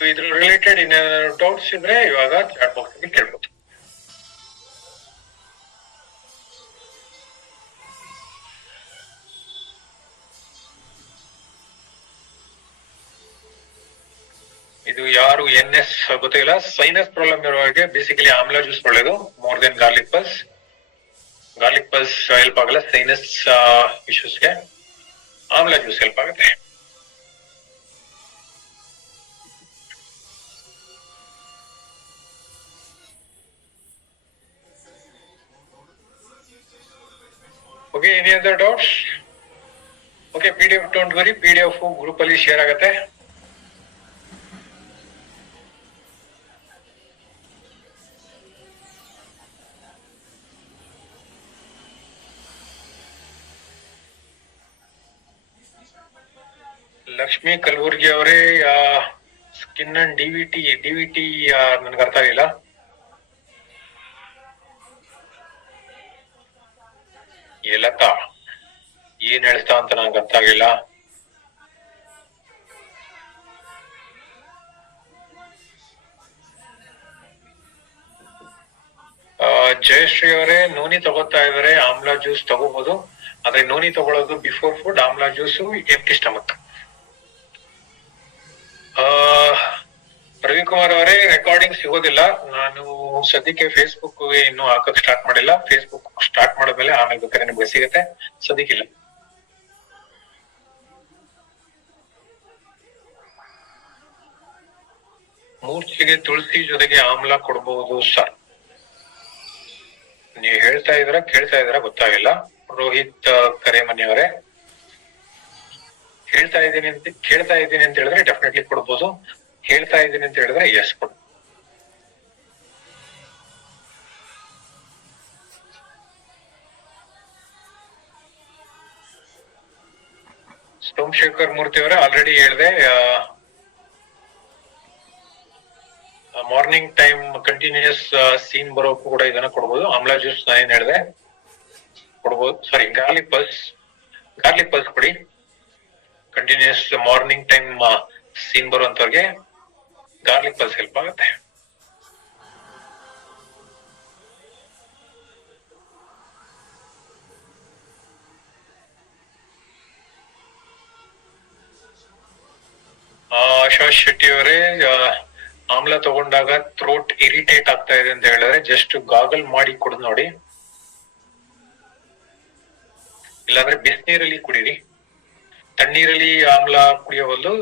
ಇದ್ರ ರಿಲೇಟೆಡ್ ಏನಾದ್ರು ಡೌಟ್ಸ್ ಇದ್ರೆ ಇವಾಗ ಚಾಟ್ ಬಾಕ್ಸ್ ಅಲ್ಲಿ ಕೇಳ್ಬೋದು. ಇದು ಯಾರು NS ಗೊತ್ತಿಲ್ಲ, ಸೈನಸ್ ಪ್ರಾಬ್ಲಮ್ ಇರುವಾಗೆ ಬೇಸಿಕಲಿ ಆಮ್ಲಾ ಜ್ಯೂಸ್ ಒಳ್ಳೇದು, more then garlic pearls. Garlic pearls help ಆಗಲ್ಲ. ಸೈನಸ್ ಇಶ್ಯೂಸ್ಗೆ ಆಮ್ಲಾ ಜ್ಯೂಸ್ ಹೆಲ್ಪ್ ಆಗುತ್ತೆ. Okay, any other doubts? Okay, PDF don't worry, PDF group ಅಲ್ಲಿ ಶೇರ್ ಆಗುತ್ತೆ. ಲಕ್ಷ್ಮಿ ಕಲಬುರ್ಗಿ ಅವರೇ, ಸ್ಕಿನ್ ಅಂಡ್ ಡಿವಿಟಿ ನನ್ಗೆ ಅರ್ಥ ಆಗಿಲ್ಲ. ಲತಾ ಏನ್ ಹೇಳ್ತಾ ಅಂತ ನಂಗೆ ಅರ್ಥ ಆಗಿಲ್ಲ. ಜಯಶ್ರೀ ಅವರೇ, ನೋನಿ ತಗೋತಾ ಇದಾರೆ, ಆಮ್ಲಾ ಜ್ಯೂಸ್ ತಗೋಬಹುದು. ಆದ್ರೆ ನೋನಿ ತಗೊಳ್ಳೋದು before food, amla juice empty stomach. Ravikumar ಅವರೇ, ರೆಕಾರ್ಡಿಂಗ್ ಸಿಗೋದಿಲ್ಲ. ನಾನು ಸದ್ಯಕ್ಕೆ ಫೇಸ್ಬುಕ್ ಇನ್ನು ಹಾಕಕ್ ಸ್ಟಾರ್ಟ್ ಮಾಡಿಲ್ಲ. ಫೇಸ್ಬುಕ್ ಸ್ಟಾರ್ಟ್ ಮಾಡಿದ್ಮೇಲೆ ಆಮೇಲೆ ಬೇಕಾದ್ರೆ ನಿಮ್ಗೆ ಸಿಗುತ್ತೆ, ಸದ್ಯಕ್ಕಿಲ್ಲ. ಮೂರ್ಛೆಗೆ ತುಳಸಿ ಜೊತೆಗೆ ಆಮ್ಲ ಕೊಡಬಹುದು ಸರ್. ನೀವು ಹೇಳ್ತಾ ಕೇಳ್ತಾ ಗೊತ್ತಾಗಿಲ್ಲ. ರೋಹಿತ್ ಕರೇಮನಿ ಅವರೇ, ಕೇಳ್ತಾ ಇದ್ದೀನಿ ಅಂತ ಹೇಳಿದ್ರೆ ಡೆಫಿನೆಟ್ಲಿ ಕೊಡ್ಬೋದು. ಹೇಳ್ತಾ ಇದ್ದೀನಿ ಅಂತ ಹೇಳಿದ್ರೆ ಎಸ್ ಕೊಡು. ಸೋಮಶೇಖರ್ ಮೂರ್ತಿ ಅವರೇ, ಆಲ್ರೆಡಿ ಹೇಳಿದೆ, ಮಾರ್ನಿಂಗ್ ಟೈಮ್ ಕಂಟಿನ್ಯೂಸ್ ಸೀನ್ ಬರೋಕ್ಕೂ ಕೂಡ ಇದನ್ನ ಕೊಡ್ಬೋದು. ಆಮ್ಲಾ ಜ್ಯೂಸ್ ನಾನು ಏನ್ ಹೇಳಿದೆ ಕೊಡ್ಬೋದು. ಸಾರಿ, ಗಾರ್ಲಿಕ್ ಪಲ್ಸ್ ಕೊಡಿ. ಕಂಟಿನ್ಯೂಸ್ ಮಾರ್ನಿಂಗ್ ಟೈಮ್ ಸೀನ್ ಬರುವಂತವ್ರಿಗೆ ಗಾರ್ಲಿಕ್ ಪಲ್ಸ್ ಹೆಲ್ಪ್ ಆಗುತ್ತೆ. ಆಶಾಶ್ ಶೆಟ್ಟಿ ಅವರೇ, ಆಮ್ಲ ತಗೊಂಡಾಗ ಥ್ರೋಟ್ ಇರಿಟೇಟ್ ಆಗ್ತಾ ಇದೆ ಅಂತ ಹೇಳಿದ್ರೆ ಜಸ್ಟ್ ಗಾಗಲ್ ಮಾಡಿ ಕುಡಿದು ನೋಡಿ, ಇಲ್ಲಾಂದ್ರೆ ಬಿಸಿನೀರಲ್ಲಿ ಕುಡೀರಿ. ತಣ್ಣೀರಲ್ಲಿ ಆಮ್ಲ ಕುಡಿಯೋ ಬದಲು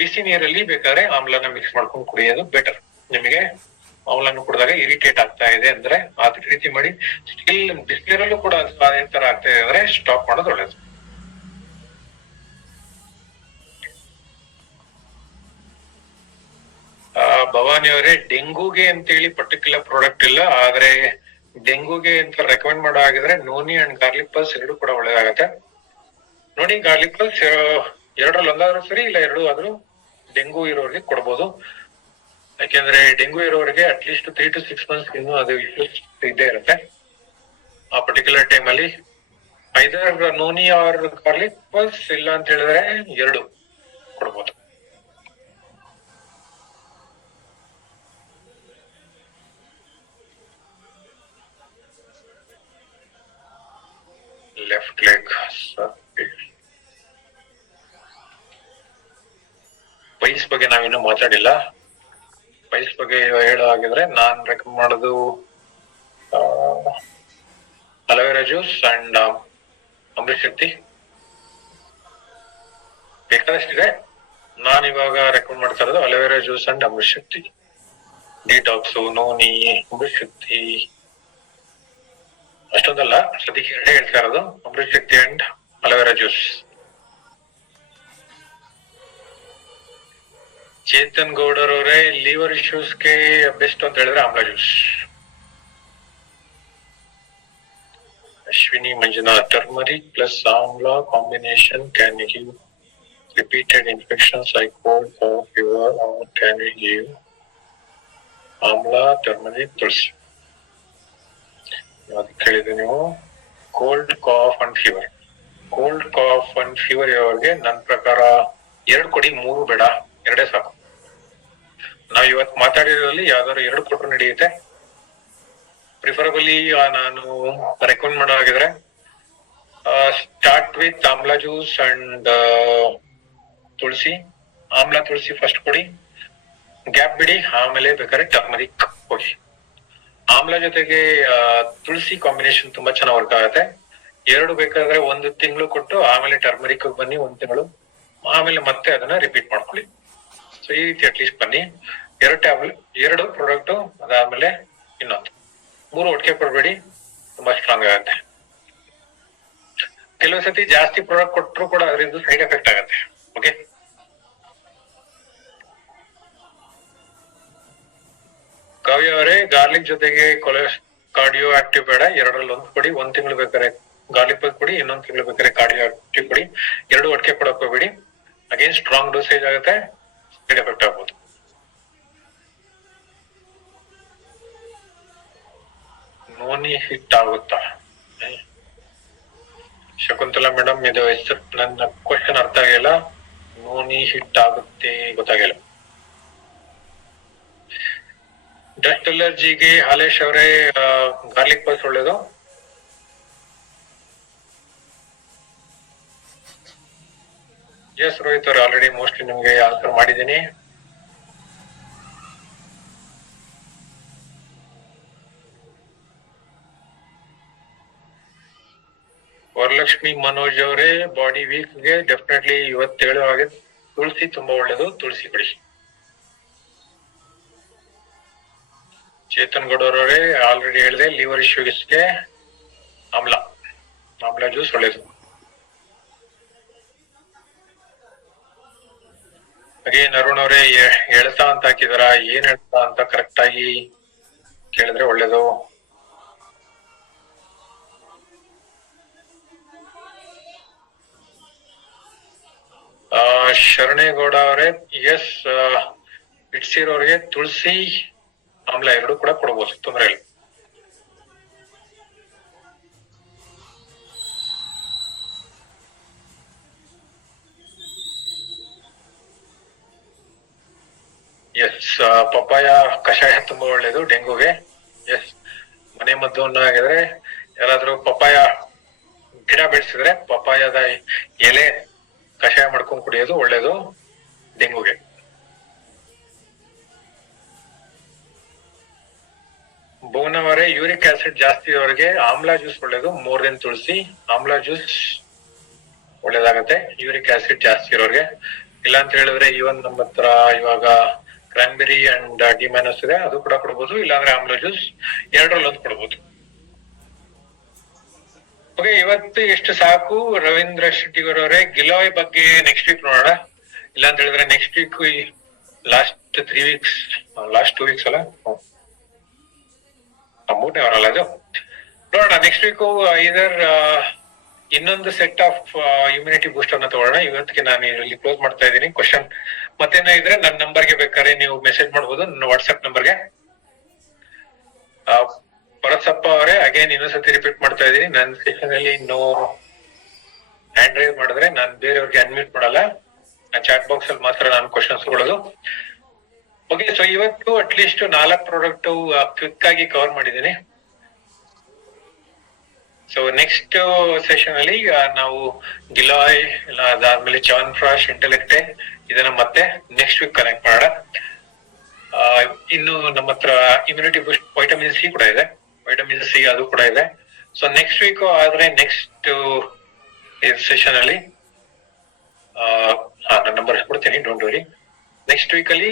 ಬಿಸಿ ನೀರಲ್ಲಿ ಬೇಕಾದ್ರೆ ಆಮ್ಲನ ಮಿಕ್ಸ್ ಮಾಡ್ಕೊಂಡು ಕುಡಿಯೋದು ಬೆಟರ್. ನಿಮಗೆ ಆಮ್ಲನ ಕುಡಿದಾಗ ಇರಿಟೇಟ್ ಆಗ್ತಾ ಇದೆ ಅಂದ್ರೆ ಅದೇ ರೀತಿ ಮಾಡಿ. ಸ್ಟಿಲ್ ಬಿಸಿನೀರಲ್ಲೂ ಕೂಡ ಅದೇ ತರ ಆಗ್ತಾ ಇದೆ ಅಂದ್ರೆ ಸ್ಟಾಪ್ ಮಾಡೋದು ಒಳ್ಳೇದು. ಭವಾನಿ ಅವರೇ, ಡೆಂಗೂಗೆ ಅಂತೇಳಿ ಪರ್ಟಿಕ್ಯುಲರ್ ಪ್ರಾಡಕ್ಟ್ ಇಲ್ಲ, ಆದ್ರೆ ಡೆಂಗೂಗೆ ಅಂತ ರೆಕಮೆಂಡ್ ಮಾಡೋ ಆಗಿದ್ರೆ ನೋನಿ ಅಂಡ್ ಗಾರ್ಲಿಕ್ ಪಲ್ಸ್ ಎರಡು ಕೂಡ ಒಳ್ಳೇದಾಗತ್ತೆ. ನೋಡಿ, ಗಾರ್ಲಿಕ್ ಪಲ್ಸ್ ಎರಡರಲ್ಲಿ ಒಂದಾದ್ರೂ ಸರಿ, ಇಲ್ಲ ಎರಡು ಆದ್ರೂ ಡೆಂಗು ಇರೋರಿಗೆ ಕೊಡ್ಬೋದು. ಯಾಕೆಂದ್ರೆ ಡೆಂಗು ಇರೋರಿಗೆ ಅಟ್ಲೀಸ್ಟ್ 3 to 6 months ಇನ್ನು ಅದು ಇಶ್ಯೂಸ್ ಇದ್ದೇ ಇರುತ್ತೆ. ಆ ಪರ್ಟಿಕ್ಯುಲರ್ ಟೈಮ್ ಅಲ್ಲಿ ಐದರ್ ನೋನಿ ಆರ್ ಗಾರ್ಲಿಕ್ ಪಲ್ಸ್, ಇಲ್ಲ ಅಂತ ಹೇಳಿದ್ರೆ ಎರಡು ಕೊಡ್ಬೋದು. ಲೆಫ್ಟ್ ಲೆಗ್ ಪೈಲ್ಸ್ ಬಗ್ಗೆ ನಾವಿನ್ನೂ ಮಾತಾಡಿಲ್ಲ. ಪೈಲ್ಸ್ ಬಗ್ಗೆ ಹೇಳೋ ಹಾಗಿದ್ರೆ ನಾನ್ ರೆಕಮೆಂಡ್ ಮಾಡೋದು aloe vera juice and Amrit Shakti. ಬೇಕಾದಷ್ಟಿದೆ, ನಾನು ಇವಾಗ ರೆಕಮೆಂಡ್ ಮಾಡ್ತಾ ಇರೋದು aloe vera juice and Amrit Shakti. Detox, noni, Amrit Shakti ಅಷ್ಟೊಂದಲ್ಲ, ಸದ್ಯಕ್ಕೆ ಎರಡೇ ಹೇಳ್ತಾ ಇರೋದು, Amrit Shakti and aloe vera juice. Chetan Gowdar ಅವರೇ, ಲಿವರ್ ಇಶ್ಯೂಸ್ಗೆ ಬೆಸ್ಟ್ ಅಂತ ಹೇಳಿದ್ರೆ amla juice. Ashwini Manjunath, turmeric plus amla combination can give repeated infections like cold, cough, fever, or can we give amla, turmeric, tulsi? ಕೇಳಿದ್ರೆ ನೀವು ಕೋಲ್ಡ್ ಕಾಫ್ ಅಂಡ್ ಫೀವರ್ ಇರೋರಿಗೆ ನನ್ನ ಪ್ರಕಾರ 2 ಕೊಡಿ, 3 ಬೇಡ, 2 ಸಾಕು. ನಾವ್ ಇವತ್ತು ಮಾತಾಡಿರೋದ್ರಲ್ಲಿ ಯಾವ್ದಾದ್ರು 2 ಕೊಟ್ಟರು ನಡೆಯುತ್ತೆ. ಪ್ರಿಫರಬಲಿ ನಾನು ರೆಕಮೆಂಡ್ ಮಾಡೋ ಹಾಗಿದ್ರೆ start with amla juice and tulsi. Amla tulsi first ಕೊಡಿ, ಗ್ಯಾಪ್ ಬಿಡಿ, ಆಮೇಲೆ ಬೇಕಾದ್ರೆ ಟರ್ಮರಿಕ್ ಹೋಗಿ. ಆಮ್ಲ ಜೊತೆಗೆ ತುಳಸಿ ಕಾಂಬಿನೇಷನ್ ತುಂಬಾ ಚೆನ್ನಾಗಿ ವರ್ಕ್ ಆಗುತ್ತೆ. 2 ಬೇಕಾದ್ರೆ 1 ತಿಂಗಳು ಕೊಟ್ಟು ಆಮೇಲೆ ಟರ್ಮರಿಕ್ ಬನ್ನಿ 1 ತಿಂಗಳು, ಆಮೇಲೆ ಮತ್ತೆ ಅದನ್ನ ರಿಪೀಟ್ ಮಾಡ್ಕೊಳ್ಳಿ. ಸೊ ಈ ರೀತಿ ಅಟ್ಲೀಸ್ಟ್ ಬನ್ನಿ. 2 ಪ್ರಾಡಕ್ಟ್, ಅದಾದ್ಮೇಲೆ ಇನ್ನೊಂದು, 3 ಒಟ್ಟಿಗೆ ಕೊಡ್ಬೇಡಿ, ತುಂಬಾ ಸ್ಟ್ರಾಂಗ್ ಆಗುತ್ತೆ. ಕೆಲವು ಸತಿ ಜಾಸ್ತಿ ಪ್ರಾಡಕ್ಟ್ ಕೊಟ್ಟರು ಕೂಡ ಅದರಿಂದ ಸೈಡ್ ಎಫೆಕ್ಟ್ ಆಗುತ್ತೆ. ಓಕೆ, ಕಾವ್ಯ ಅವರೇ, ಗಾರ್ಲಿಕ್ ಜೊತೆಗೆ ಕಾರ್ಡಿಯೋ ಆಕ್ಟಿವ್ ಬೇಡ, 2ರಲ್ಲಿ 1 ಕೊಡಿ. 1 ತಿಂಗಳು ಬೇಕಾದ್ರೆ ಗಾರ್ಲಿಕ್ ಪಲ್ಸ್ ಕೊಡಿ, ಇನ್ನೊಂದು ತಿಂಗಳು ಬೇಕಾದ್ರೆ ಕಾರ್ಡಿಯೋ ಆಕ್ಟಿವ್ ಕೊಡಿ. 2 ಒಟ್ಟಿಗೆ ಕೊಡಕ್ ಹೋಗ್ಬೇಡಿ, ಅಗೇನ್ ಸ್ಟ್ರಾಂಗ್ ಡೋಸೇಜ್ ಆಗುತ್ತೆ, ಸೈಡ್ ಎಫೆಕ್ಟ್ ಆಗ್ಬೋದು. ನೋನಿ ಹಿಟ್ ಆಗುತ್ತಾ? ಶಕುಂತಲಾ ಮೇಡಮ್, ಇದು ಹೆಸರು ನನ್ನ ಕ್ವಶನ್ ಅರ್ಥ ಆಗಿಲ್ಲ. ನೋನಿ ಹಿಟ್ ಆಗುತ್ತೆ ಗೊತ್ತಾಗಿಲ್ಲ. ಡಸ್ಟ್ ಅಲರ್ಜಿಗೆ ಹಾಲೇಶ್ ಅವರೇ ಗಾರ್ಲಿಕ್ ಪಲ್ಸ್ ಒಳ್ಳೇದು. ಎಸ್ ರೋಹಿತ್ ಅವ್ರೆ, ಆಲ್ರೆಡಿ ಮೋಸ್ಟ್ಲಿ ನಿಮ್ಗೆ ಆನ್ಸರ್ ಮಾಡಿದ್ದೀನಿ. ವರಲಕ್ಷ್ಮಿ ಮನೋಜ್ ಅವರೇ, ಬಾಡಿ ವೀಕ್ ಗೆ ಡೆಫಿನೆಟ್ಲಿ ಇವತ್ತು ಹೇಳೋ ಹಾಗೆ ತುಳಸಿ ತುಂಬಾ ಒಳ್ಳೇದು, ತುಳಸಿ ಬಿಡಿ. ಚೇತನ್ ಗೌಡರವರೇ, ಆಲ್ರೆಡಿ ಹೇಳಿದೆ, ಲಿವರ್ ಇಶ್ಯೂಸ್ಗೆ ಆಮ್ಲಾ ಜ್ಯೂಸ್ ಒಳ್ಳೇದು. ಹಾಗೆ ಅರುಣ್ ಅವರೇ, ಹೇಳ್ತಾ ಅಂತ ಹಾಕಿದಾರ, ಏನ್ ಹೇಳ್ತಾ ಅಂತ ಕರೆಕ್ಟ್ ಆಗಿ ಕೇಳಿದ್ರೆ ಒಳ್ಳೇದು. ಶರಣೇಗೌಡ ಅವರೇ, ಎಸ್, ಇಟ್ಸಿರೋರಿಗೆ ತುಳಸಿ ಆಮ್ಲ ಎರಡು ಕೂಡ ಕೊಡಬಹುದು, ತೊಂದರೆ ಇಲ್ಲ. ಎಸ್, ಪಪ್ಪಾಯ ಕಷಾಯ ತುಂಬಾ ಒಳ್ಳೇದು ಡೆಂಗೂಗೆ. ಎಸ್, ಮನೆ ಮದ್ದು ಆಗಿದ್ರೆ ಯಾರಾದ್ರೂ ಪಪ್ಪಾಯ ಗಿಡ ಬೆಳೆಸಿದ್ರೆ ಪಪ್ಪಾಯದ ಎಲೆ ಕಷಾಯ ಮಾಡ್ಕೊಂಡ್ ಕುಡಿಯೋದು ಒಳ್ಳೇದು ಡೆಂಗೂಗೆ. ಭುವನವರೇ, ಯೂರಿಕ್ ಆಸಿಡ್ ಜಾಸ್ತಿ ಇರೋರಿಗೆ ಆಮ್ಲಾ ಜ್ಯೂಸ್ ಒಳ್ಳೇದು. ಮೋರ್ ದೆನ್ ತುಳಸಿ ಆಮ್ಲಾ ಜ್ಯೂಸ್ ಒಳ್ಳೇದಾಗತ್ತೆ ಯೂರಿಕ್ ಆಸಿಡ್ ಜಾಸ್ತಿ ಇರೋರಿಗೆ. ಇಲ್ಲ ಅಂತ ಹೇಳಿದ್ರೆ ಇವನ್ ನಮ್ಮ ಹತ್ರ ಇವಾಗ ಕ್ರಾನ್ಬೆರಿ ಅಂಡ್ ಡಿಮ್ಯಾನಸ್ ಇದೆ, ಅದು ಕೂಡ ಕೊಡ್ಬೋದು. ಇಲ್ಲಾಂದ್ರೆ ಆಮ್ಲಾ ಜ್ಯೂಸ್ ಎರಡರಲ್ಲಿ ಒಂದು ಕೊಡ್ಬೋದು. ಓಕೆ, ಇವತ್ತು ಎಷ್ಟು ಸಾಕು. ರವೀಂದ್ರ ಶೆಟ್ಟಿಗರವರೇ, ಗಿಲಾಯ್ ಬಗ್ಗೆ ನೆಕ್ಸ್ಟ್ ವೀಕ್ ನೋಡೋಣ. ಇಲ್ಲ ಅಂತ ಹೇಳಿದ್ರೆ ನೆಕ್ಸ್ಟ್ ವೀಕ್ ಲಾಸ್ಟ್ 2 ವೀಕ್ಸ್ ಅಲ್ಲ, 3ನೇ ವಾರ ಅಲ್ಲ ಅದು, ನೋಡೋಣ. ನೆಕ್ಸ್ಟ್ ವೀಕ್ ಇದರ್ ಇನ್ನೊಂದು ಸೆಟ್ ಆಫ್ ಇಮ್ಯುನಿಟಿ ಬೂಸ್ಟರ್ ನ ತಗೊಳ್ಳೋಣ. ಇವತ್ತಿಗೆ ನಾನು ಇಲ್ಲಿ ಕ್ಲೋಸ್ ಮಾಡ್ತಾ ಇದ್ದೀನಿ. ಕ್ವಶನ್ ಮತ್ತೇನ ಇದ್ರೆ ನನ್ನ ನಂಬರ್ಗೆ ಬೇಕಾದ್ರೆ ನೀವು ಮೆಸೇಜ್ ಮಾಡಬಹುದು, ನನ್ನ ವಾಟ್ಸ್ಆಪ್ ನಂಬರ್ಗೆ. ಭರತ್ಸಪ್ಪ ಅವರೇ, ಅಗೇನ್ ಇನ್ನೊಂದ್ಸತಿ ರಿಪೀಟ್ ಮಾಡ್ತಾ ಇದ್ದೀನಿ, ನನ್ನ ಸೆಷನ್ ಅಲ್ಲಿ ನೋ ಹ್ಯಾಂಡ್ ರೈಸ್ ಮಾಡಿದ್ರೆ ನಾನು ಬೇರೆಯವ್ರಿಗೆ ಅನ್ಮ್ಯೂಟ್ ಮಾಡಲ್ಲ. ಚಾಟ್ ಬಾಕ್ಸ್ ಅಲ್ಲಿ ಮಾತ್ರ ನಾನು ಕ್ವಶನ್ಸ್ ಕೊಡೋದು. ಓಕೆ, ಸೊ ಇವತ್ತು ಅಟ್ಲೀಸ್ಟ್ 4 ಪ್ರಾಡಕ್ಟ್ ಕ್ವಿಕ್ ಆಗಿ ಕವರ್ ಮಾಡಿದ್ದೀನಿ. ಸೊ ನೆಕ್ಸ್ಟ್ ಸೆಷನ್ ಅಲ್ಲಿ ನಾವು ಗಿಲಾಯ್, ಅದಾದ್ಮೇಲೆ ಚ್ಯವನ್ಪ್ರಾಶ್, ಇಂಟೆಲೆಕ್ಟೆ ಇದನ್ನ ಮತ್ತೆ ನೆಕ್ಸ್ಟ್ ವೀಕ್ ಕನೆಕ್ಟ್ ಮಾಡೋಣ. ಇನ್ನು ನಮ್ಮ ಹತ್ರ ಇಮ್ಯುನಿಟಿ ಬೂಸ್ಟ್ ವೈಟಮಿನ್ ಸಿ ಕೂಡ ಇದೆ, ವೈಟಮಿನ್ ಸಿ ಅದು ಕೂಡ ಇದೆ. ಸೊ ನೆಕ್ಸ್ಟ್ ವೀಕ್ ಆದ್ರೆ ನೆಕ್ಸ್ಟ್ ಸೆಷನ್ ಅಲ್ಲಿ ನನ್ನ ನಂಬರ್ ಕೊಡ್ತೀನಿ, ಡೋಂಟ್ ವರಿ. ನೆಕ್ಸ್ಟ್ ವೀಕ್ ಅಲ್ಲಿ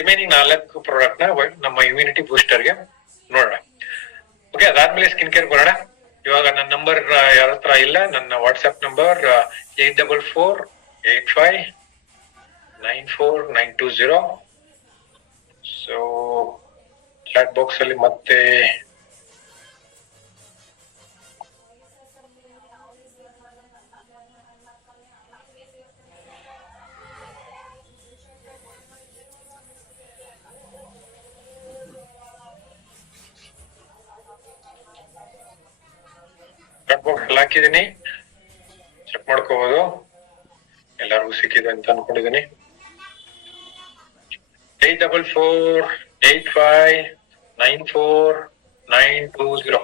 ರಿಮೈನಿಂಗ್ 4 ಪ್ರಾಡಕ್ಟ್ ನ ನಮ್ಮ ಇಮ್ಯುನಿಟಿ ಬೂಸ್ಟರ್ಗೆ ನೋಡೋಣ. ಓಕೆ, ಅದಾದ್ಮೇಲೆ ಸ್ಕಿನ್ ಕೇರ್ ಬರೋಣ. ಇವಾಗ ನನ್ನ ನಂಬರ್ ಯಾರ ಹತ್ರ ಇಲ್ಲ, ನನ್ನ WhatsApp number 8445854920. So chat box ಅಲ್ಲಿ ಮತ್ತೆ ಹಾಕಿದೀನಿ, ಚೆಕ್ ಮಾಡ್ಕೋಬಹುದು. ಎಲ್ಲರಿಗೂ ಸಿಕ್ಕಿದೆ ಅಂತ ಅನ್ಕೊಂಡಿದೀನಿ. 8445859490.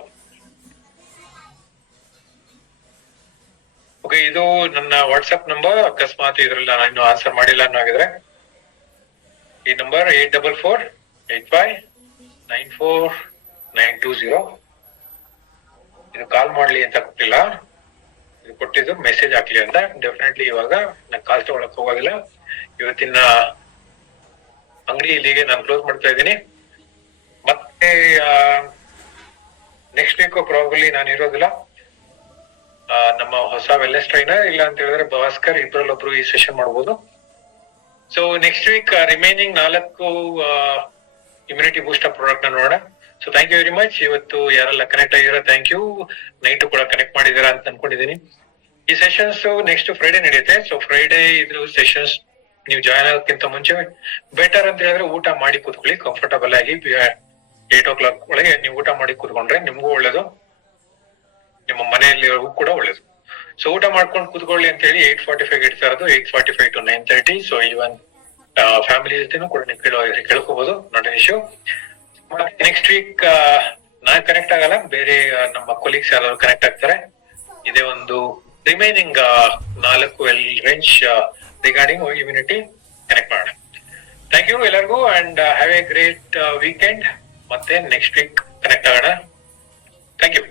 ಓಕೆ, ಇದು ನನ್ನ ವಾಟ್ಸ್ಆಪ್ ನಂಬರ್. ಅಕಸ್ಮಾತ್ ಇದ್ರಲ್ಲಿ ನಾನು ಇನ್ನು ಆನ್ಸರ್ ಮಾಡಿಲ್ಲ ಅನ್ನೋಗಿದ್ರೆ ಈ ನಂಬರ್ 8445859490. ಇದು ಕಾಲ್ ಮಾಡ್ಲಿ ಅಂತ ಕೊಟ್ಟಿಲ್ಲ, ಇದು ಕೊಟ್ಟಿದ್ದು ಮೆಸೇಜ್ ಹಾಕ್ಲಿ ಅಂತ. ಡೆಫಿನೆಟ್ಲಿ ಇವಾಗ ನಾನು ಕಾಲ್ ತಗೊಳಕ್ ಹೋಗೋದಿಲ್ಲ. ಇವತ್ತಿನ ಅಂಗಡಿ ಇಲ್ಲಿಗೆ ನಾನು ಕ್ಲೋಸ್ ಮಾಡ್ತಾ ಇದ್ದೀನಿ. ಮತ್ತೆ ನೆಕ್ಸ್ಟ್ ವೀಕ್ ಪ್ರಾಬಬ್ಲಿ ನಾನು ಇರೋದಿಲ್ಲ. ನಮ್ಮ ಹೊಸ ವೆಲ್ನೆಸ್ ಟ್ರೈನರ್ ಇಲ್ಲ ಅಂತ ಹೇಳಿದ್ರೆ ಭಾಸ್ಕರ್, ಇಬ್ರಲ್ಲೊಬ್ರು ಈ ಸೆಷನ್ ಮಾಡ್ಬೋದು. So next week remaining 4 immunity booster product ನ ನೋಡೋಣ. So thank you very much. ಇವತ್ತು ಯಾರೆಲ್ಲ ಕನೆಕ್ಟ್ ಆಗಿರೋ ಥ್ಯಾಂಕ್ ಯು. ನೈಟ್ ಕೂಡ ಕನೆಕ್ಟ್ ಮಾಡಿದಾರ ಅಂತ ಅನ್ಕೊಂಡಿದ್ದೀನಿ. ಈ ಸೆಷನ್ಸ್ ನೆಕ್ಸ್ಟ್ ಫ್ರೈಡೆ ನಡೆಯುತ್ತೆ. ಸೊ ಫ್ರೈಡೆ ಇದ್ರ ಸೆಷನ್ಸ್ ನೀವು ಜಾಯ್ನ್ ಆಗೋಕ್ಕಿಂತ ಮುಂಚೆ ಬೆಟರ್ ಅಂತ ಹೇಳಿದ್ರೆ ಊಟ ಮಾಡಿ ಕೂತ್ಕೊಳ್ಳಿ ಕಂಫರ್ಟಬಲ್ ಆಗಿ. 8 o'clock ಒಳಗೆ ನೀವು ಊಟ ಮಾಡಿ ಕೂತ್ಕೊಂಡ್ರೆ ನಿಮ್ಗೂ ಒಳ್ಳೇದು, ನಿಮ್ಮ ಮನೆಯಲ್ಲಿ ಕೂಡ ಒಳ್ಳೇದು. ಸೊ ಊಟ ಮಾಡ್ಕೊಂಡು ಕೂತ್ಕೊಳ್ಳಿ ಅಂತ ಹೇಳಿ 8:45 ಇಡ್ತಾ ಇರೋದು, 8:45 to 9:30. ಸೊ ಈವನ್ ಫ್ಯಾಮಿಲಿ ಜೊತೆನೂ ಕೂಡ ನೀವು ಕೇಳ್ಕೋಬಹುದು, not an issue. Next week ನಾನ್ ಕನೆಕ್ಟ್ ಆಗಲ್ಲ, ಬೇರೆ ನಮ್ಮ ಕೊಲೀಗ್ಸ್ ಯಾರು ಕನೆಕ್ಟ್ ಆಗ್ತಾರೆ. ಇದೇ ಒಂದು remaining 4 range regarding immunity connect ಮಾಡೋಣ. ಥ್ಯಾಂಕ್ ಯು ಎಲ್ಲರಿಗೂ and have a great weekend. ಮತ್ತೆ ನೆಕ್ಸ್ಟ್ ವೀಕ್ ಕನೆಕ್ಟ್ ಆಗೋಣ. Thank you.